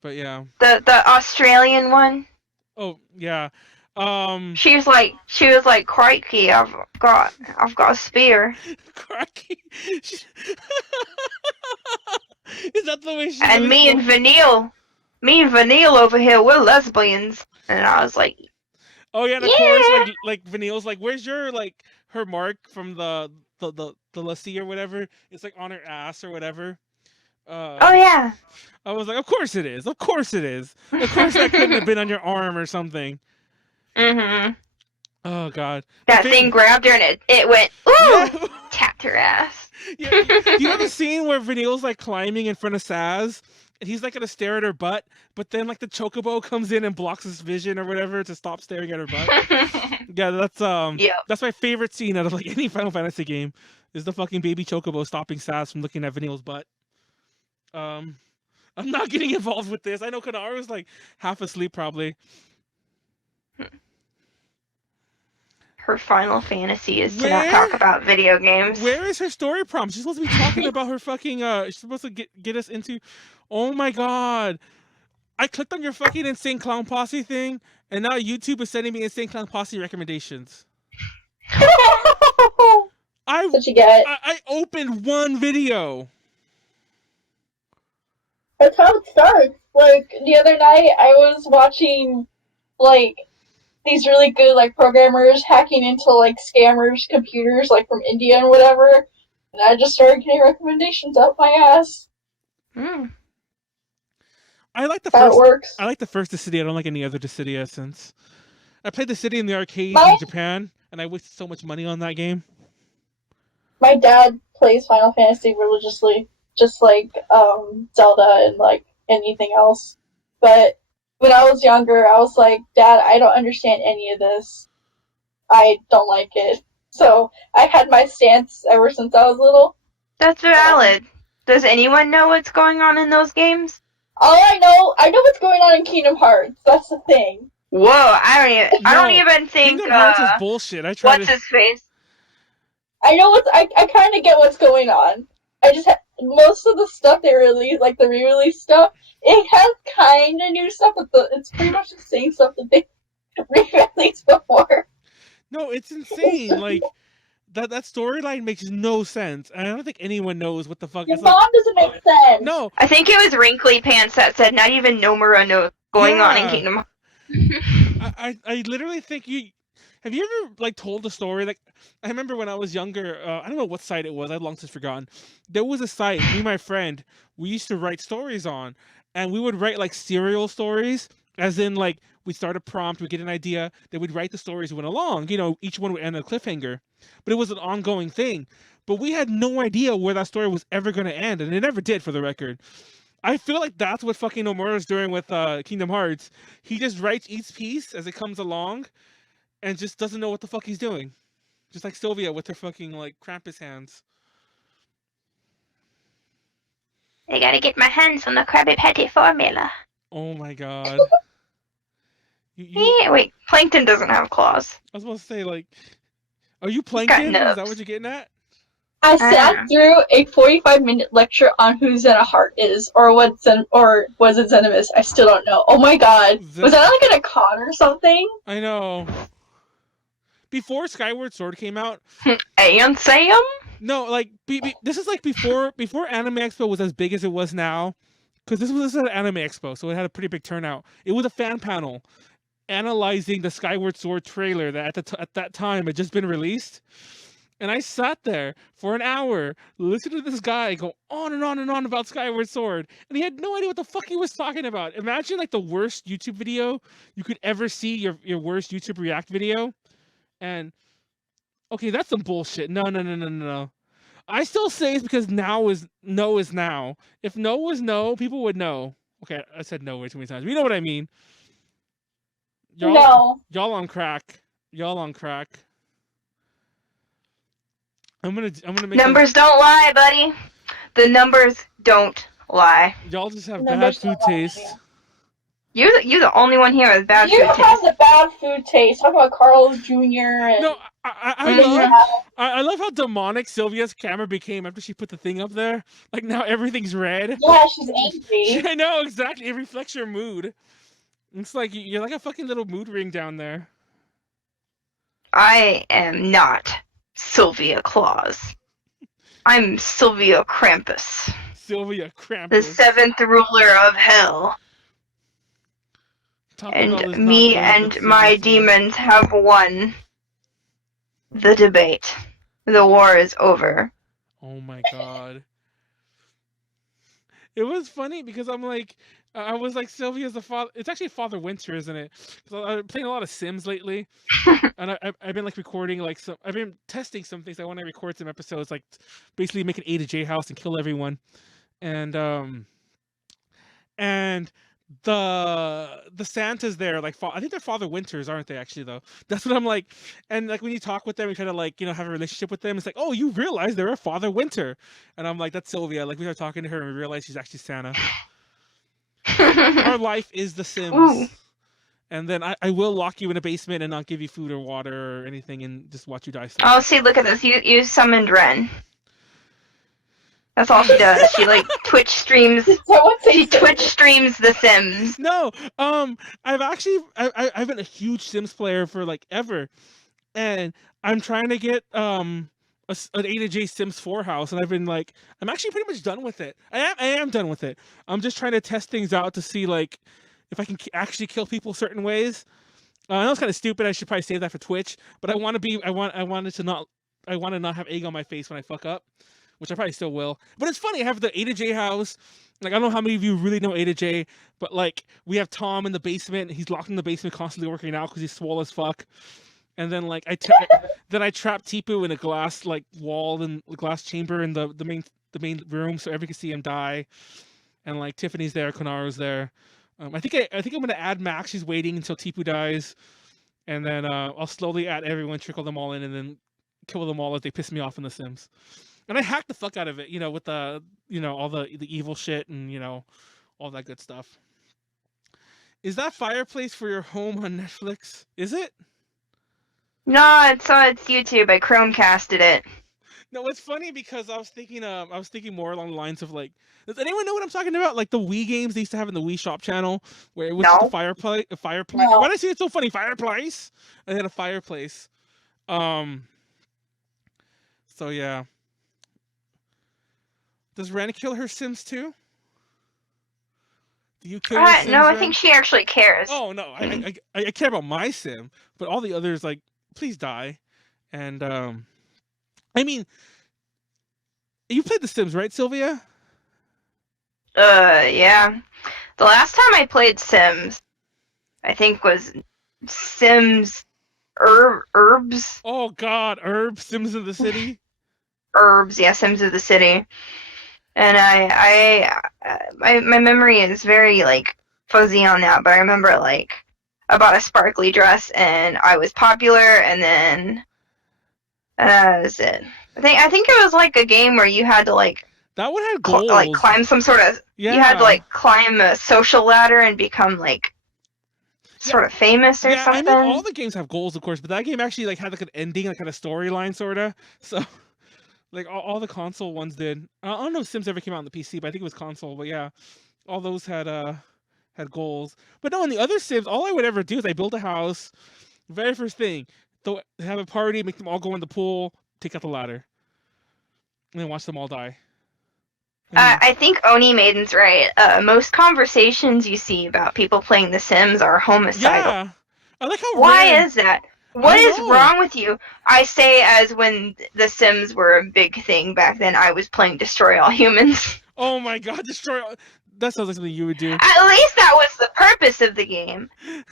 But yeah. The Australian one. Oh yeah. She was like, crikey, I've got a spear. Crikey. Is that the way she? And me and Vanille over here, we're lesbians. And I was like, oh yeah, and of course, like Vanille's like, where's your like her mark from the lassie or whatever? It's like on her ass or whatever. Oh yeah. I was like, of course it is. Of course it is. Of course that couldn't have been on your arm or something. Mm-hmm. Oh god. That thing grabbed her and it went, ooh, tapped her ass. Yeah, you have a scene where Vanille's like climbing in front of Saz, and he's like gonna stare at her butt, but then like the chocobo comes in and blocks his vision or whatever to stop staring at her butt. Yeah, that's my favorite scene out of like any Final Fantasy game, is the fucking baby chocobo stopping Saz from looking at Vanille's butt. I'm not getting involved with this. I know Konaru's like half asleep probably. Her final fantasy is to not talk about video games. Where is her story prompt? She's supposed to be talking about her fucking she's supposed to get us into. Oh my god. I clicked on your fucking Insane Clown Posse thing, and now YouTube is sending me Insane Clown Posse recommendations. What you get? I opened one video. That's how it starts. Like, the other night, I was watching, like, these really good, like, programmers hacking into, like, scammers' computers, like, from India and whatever, and I just started getting recommendations up my ass. Mm. I like the That first. works. I like the first Dissidia. I don't like any other Dissidia since I played Dissidia in the arcades My- in Japan, and I wasted so much money on that game. My dad plays Final Fantasy religiously, just like Zelda and like anything else. But when I was younger, I was like, Dad, I don't understand any of this. I don't like it. So I had my stance ever since I was little. That's valid. Does anyone know what's going on in those games? All I know what's going on in Kingdom Hearts. That's the thing. Whoa, I don't No, even think. Kingdom Hearts is bullshit. I tried. What's his face? I kind of get what's going on. I just most of the stuff they release, like the re-release stuff, it has kind of new stuff, but it's pretty much the same stuff that they re-released before. No, it's insane. Like that storyline makes no sense. And I don't think anyone knows what the fuck. Your It's mom doesn't make sense. No, I think it was Wrinkly Pants that said not even Nomura knows going on in Yeah. Kingdom. I literally think you. Have you ever like told a story? Like I remember when I was younger. I don't know what site it was. I've long since forgotten. There was a site. Me and my friend, we used to write stories on, and we would write like serial stories, as in like we start a prompt, we get an idea, then we'd write the stories went along. You know, each one would end on a cliffhanger, but it was an ongoing thing. But we had no idea where that story was ever going to end, and it never did, for the record. I feel like that's what fucking Nomura's doing with Kingdom Hearts. He just writes each piece as it comes along, and just doesn't know what the fuck he's doing. Just like Sylvia with her fucking like Krampus hands. I gotta get my hands on the Krabby Patty formula. Oh my god. Wait, Plankton doesn't have claws. I was supposed to say, like, are you Plankton? Is that nubs. what you're getting at? I sat through a 45-minute lecture on who Xenoheart is, or was it Zenimus? I still don't know. Oh my god. Was that like at a con or something? I know. Before Skyward Sword came out. And Sam? No, like this is like before Anime Expo was as big as it was now, because this was an Anime Expo, so it had a pretty big turnout. It was a fan panel analyzing the Skyward Sword trailer that at that time had just been released, and I sat there for an hour listening to this guy go on and on and on about Skyward Sword, and he had no idea what the fuck he was talking about. Imagine like the worst YouTube video you could ever see, your worst YouTube React video, and okay, that's some bullshit. No. I still say it's because no is now. If no was no, people would know. Okay, I said no way too many times. You know what I mean. Y'all on crack. Y'all on crack. I'm gonna make numbers don't lie, buddy. The numbers don't lie. Y'all just have bad food taste. You're the only one here with bad food taste. You have the bad food taste. Talk about Carlos Jr. and No, I love how demonic Sylvia's camera became after she put the thing up there. Like now everything's red. Yeah, she's angry. I know exactly. It reflects your mood. It's like you're like a fucking little mood ring down there. I am not Sylvia Claus. I'm Sylvia Krampus. Sylvia Krampus. The seventh ruler of hell. And me and my demons have won the debate. The war is over. Oh my god. It was funny because I'm like, I was like, Sylvia's the father. It's actually Father Winter, isn't it? Because I've been playing a lot of Sims lately, and I've been like recording like some. I've been testing some things. I want to record some episodes, like basically make an A to J house and kill everyone, and the Santas there, like I think they're Father Winters, aren't they? Actually, though, that's what I'm like. And like when you talk with them, you try to like have a relationship with them. It's like, oh, you realize they're a Father Winter, and I'm like, that's Sylvia. Like we start talking to her and we realize she's actually Santa. Our life is The Sims. Ooh. And then I will lock you in a basement and not give you food or water or anything and just watch you die. Oh, see, look at this. You summoned Ren. That's all she does. She like Twitch streams. She Twitch streams The Sims. No, I've been a huge Sims player for like ever, and I'm trying to get an A to J Sims 4 house, and I've been like, I'm actually pretty much done with it. I am done with it. I'm just trying to test things out to see like if I can actually kill people certain ways. I know it's kind of stupid. I should probably save that for Twitch, but I want to not have egg on my face when I fuck up, which I probably still will. But it's funny. I have the A to J house. Like, I don't know how many of you really know A to J, but like we have Tom in the basement. He's locked in the basement, constantly working out because he's swole as fuck. And then like I trap Tipu in a glass like wall and glass chamber in the main room so everyone can see him die. And like Tiffany's there, Konaru's there. I think I'm gonna add Max. She's waiting until Tipu dies, and then I'll slowly add everyone, trickle them all in, and then kill them all as they piss me off in The Sims. And I hacked the fuck out of it, with the all the evil shit and all that good stuff. Is that fireplace for your home on Netflix? Is it? No, it's YouTube. I Chromecasted it. No, it's funny because I was thinking more along the lines of like, does anyone know what I'm talking about? Like the Wii games they used to have in the Wii Shop channel where it was just a fireplace. No. Why did I say it's so funny? Fireplace. I had a fireplace. So yeah. Does Ren kill her Sims too? Do you kill your Sims? No, I Ren? think she actually cares. Oh no, I care about my Sim, but all the others like, please die. And I mean, you played The Sims, right, Sylvia? Yeah. The last time I played Sims, I think was Sims Herbs. Oh God, Sims of the City. Herbs, yeah, Sims of the City. And my memory is very like fuzzy on that, but I remember like I bought a sparkly dress and I was popular, and then that was it. I think it was like a game where you had to like that one had goals. like climb some sort of you had to like climb a social ladder and become like sort of famous or something. I mean, all the games have goals, of course, but that game actually like had like an ending, like kind of storyline, sorta. So, like all the console ones did. I don't know if Sims ever came out on the PC, but I think it was console. But yeah, all those had goals. But no, in the other Sims, all I would ever do is I build a house. Very first thing, have a party, make them all go in the pool, take out the ladder, and then watch them all die. I think Oni Maiden's right. Most conversations you see about people playing The Sims are homicidal. Yeah, I like how. Why is that? What is wrong with you? I say as when The Sims were a big thing back then, I was playing Destroy All Humans. Oh my God, Destroy All... That sounds like something you would do. At least that was the purpose of the game.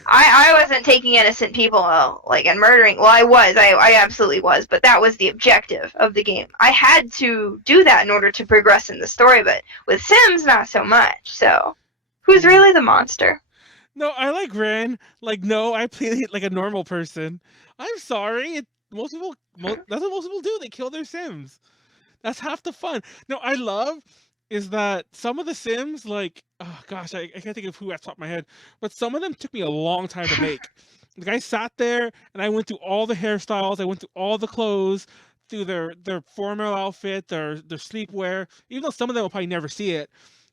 I wasn't taking innocent people like and murdering. Well, I was. I absolutely was. But that was the objective of the game. I had to do that in order to progress in the story. But with Sims, not so much. So, who's really the monster? No, I like Ren. Like, no, I play it like a normal person. I'm sorry. That's what most people do. They kill their Sims. That's half the fun. No, I love is that some of the Sims, like, oh gosh, I can't think of who off the top of my head, but some of them took me a long time to make. Like, I sat there and I went through all the hairstyles, I went through all the clothes, through their formal outfit, their sleepwear, even though some of them will probably never see it,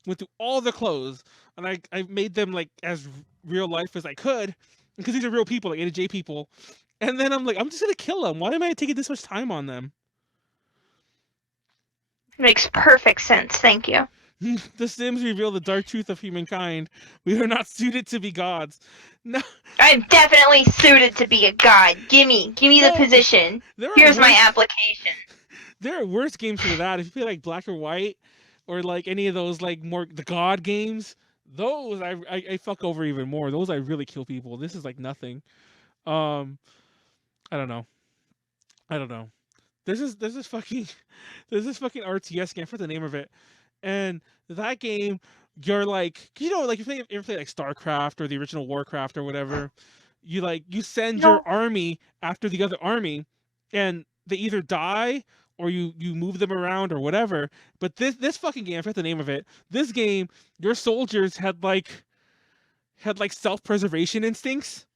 went through all their clothes, and I made them like as real life as I could, because these are real people, like A to J people, and then I'm like, I'm just gonna kill them. Why am I taking this much time on them? Makes perfect sense, thank you. The Sims reveal the dark truth of humankind. We are not suited to be gods. No, I'm definitely suited to be a god. Gimme the position. Here's my application. There are worse games for that. If you play like Black or White, or like any of those like more the god games, those I fuck over even more. Those I really kill people. This is like nothing. I don't know. There's this fucking RTS game. I forgot the name of it, and that game, you're like, like if you ever play like StarCraft or the original Warcraft or whatever, you send your army after the other army, and they either die or you move them around or whatever. But this fucking game, I forgot the name of it. This game, your soldiers had self-preservation instincts.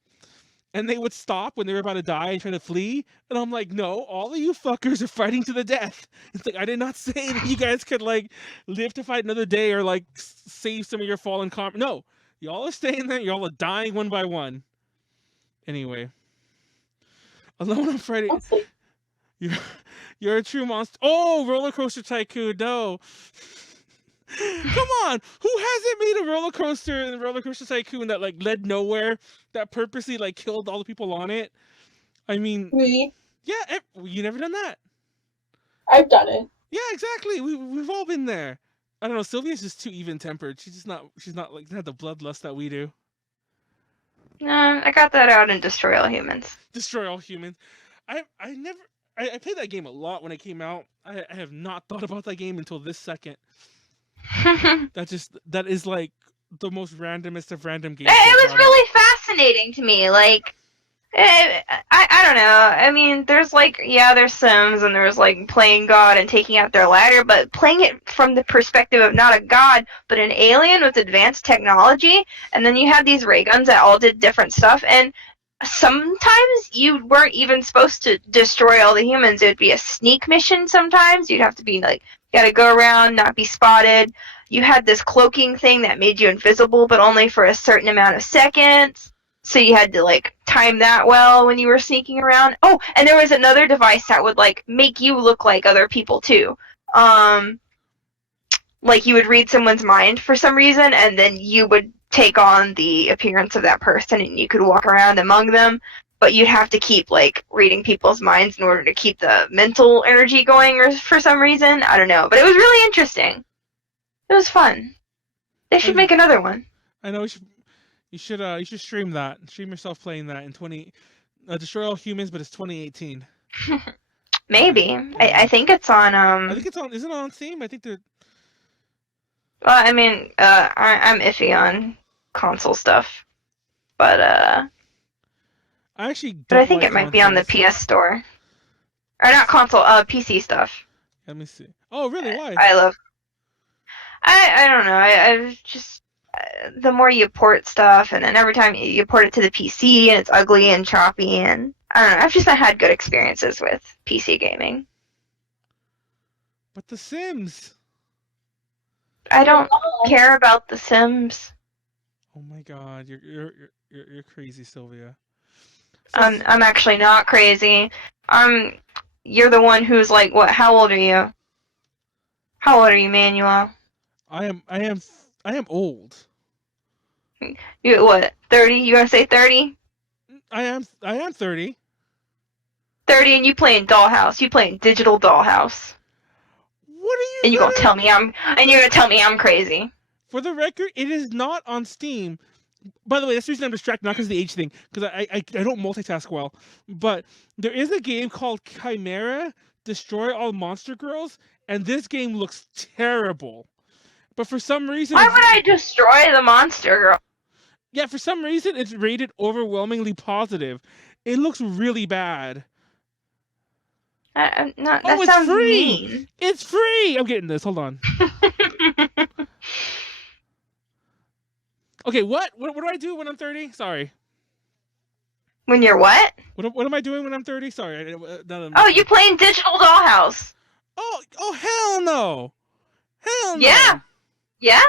And they would stop when they were about to die and try to flee. And I'm like, no, all of you fuckers are fighting to the death. It's like, I did not say that you guys could, like, live to fight another day or, like, save some of your fallen comrades. No, y'all are staying there. Y'all are dying one by one. Anyway. Alone on Friday. You're a true monster. Oh, Roller Coaster Tycoon, no. Come on, who hasn't made a roller coaster in Roller Coaster Tycoon that like led nowhere, that purposely like killed all the people on it? I mean, Me, yeah, you never done that. I've done it. Yeah, exactly. We've all been there. I don't know. Sylvia's just too even tempered. She's not like had the bloodlust that we do. No, I got that out in Destroy All Humans. Destroy All Humans. I played that game a lot when it came out. I have not thought about that game until this second. That is like the most randomest of random games. It was really fascinating to me. Like, I don't know. I mean, there's like, yeah, there's Sims and there's like playing God and taking out their ladder, but playing it from the perspective of not a god, but an alien with advanced technology, and then you have these ray guns that all did different stuff, and sometimes you weren't even supposed to destroy all the humans. It would be a sneak mission sometimes. You'd have to be like, you gotta go around, not be spotted. You had this cloaking thing that made you invisible, but only for a certain amount of seconds. So you had to, like, time that well when you were sneaking around. Oh, and there was another device that would, like, make you look like other people, too. Like, you would read someone's mind for some reason, and then you would take on the appearance of that person, and you could walk around among them. But you'd have to keep, like, reading people's minds in order to keep the mental energy going or for some reason. I don't know. But it was really interesting. It was fun. They should make another one. I know you should stream that. Stream yourself playing that in Destroy All Humans, but it's 2018. Maybe. I think it's on I think it's on. Isn't it on Steam? I think they're. Well, I mean, I'm iffy on console stuff, but I actually. But I think it might be on the PS Store, or not console, PC stuff. Let me see. Oh, really? Why? I don't know. I just the more you port stuff, and then every time you port it to the PC, and it's ugly and choppy, and I don't know. I've just not had good experiences with PC gaming. But The Sims. I don't care about The Sims. Oh my God, you're crazy, Sylvia. I'm actually not crazy. You're the one who's like, what? How old are you? How old are you, Manuel? I am old. You what? 30? You gonna say 30? I am 30. 30, and you playing Dollhouse. You playing Digital Dollhouse. What are you? And you're gonna tell me I'm crazy. For the record, it is not on Steam. By the way, that's the reason I'm distracted, not because of the age thing, because I don't multitask well. But there is a game called Chimera Destroy All Monster Girls, and this game looks terrible. But for some reason... Why would I destroy the monster girl? Yeah, for some reason, it's rated overwhelmingly positive. It looks really bad. That it's sounds free! mean. It's free! I'm getting this. Hold on. Okay, what do I do when I'm 30? Sorry. When you're what? What am I doing when I'm 30? Sorry. Oh, you playing Digital Dollhouse. Oh, hell no! Hell no! Yeah. Yeah.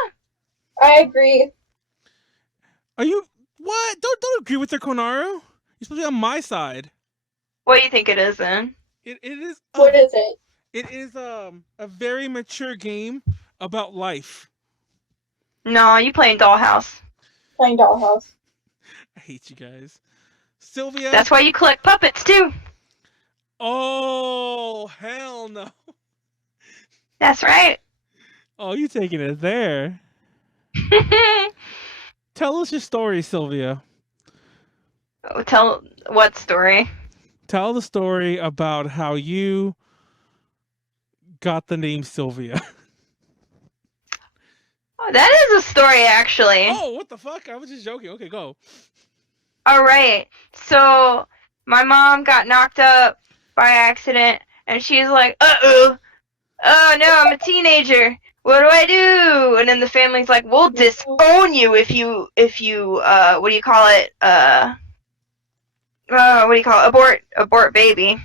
I agree. Are you... What? Don't agree with her, Konaru. You're supposed to be on my side. What do you think it is, then? It is... What is it? It is a very mature game about life. No, you playing Dollhouse. Playing Dollhouse. I hate you guys. Sylvia... That's why you collect puppets, too. Oh, hell no. That's right. Oh, you taking it there. Tell us your story, Sylvia. Tell what story? Tell the story about how you got the name Sylvia. Oh, that is a story, actually. Oh, what the fuck? I was just joking. Okay, go. All right. So my mom got knocked up by accident, and she's like, "Uh-oh. Oh, no, I'm a teenager. What do I do?" And then the family's like, "We'll disown you if you what do you call it? Abort baby."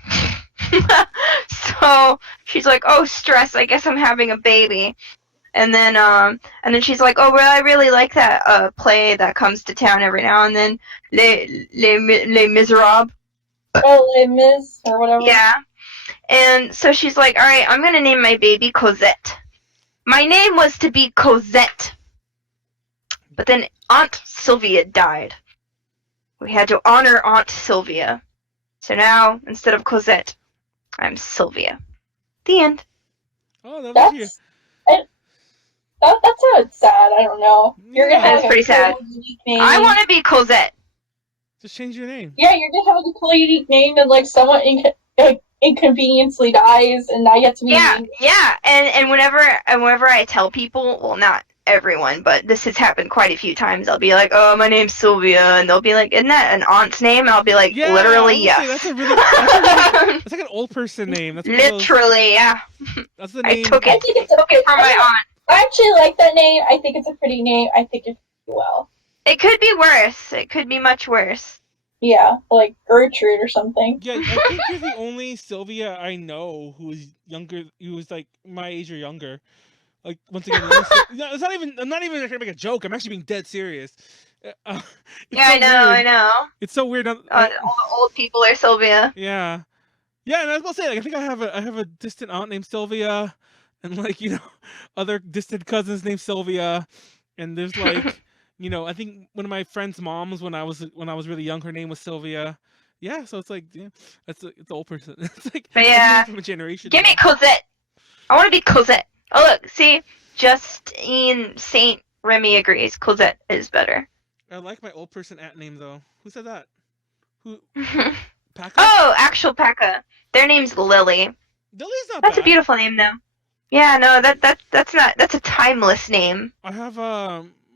So she's like, "Oh, stress. I guess I'm having a baby." And then she's like, "Oh, well, I really like that play that comes to town every now and then, Les Miserables." Oh, Les Mis or whatever. Yeah. And so she's like, all right, I'm going to name my baby Cosette. My name was to be Cosette. But then Aunt Sylvia died. We had to honor Aunt Sylvia. So now, instead of Cosette, I'm Sylvia. The end. Oh, that was cute. That sounds sad. I don't know. You're gonna have That's pretty sad. Unique name. I want to be Cosette. Just change your name. Yeah, you're gonna have a completely unique name, and like someone inconveniently dies, and I get to be. Yeah. And whenever I tell people, well, not everyone, but this has happened quite a few times. I'll be like, "Oh, my name's Sylvia," and they'll be like, "Isn't that an aunt's name?" And I'll be like, Yeah, "Literally, yes." That's like an old person name. That's literally, yeah. That's the name. I took it from my aunt. I actually like that name. I think it's a pretty name. I think it's well. It could be worse. It could be much worse. Yeah, like Gertrude or something. Yeah, I think you're the only Sylvia I know who is younger, who was like my age or younger. Like, once again, it's not even. I'm not even trying to make a joke. I'm actually being dead serious. Yeah, so I know. It's so weird. All the old people are Sylvia. Yeah, and I was about to say, like, I think I have a distant aunt named Sylvia, and like, other distant cousins named Sylvia, and there's like, I think one of my friend's moms when I was really young, her name was Sylvia. Yeah, so it's like, it's an old person. It's like, but yeah, from a generation. Give me Cosette. I want to be Cosette. Oh look, see, Justine Saint Remy agrees. Cosette is better. I like my old person aunt name though. Who said that? Who? Paka? Oh, actual Paka. Their name's Lily. Lily's not That's bad. a beautiful name though. Yeah, no, that's a timeless name. I have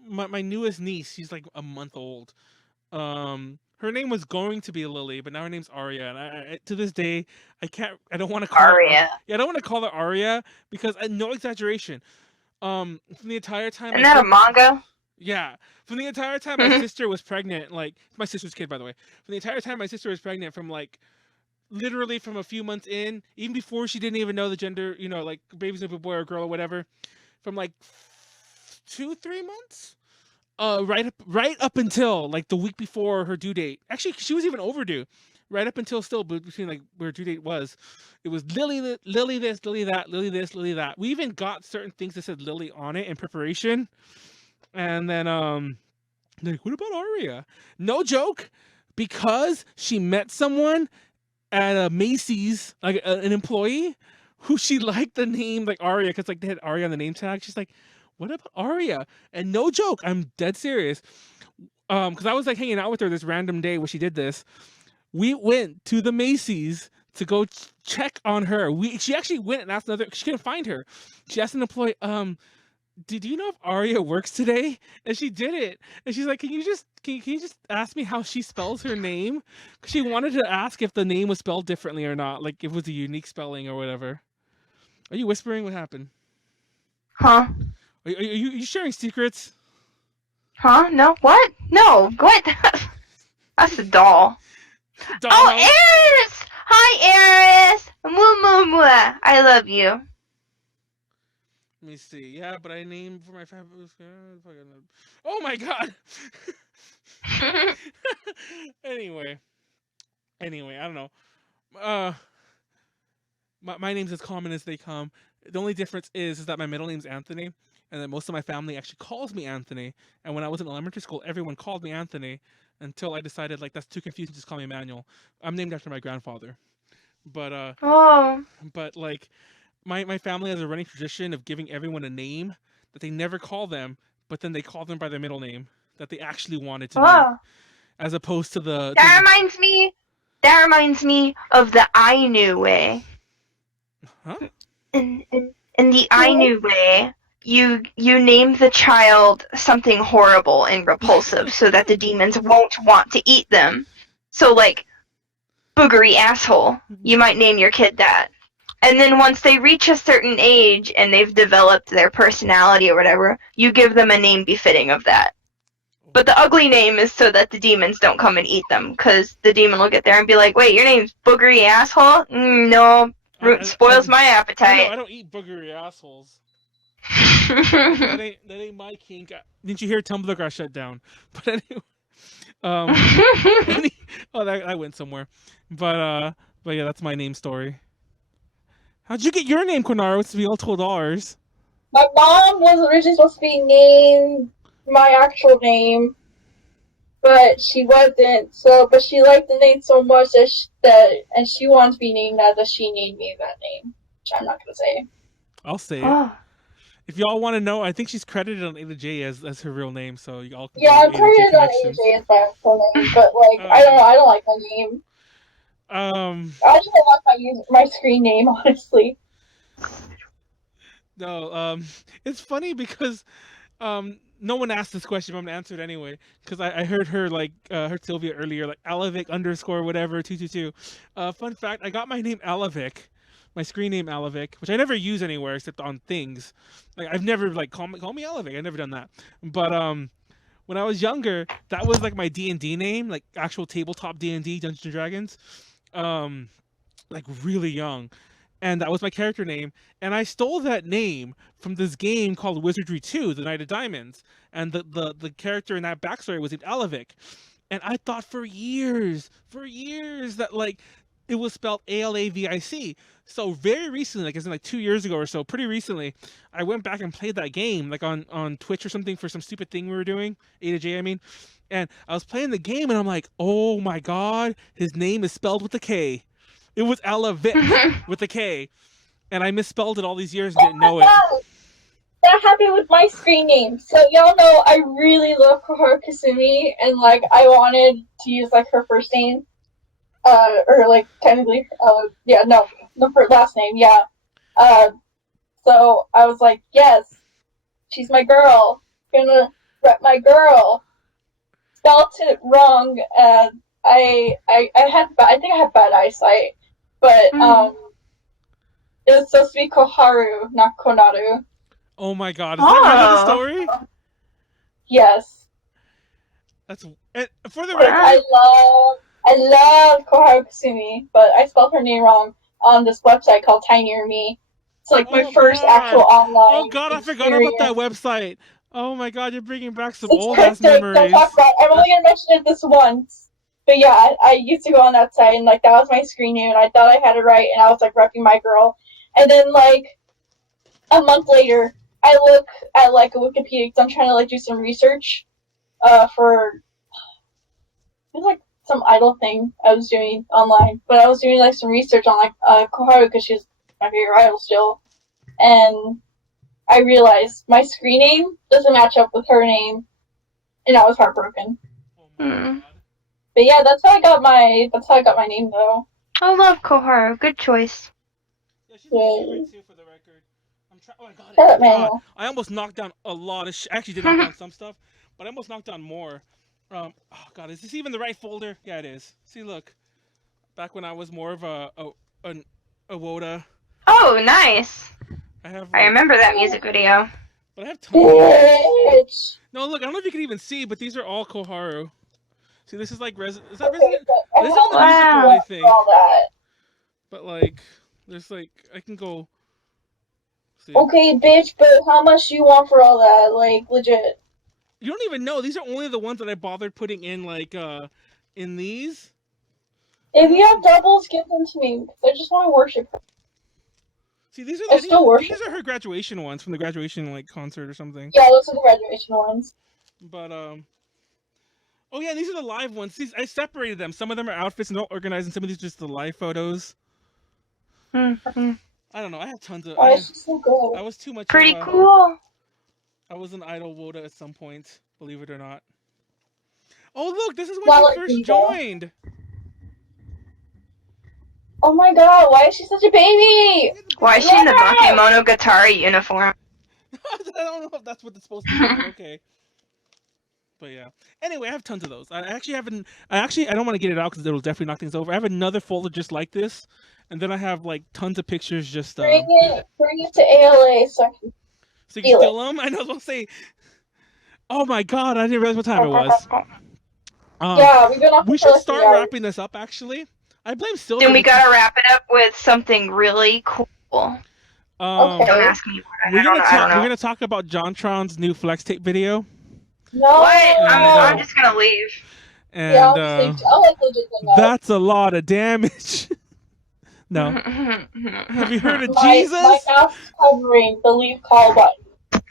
my newest niece. She's like a month old. Her name was going to be Lily, but now her name's Aria, and I to this day I don't want to call Aria. her. Yeah, I don't want to call her Aria because no exaggeration. From the entire time. Isn't that a manga? Yeah, from the entire time my sister was pregnant, like my sister's kid, by the way. From the entire time my sister was pregnant, from like literally from a few months in, even before she didn't even know the gender, like baby's gonna be a boy or girl or whatever, from like 2-3 months. Right up until like the week before her due date. Actually, she was even overdue. Right up until still between like where her due date was, it was Lily this, Lily that, Lily this, Lily that. We even got certain things that said Lily on it in preparation. And then like, what about Aria? No joke, because she met someone at a Macy's, like an employee, who she liked the name like Aria because like they had Aria on the name tag. She's like, what about Aria? And no joke, I'm dead serious. Because I was like hanging out with her this random day when she did this. We went to the Macy's to go check on her. She actually went and asked another. She couldn't find her. She asked an employee, "Did you know if Aria works today?" And she did it. And she's like, "Can you just ask me how she spells her name?" Because she wanted to ask if the name was spelled differently or not, like if it was a unique spelling or whatever. Are you whispering? What happened? Huh? Are you sharing secrets? Huh? No. What? No. What? That's a doll. Oh, Eris! Hi, Eris! Mwah. I love you. Let me see. Yeah, but I named for my family. Oh my god! Anyway, I don't know. My name's as common as they come. The only difference is that my middle name's Anthony, and that most of my family actually calls me Anthony. And when I was in elementary school, everyone called me Anthony until I decided like that's too confusing. Just call me Manuel. I'm named after my grandfather, but but like my family has a running tradition of giving everyone a name that they never call them, but then they call them by their middle name that they actually wanted to be, as opposed to the. That reminds me of the Ainu way. Huh? In the Ainu way, you name the child something horrible and repulsive so that the demons won't want to eat them. So like, boogery asshole, you might name your kid that. And then once they reach a certain age and they've developed their personality or whatever, you give them a name befitting of that. But the ugly name is so that the demons don't come and eat them, because the demon will get there and be like, wait, your name's boogery asshole? No. Spoils my appetite. I don't eat boogery assholes. that ain't my kink. Didn't you hear Tumblr got shut down? But anyway, that went somewhere. But yeah, that's my name story. How'd you get your name, Konaru? It's to be all $12. My mom was originally supposed to be named my actual name, but she wasn't. But she liked the name so much and she wanted to be named that she named me that name, which I'm not gonna say. I'll say it. If y'all want to know, I think she's credited on Ada J as her real name, so you all can. Yeah, I'm credited on Ada J as my full name, but like I don't like my name. I just don't like my screen name, honestly. No, it's funny because no one asked this question, but I'm gonna answer it anyway. Because I heard her heard Sylvia earlier, like Alavic _ whatever 222. Fun fact: I got my name Alavic, my screen name Alavic, which I never use anywhere except on things. Like I've never call me Alavic. I've never done that. But when I was younger, that was like my D&D name, like actual tabletop D&D, Dungeons and Dragons. Like really young. And that was my character name. And I stole that name from this game called Wizardry 2, The Knight of Diamonds. And the character in that backstory was named Alavic. And I thought for years that like it was spelled Alavic. So very recently, like it's in like 2 years ago or so, pretty recently, I went back and played that game like on Twitch or something for some stupid thing we were doing, Ada J, I mean. And I was playing the game and I'm like, oh my god, his name is spelled with a K. It was Alavic with a K. And I misspelled it all these years and didn't know it. That happened with my screen name. So y'all know I really love Koharu Kasumi, and like I wanted to use like her first name. Or like technically, her last name, yeah. So I was like, yes, she's my girl. Gonna rep my girl. Spelled it wrong, and I think I had bad eyesight, but it was supposed to be Koharu, not Konaru. Oh my god, is that really the story? Yes. That's for the record. I love Koharu Kasumi, but I spelled her name wrong on this website called Tinier Me. It's like my first actual online. Oh god, I forgot about that website. Oh my god, you're bringing back some It's old ass memories. Don't talk about it. I'm only gonna mention it this once. But yeah, I used to go on that site and like that was my screen name and I thought I had it right and I was like repping my girl. And then like a month later, I look at like a Wikipedia because I'm trying to like do some research for it was like some idol thing I was doing online. But I was doing like some research on like Koharu because she's my favorite idol still. And I realized my screen name doesn't match up with her name, and I was heartbroken. But yeah, that's how I got my name though. I love Koharu. Good choice. Yeah, she's my favorite too, for the record. Oh, I got it. Shut up, Manuel. I almost knocked down a lot of I actually did knock down some stuff, but I almost knocked down more. Oh god, is this even the right folder? Yeah, it is. See, look. Back when I was more of a WOTA. Oh, nice. I remember that music video. But I have tons. No, look, I don't know if you can even see, but these are all Koharu. See, this is like is that Resident? This is on the music one, I think. But like, there's like, I can go. See. Okay, bitch, but how much do you want for all that? Like, legit. You don't even know. These are only the ones that I bothered putting in, like, in these. If you have doubles, give them to me, because I just want to worship her. See, these are her graduation ones from the graduation like concert or something. Yeah, those are the graduation ones. But oh yeah, these are the live ones. These I separated them. Some of them are outfits and all organized, and some of these are just the live photos. I don't know. I have tons of. Oh, it's so good. I was too much. Pretty cool. I was an idol WOTA at some point, believe it or not. Oh look, this is when she first joined. Oh my god, why is she such a baby? Why is she in the Bakemonogatari uniform? I don't know if that's what it's supposed to be, but okay. But yeah. Anyway, I have tons of those. I don't want to get it out because it'll definitely knock things over. I have another folder just like this, and then I have like tons of pictures just. Bring it to ALA so I can. So you can steal them? I know I was going to say. Oh my god, I didn't realize what time it was. Yeah, we've been off. We should start wrapping this up. Actually. I blame Sylvia. Then we gotta wrap it up with something really cool. Okay. Don't ask me. We're gonna talk about JonTron's new flex tape video. No. What? I'm just gonna leave. And that's a lot of damage. No. Have you heard of My Jesus? mouth is covering the leave call button.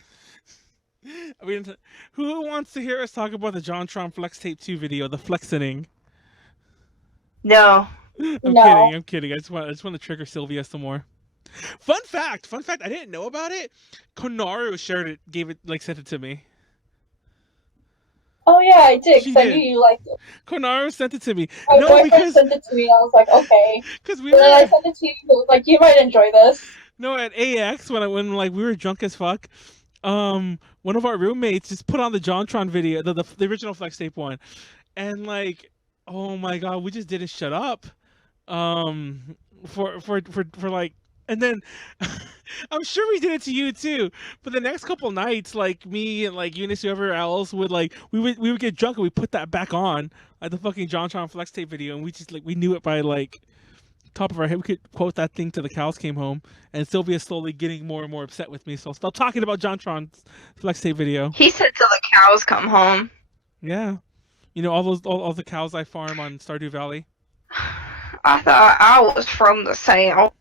I mean, who wants to hear us talk about the JonTron Flex Tape 2 video, the flexening? No. I'm kidding. I just want to trigger Sylvia some more. Fun fact, I didn't know about it. Konaru shared it, sent it to me. Oh yeah, I did, because I did. knew you liked it. Konaru sent it to me. My boyfriend sent it to me, I was like, okay. Because then I sent it to you, was like, you might enjoy this. No, at AX, when we were drunk as fuck, one of our roommates just put on the JonTron video, the original Flex Tape one, and like, oh my god, we just didn't shut up. For like, and then I'm sure we did it to you too. But the next couple nights, like me and like Eunice, whoever else would we would get drunk and we put that back on at the fucking JonTron Flex Tape video, and we just we knew it by like top of our head. We could quote that thing till the cows came home. And Sylvia's slowly getting more and more upset with me, so I'll stop talking about JonTron's Flex Tape video. He said till the cows come home. Yeah, you know all the cows I farm on Stardew Valley. I thought I was from the South.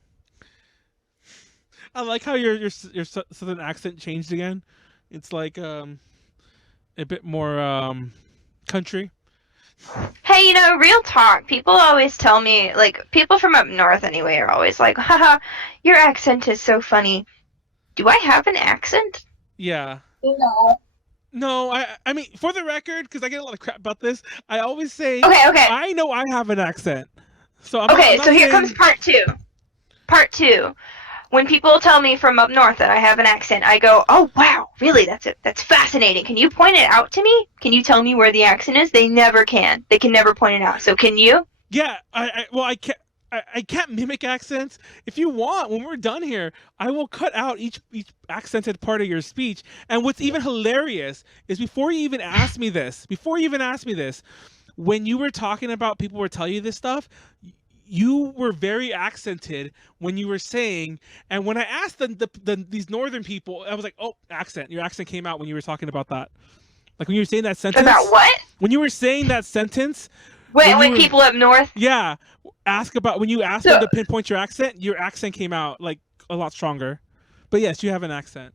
I like how your southern accent changed again. It's like a bit more country. Hey, real talk. People always tell me, like, people from up north anyway are always like, haha, your accent is so funny. Do I have an accent? Yeah. No. No, I mean, for the record, because I get a lot of crap about this, I always say, okay. I know I have an accent. So I'm okay, not so here saying... comes part two. Part two. When people tell me from up north that I have an accent, I go, "Oh wow, really? That's fascinating. Can you point it out to me? Can you tell me where the accent is?" They never can. They can never point it out. So can you? Yeah, I can't mimic accents. If you want, when we're done here, I will cut out each accented part of your speech. And what's even hilarious is before you even asked me this, when you were talking about people were telling you this stuff, you were very accented when you were saying, and when I asked these northern people, I was like, oh, accent. Your accent came out when you were talking about that. Like when you were saying that sentence. About what? When you were saying that sentence. When people up north? Yeah. When you asked them to pinpoint your accent came out like a lot stronger. But yes, you have an accent.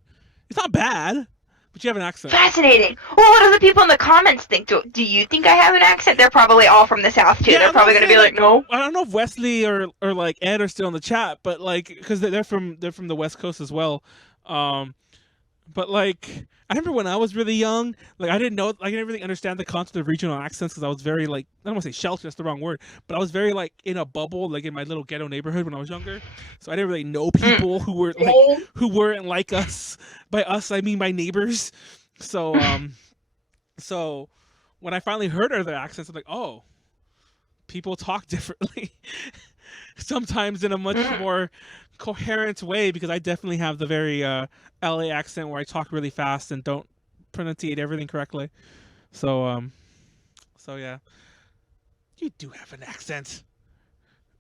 It's not bad. But you have an accent. Fascinating. Well, what do the people in the comments think? Do you think I have an accent? They're probably all from the South too. Yeah, they're probably gonna be like, no. I don't know if Wesley or like Ed are still in the chat, but like, because they're from the West Coast as well. But like, I remember when I was really young, like I didn't really understand the concept of regional accents because I was very like, I don't want to say sheltered, that's the wrong word, but I was very like in a bubble, like in my little ghetto neighborhood when I was younger. So I didn't really know people who weren't like us. By us, I mean my neighbors. So so when I finally heard other accents, I'm like, oh, people talk differently. Sometimes in a much more coherent way, because I definitely have the very LA accent where I talk really fast and don't pronunciate everything correctly. So yeah, you do have an accent.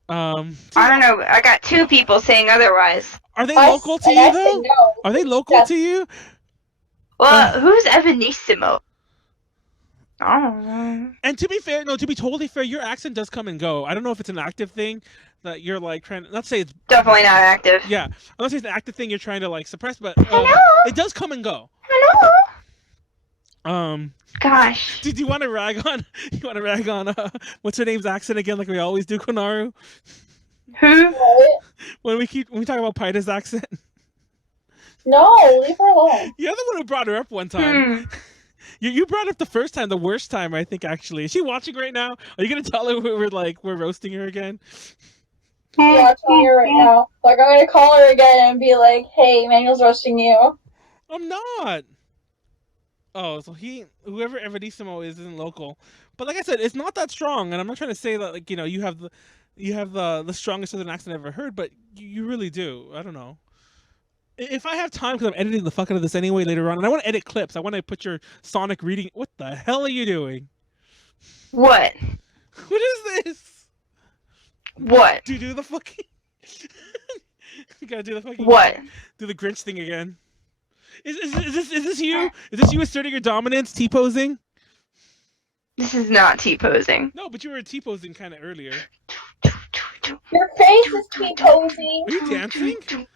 I don't know. I got two people saying otherwise. Are they local to you though? No. Are they local to you? Well, who's Evanissimo? I don't know. And to be totally fair, your accent does come and go. I don't know if it's an active thing that you're like trying to, let's say it's definitely not active. Yeah, unless it's an active thing you're trying to like suppress, but it does come and go. Hello. Gosh. Did you want to rag on? What's her name's accent again? Like we always do, Konaru. Who? When we talk about Pida's accent. No, leave her alone. You're the one who brought her up one time. You brought her up the first time, the worst time, I think, actually. Is she watching right now? Are you going to tell her we're roasting her again? Yeah, I'm telling her right now. Like, I'm going to call her again and be like, hey, Manuel's roasting you. I'm not. Oh, so whoever Evanissimo isn't local. But like I said, it's not that strong, and I'm not trying to say that, like, you have the strongest southern accent I've ever heard, but you really do. I don't know. If I have time, because I'm editing the fuck out of this anyway later on, and I want to edit clips. I want to put your Sonic reading. What the hell are you doing? What? What is this? What? Do the fucking... You gotta do the fucking... What? Do the Grinch thing again. Is this you? Is this you asserting your dominance, T-posing? This is not T-posing. No, but you were T-posing kind of earlier. Your face is T-Tozy. Are you dancing?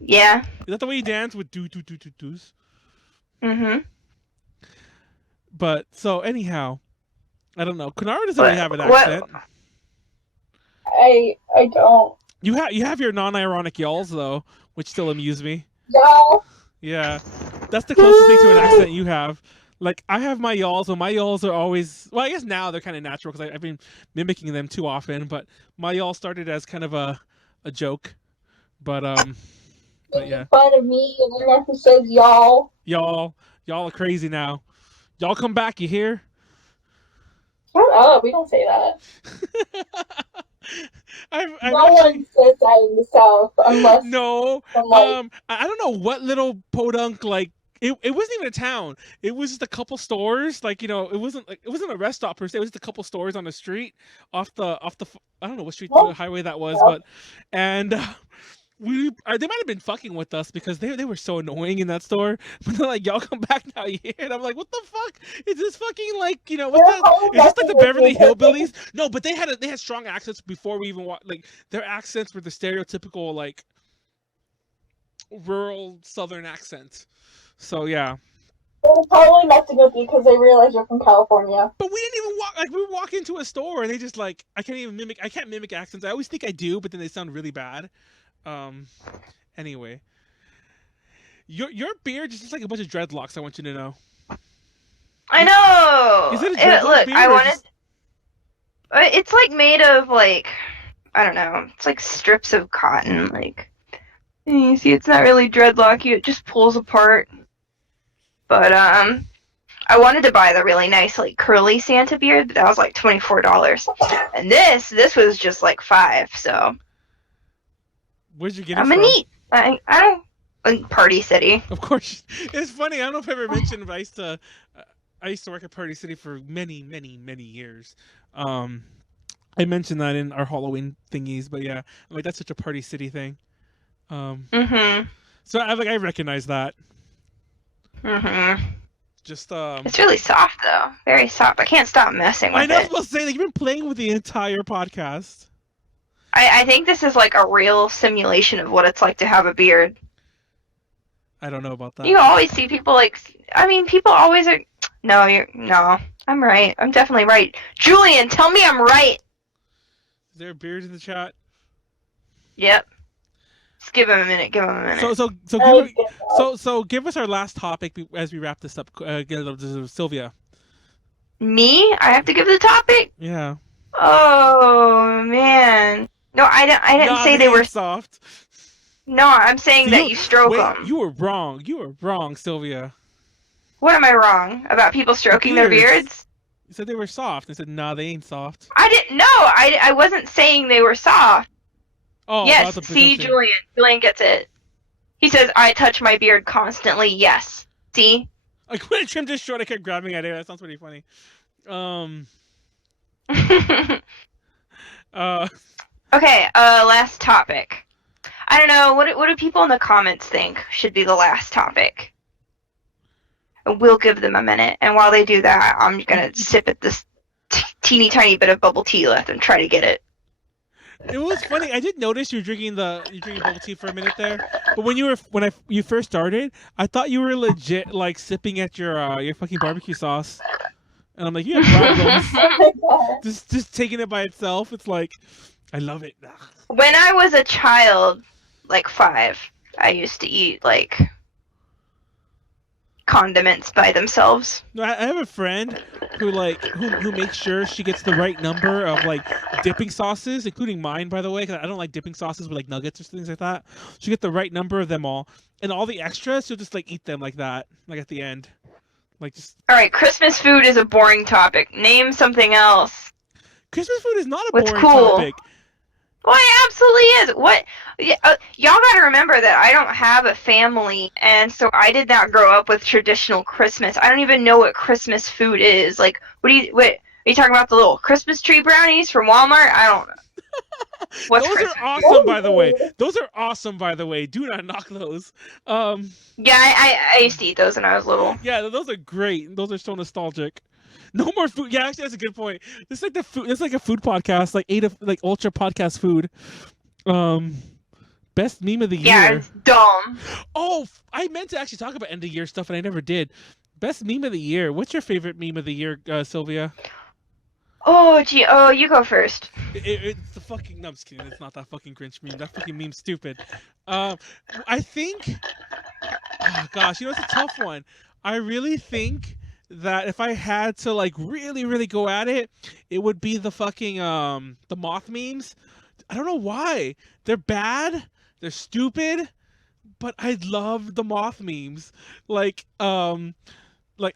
Yeah. Is that the way you dance with do's? Mm-hmm. But so anyhow, I don't know. Konaru doesn't really have an accent. I don't. You have your non-ironic y'alls though, which still amuse me. Y'all. Yeah, that's the closest thing to an accent you have. Like I have my y'alls, and my y'alls are always I guess now they're kind of natural because I've been mimicking them too often. But my y'all started as kind of a joke. But yeah. Fun of me, and then who says y'all. Y'all are crazy now. Y'all come back, you hear? Shut up! We don't say that. No one says that in the South, unless I don't know what little podunk like. It wasn't even a town. It was just a couple stores. Like it wasn't a rest stop per se. It was just a couple stores on the street off the I don't know what street highway that was, but they might have been fucking with us because they were so annoying in that store. But they're like, y'all come back now, yeah. And I'm like, what the fuck? Is this fucking like what's that? Is this like the Beverly Hillbillies? No, but they had strong accents before we even like their accents were the stereotypical like rural Southern accent. So yeah. They're probably messing with you because they realize you're from California. But we didn't even walk. Like we walk into a store and they just like I can't mimic accents. I always think I do, but then they sound really bad. Anyway, your beard is just like a bunch of dreadlocks. I want you to know. I know. Is it a dreadlock look, beard? I wanted. It's like made of like I don't know. It's like strips of cotton. Like you see, it's not really dreadlocky. It just pulls apart. But I wanted to buy the really nice like curly Santa beard, but that was like $24. And this was just like $5. So. Where'd you get it I'm from? a neat. I don't like Party City. Of course, it's funny. I don't know if I ever mentioned, but I used to work at Party City for many years. I mentioned that in our Halloween thingies, but yeah, I'm like that's such a Party City thing. So I recognize that. Just It's really soft though, very soft. I can't stop messing with it. I know. I was supposed to say like you've been playing with the entire podcast. I think this is like a real simulation of what it's like to have a beard. I don't know about that. You always see people people always are. No, I'm right. I'm definitely right. Julian, tell me I'm right. Is there a beard in the chat? Yep. Just give him a minute. So give us our last topic as we wrap this up. Sylvia. Me? I have to give the topic? Yeah. Oh man. No, I didn't say they were soft. No, I'm saying that you stroke them. You were wrong, Sylvia. What am I wrong about people stroking their beards? You said they were soft. I said, nah, they ain't soft. I didn't. No, I wasn't saying they were soft. Oh, yes. See, Julian gets it. He says, "I touch my beard constantly." Yes. See. Like when I trimmed just short, I kept grabbing at it. That sounds pretty funny. Okay, last topic. I don't know, what do people in the comments think should be the last topic? We'll give them a minute, and while they do that, I'm gonna sip at this teeny tiny bit of bubble tea left and try to get it. It was funny. I did notice you were drinking bubble tea for a minute there, but when you first started, I thought you were legit like sipping at your fucking barbecue sauce, and I'm like, you have problems. just taking it by itself. It's like. I love it. When I was a child, like 5, I used to eat like condiments by themselves. No, I have a friend who makes sure she gets the right number of like dipping sauces, including mine, by the way, because I don't like dipping sauces with like nuggets or things like that. She get the right number of them all, and all the extras, she'll just like eat them like that, like at the end, like just. All right, Christmas food is a boring topic. Name something else. Christmas food is not a boring topic. Well, it absolutely is. What? Y'all gotta remember that I don't have a family, and so I did not grow up with traditional Christmas. I don't even know what Christmas food is. Like, what are you talking about? The little Christmas tree brownies from Walmart? I don't know. Those are awesome, by the way. Those are awesome, by the way. Do not knock those. Yeah, I used to eat those when I was little. Yeah, those are great. Those are so nostalgic. No more food. Yeah, actually, that's a good point. This is like the food. It's like a food podcast, like ultra podcast food. Best meme of the year. Yeah, it's dumb. Oh, I meant to actually talk about end of year stuff, and I never did. Best meme of the year. What's your favorite meme of the year, Sylvia? Oh, gee. Oh, you go first. It's the fucking. No, I'm just kidding. It's not that fucking Grinch meme. That fucking meme's stupid. I think. Oh gosh, it's a tough one. I really think that if I had to like really, really go at it, it would be the fucking the moth memes. I don't know why. They're bad. They're stupid. But I love the moth memes. Like I always.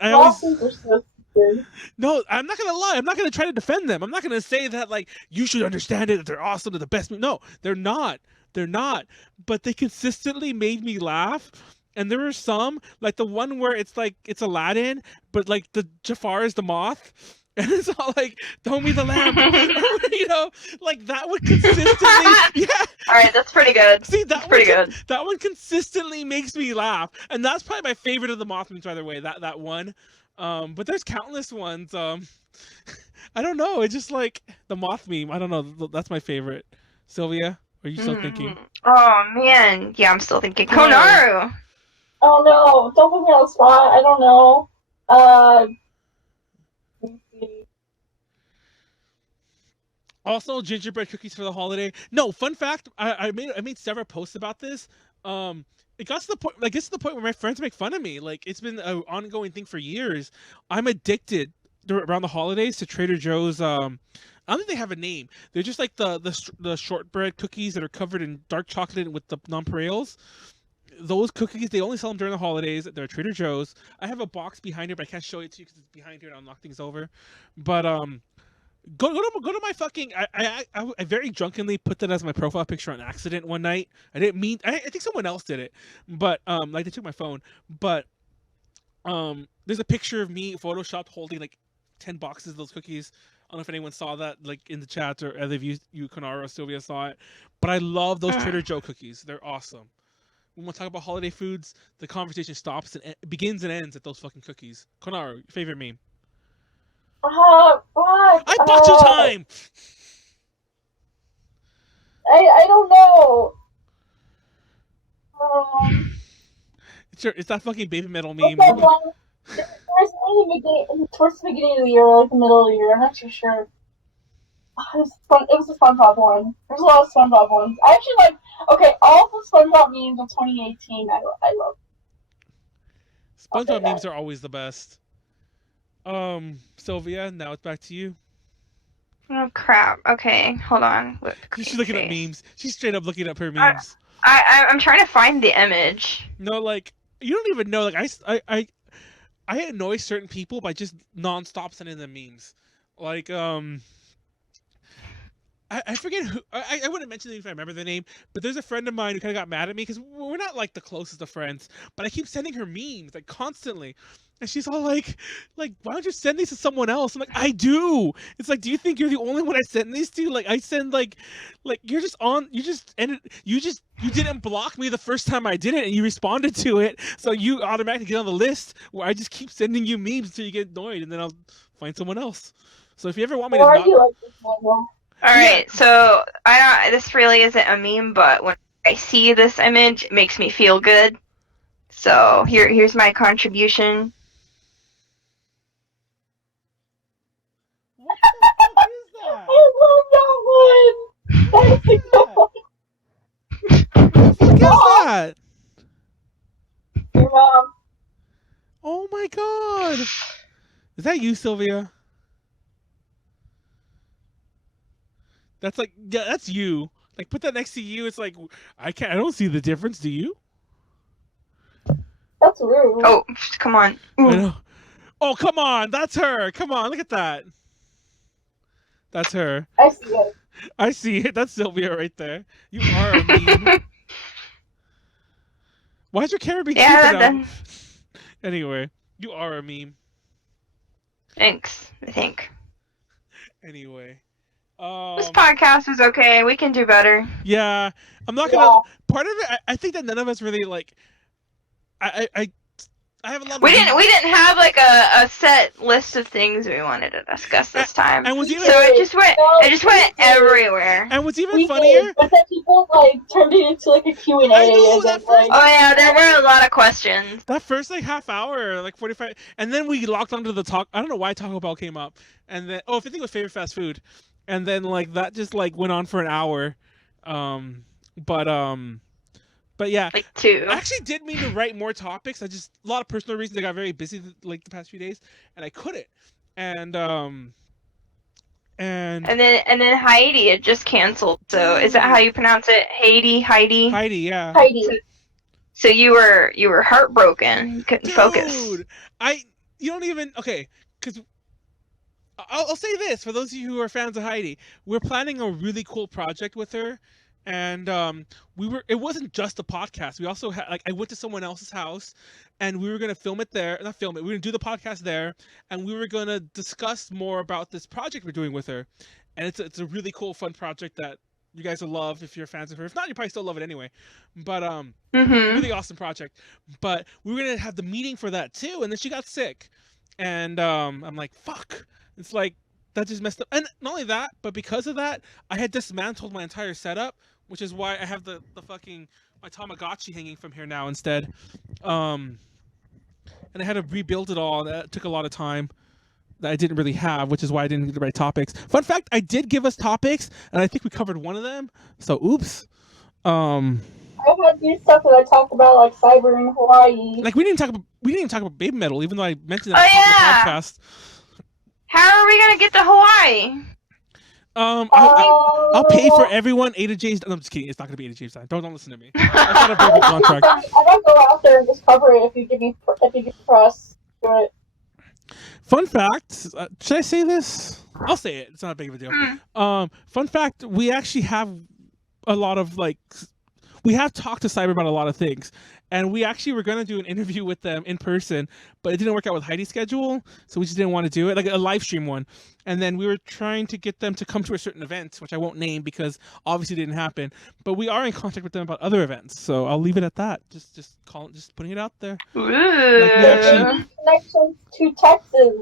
Are so stupid. No, I'm not gonna lie. I'm not gonna try to defend them. I'm not gonna say that like you should understand it. That they're awesome. They're the best. No, they're not. They're not. But they consistently made me laugh. And there were some, like the one where it's like it's Aladdin, but like the Jafar is the moth. And it's all like, throw me the lamp. Like that would consistently. Yeah. All right, that's pretty good. See, that's pretty good. That one consistently makes me laugh, and that's probably my favorite of the moth memes, by the way. That one. But there's countless ones. I don't know. It's just like the moth meme. I don't know. That's my favorite. Sylvia, are you still thinking? Oh man, yeah, I'm still thinking. Konaru. Oh no! Don't put me on the spot. I don't know. Let me see. Also, gingerbread cookies for the holiday. No, fun fact. I made several posts about this. It got to the point. Like, it's to the point where my friends make fun of me. Like, it's been an ongoing thing for years. I'm addicted around the holidays to Trader Joe's. I don't think they have a name. They're just like the shortbread cookies that are covered in dark chocolate with the nonpareils. Those cookies, they only sell them during the holidays. They're at Trader Joe's. I have a box behind here, but I can't show it to you because it's behind here and I'll knock things over. But go to my fucking. I very drunkenly put that as my profile picture on accident one night. I didn't mean. I think someone else did it, but like they took my phone. But there's a picture of me photoshopped holding like 10 boxes of those cookies. I don't know if anyone saw that like in the chat or either of you Konaru or Sylvia saw it. But I love those Trader Joe cookies. They're awesome. When we talk about holiday foods, the conversation stops and begins and ends at those fucking cookies. Konaru, your favorite meme? What? I bought you time! I don't know. It's that fucking baby metal meme. That one, towards the beginning of the year or like the middle of the year, I'm not too sure. It was fun. It was a SpongeBob one. There's a lot of SpongeBob ones. I actually like. Okay, all the SpongeBob memes of 2018. I love. SpongeBob memes are always the best. Sylvia, now it's back to you. Oh crap. Okay, hold on. She's looking at memes. She's straight up looking up her memes. I'm trying to find the image. No, like you don't even know. Like I annoy certain people by just nonstop sending them memes. Like I forget who. I wouldn't mention it if I remember the name, but there's a friend of mine who kind of got mad at me because we're not like the closest of friends. But I keep sending her memes like constantly, and she's all like, why don't you send these to someone else? I'm like, I do. It's like, do you think you're the only one I send these to? Like, I send like you're just on. You didn't block me the first time I did it, and you responded to it, so you automatically get on the list where I just keep sending you memes until you get annoyed, and then I'll find someone else. So if you ever want me to, Why do you like this one? All right, so this really isn't a meme, but when I see this image, it makes me feel good. So here's my contribution. What the fuck is that? I love that one. That's What the fuck is that? your mom. Oh my god! Is that you, Sylvia? That's like, yeah, that's you. Like, put that next to you. It's like, I don't see the difference. Do you? That's rude. Oh, come on. I know. Oh, come on. That's her. Come on. Look at that. That's her. I see it. I see it. That's Sylvia right there. You are a meme. Why is your camera being stupid out? Anyway, you are a meme. Thanks, I think. Anyway. This podcast was okay. We can do better. Yeah, I'm not gonna. Part of it, I think that none of us really like. I I have a lot. We didn't have like a set list of things we wanted to discuss this time. And was even, so it just went everywhere. And what's even We funnier? did, but then people like turned it into like a Q&A. I know, and that then, like, Oh yeah, there were a lot of questions. That first like half hour, like 45, and then we locked onto the talk. I don't know why Taco Bell came up, and then I think it was favorite fast food, and then like that just like went on for an hour, but yeah, Like 2. I actually did mean to write more topics. I just a lot of personal reasons. I got very busy like the past few days, and I couldn't. And then Heidi had just canceled. So is that how you pronounce it? Heidi? Heidi, yeah. Heidi. So you were heartbroken. You couldn't focus. Dude, you don't even because I'll say this for those of you who are fans of Heidi, we're planning a really cool project with her. And it wasn't just a podcast. We also had I went to someone else's house, and we were gonna film it there. Not film it. We were gonna do the podcast there, and we were gonna discuss more about this project we're doing with her. And it's a really cool, fun project that you guys will love if you're fans of her. If not, you probably still love it anyway. But really awesome project. But we were gonna have the meeting for that too, and then she got sick, and I'm like, fuck. It's like that just messed up. And not only that, but because of that, I had dismantled my entire setup. Which is why I have the fucking my Tamagotchi hanging from here now instead, and I had to rebuild it all. That took a lot of time that I didn't really have, which is why I didn't get the right topics. Fun fact: I did give us topics, and I think we covered one of them. So oops. I had new stuff that I talked about, like cyber in Hawaii. Like we didn't even talk about BABYMETAL, even though I mentioned it Oh, on yeah. the podcast. How are we gonna get to Hawaii? I'll pay for everyone A to J's. No, I'm just kidding. It's not gonna be A to J's time. Don't listen to me. That's not a verbal contract. I might go out there and just cover it if you give me press to it. Fun fact. Should I say this? I'll say it. It's not a big of a deal. Fun fact. We actually have a lot of we have talked to Cyber about a lot of things. And we actually were going to do an interview with them in person, but it didn't work out with Heidi's schedule, so we just didn't want to do it, like a live stream one. And then we were trying to get them to come to a certain event, which I won't name because obviously it didn't happen. But we are in contact with them about other events, so I'll leave it at that. Just putting it out there. Ooh. Connections to Texas.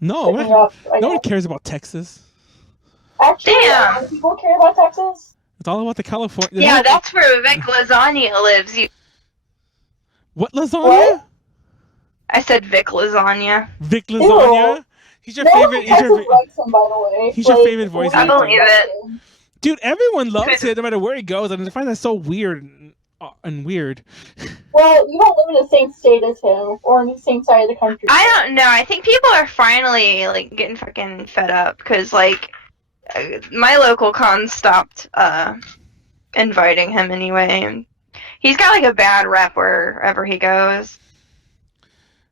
No one cares about Texas. Actually, Damn. People care about Texas. It's all about the California. Yeah, that's where Vic Lasagna lives. What lasagna? What? I said Vic Lasagna. Vic Lasagna? Ew. He's your favorite. Likes him, by the way. He's your favorite voice I actor. believe it. Dude, everyone loves it no matter where he goes, and I find that so weird and weird. Well, you don't live in the same state as him, or in the same side of the country. I don't know. I think people are finally getting fucking fed up because my local con stopped inviting him anyway, and he's got a bad rep wherever he goes.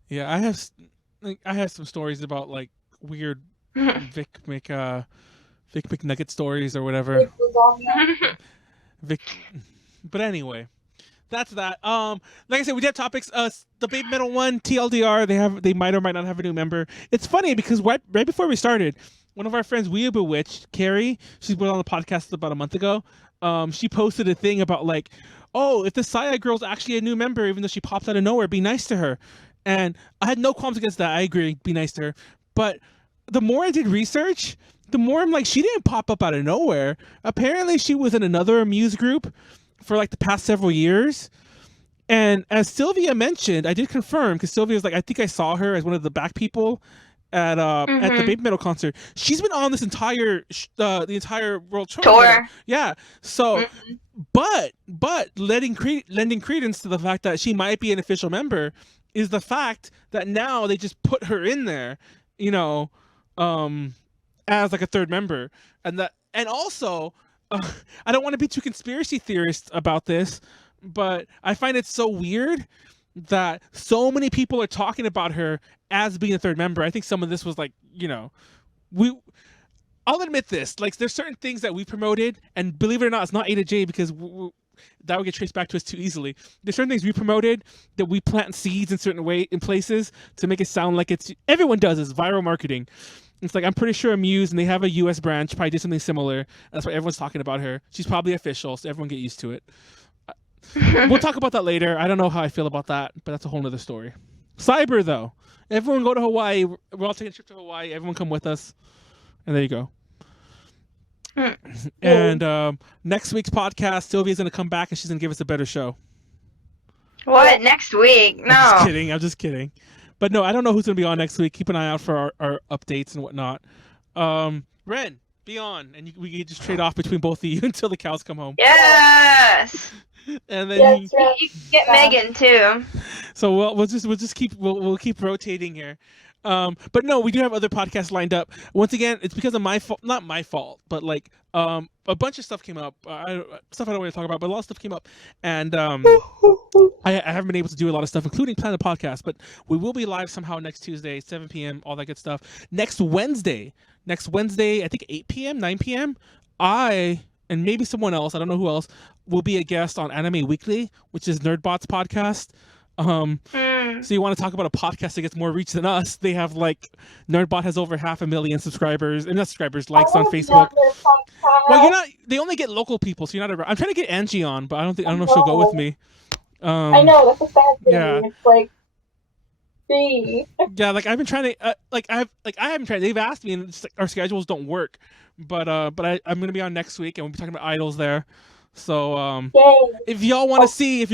Yeah, I have some stories about weird Vic McNugget stories or whatever. Vic, but anyway, that's that. Like I said, we did topics. The BABYMETAL one, TLDR. They might or might not have a new member. It's funny because right before we started, one of our friends, We Are Bewitched, Carrie, she's been on the podcast about a month ago. She posted a thing about if the Saya girl's actually a new member, even though she pops out of nowhere, be nice to her. And I had no qualms against that. I agree, be nice to her. But the more I did research, the more I'm she didn't pop up out of nowhere. Apparently, she was in another Amuse group for the past several years. And as Sylvia mentioned, I did confirm because Sylvia was I think I saw her as one of the back people at the BABYMETAL concert. She's been on this entire the entire world tour. Yeah. So, but lending credence to the fact that she might be an official member is the fact that now they just put her in there, as a third member, and also I don't want to be too conspiracy theorist about this, but I find it so weird that so many people are talking about her as being a third member. I think some of this was I'll admit this, there's certain things that we promoted, and believe it or not, it's not A to J because that would get traced back to us too easily. There's certain things we promoted that we plant seeds in certain in places to make it sound like everyone does is viral marketing. It's I'm pretty sure Amuse, and they have a US branch, probably did something similar. That's why everyone's talking about her. She's probably official, so everyone get used to it. we'll talk about that later. I don't know how I feel about that, but that's a whole nother story. Cyber, though. Everyone go to Hawaii. We're all taking a trip to Hawaii. Everyone come with us. And there you go. And next week's podcast, Sylvia's going to come back and she's going to give us a better show. What? Next week? No. I'm just kidding. But no, I don't know who's going to be on next week. Keep an eye out for our updates and whatnot. Ren, be on. And we can just trade off between both of you until the cows come home. Yes! And then you can get Megan, too. So we'll keep rotating here. But no, we do have other podcasts lined up. Once again, it's because of my fault, not my fault, but like a bunch of stuff came up. Stuff I don't want to talk about, but a lot of stuff came up, and I haven't been able to do a lot of stuff, including plan the podcast. But we will be live somehow next Tuesday, 7 p.m., all that good stuff. Next Wednesday, I think 8 p.m., 9 p.m., I and maybe someone else, I don't know who else, will be a guest on Anime Weekly, which is Nerdbot's podcast. So you want to talk about a podcast that gets more reach than us? They have like Nerdbot has over 500,000 subscribers, and not subscribers, likes on Facebook. Well, they only get local people, so you're not. I'm trying to get Angie on, but I don't know if she'll go with me. I know, that's a sad thing. Yeah. It's like, see. Yeah, like I've been trying to, I haven't tried. They've asked me, and it's like, our schedules don't work. But I'm gonna be on next week, and we'll be talking about idols there. So if y'all want to see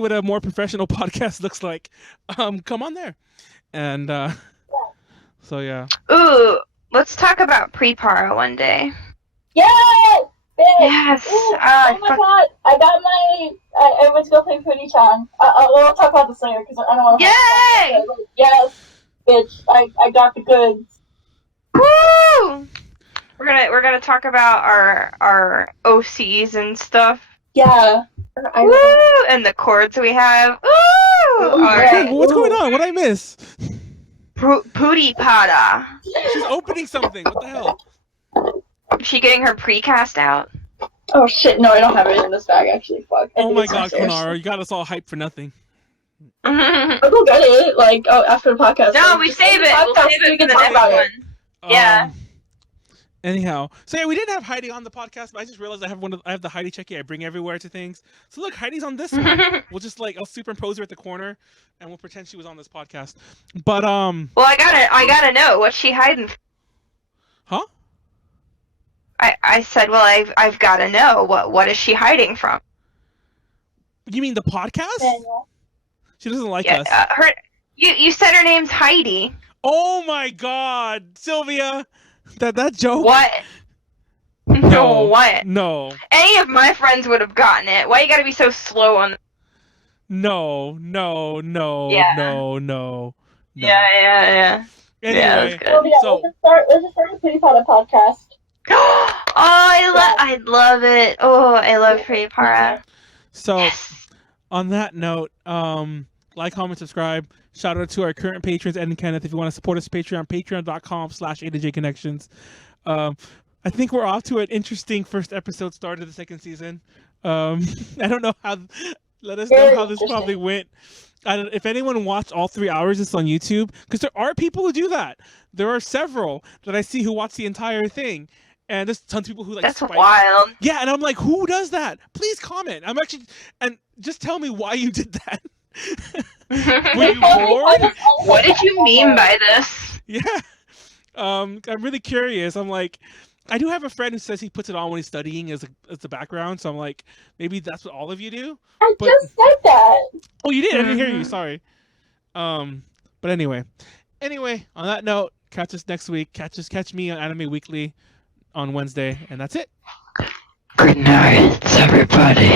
what a more professional podcast looks like, come on there. And so yeah. Ooh, let's talk about Prepara one day. Yes! Yes. Ooh, oh my god! I went to go play Poonie-chan. We'll talk about this later because I don't want to. Yay! Yes, bitch! I got the goods. Woo! We're gonna talk about our OCs and stuff. Yeah. Woo! And the chords we have. Woo! All right. What's going on? What did I miss? Poonie-para. She's opening something. What the hell? Is she getting her precast out? Oh shit! No, I don't have it in this bag. Actually, fuck. Oh my god, Konaru, you got us all hyped for nothing. I'll go get it. Like, after the podcast. No, we save it. We'll save it for the next one. Yeah. Anyhow, so yeah, we didn't have Heidi on the podcast, but I just realized I have the Heidi checky I bring everywhere to things. So look, Heidi's on this one. We'll just I'll superimpose her at the corner, and we'll pretend she was on this podcast. But well, I gotta know what's she hiding. Huh? I said, well, I've got to know what is she hiding from? You mean the podcast? She doesn't like us. You said her name's Heidi. Oh my God, Sylvia, that joke. What? No, what? No. Any of my friends would have gotten it. Why you gotta be so slow on? No. Yeah. No. Yeah. Anyway, yeah, so let's just start a Prepara podcast. Oh, I love it. Oh, I love Prepara. So, yes. On that note, like, comment, subscribe. Shout out to our current patrons, Ed and Kenneth. If you want to support us, patreon.com/A2JConnections. I think we're off to an interesting first episode start of the second season. I don't know how. Let us know how this probably went. If anyone watched all 3 hours, it's on YouTube. Because there are people who do that. There are several that I see who watch the entire thing. And there's tons of people who That's wild. Yeah, and I'm like, who does that? Please comment. And just tell me why you did that. Were you bored? What did you mean by this? Yeah. I'm really curious. I'm like, I do have a friend who says he puts it on when he's studying as the background. So I'm like, maybe that's what all of you do. Just said that. Oh, you did? I didn't hear you. Sorry. But anyway, on that note, catch us next week. Catch me on Anime Weekly on Wednesday, and that's it. Good night, everybody.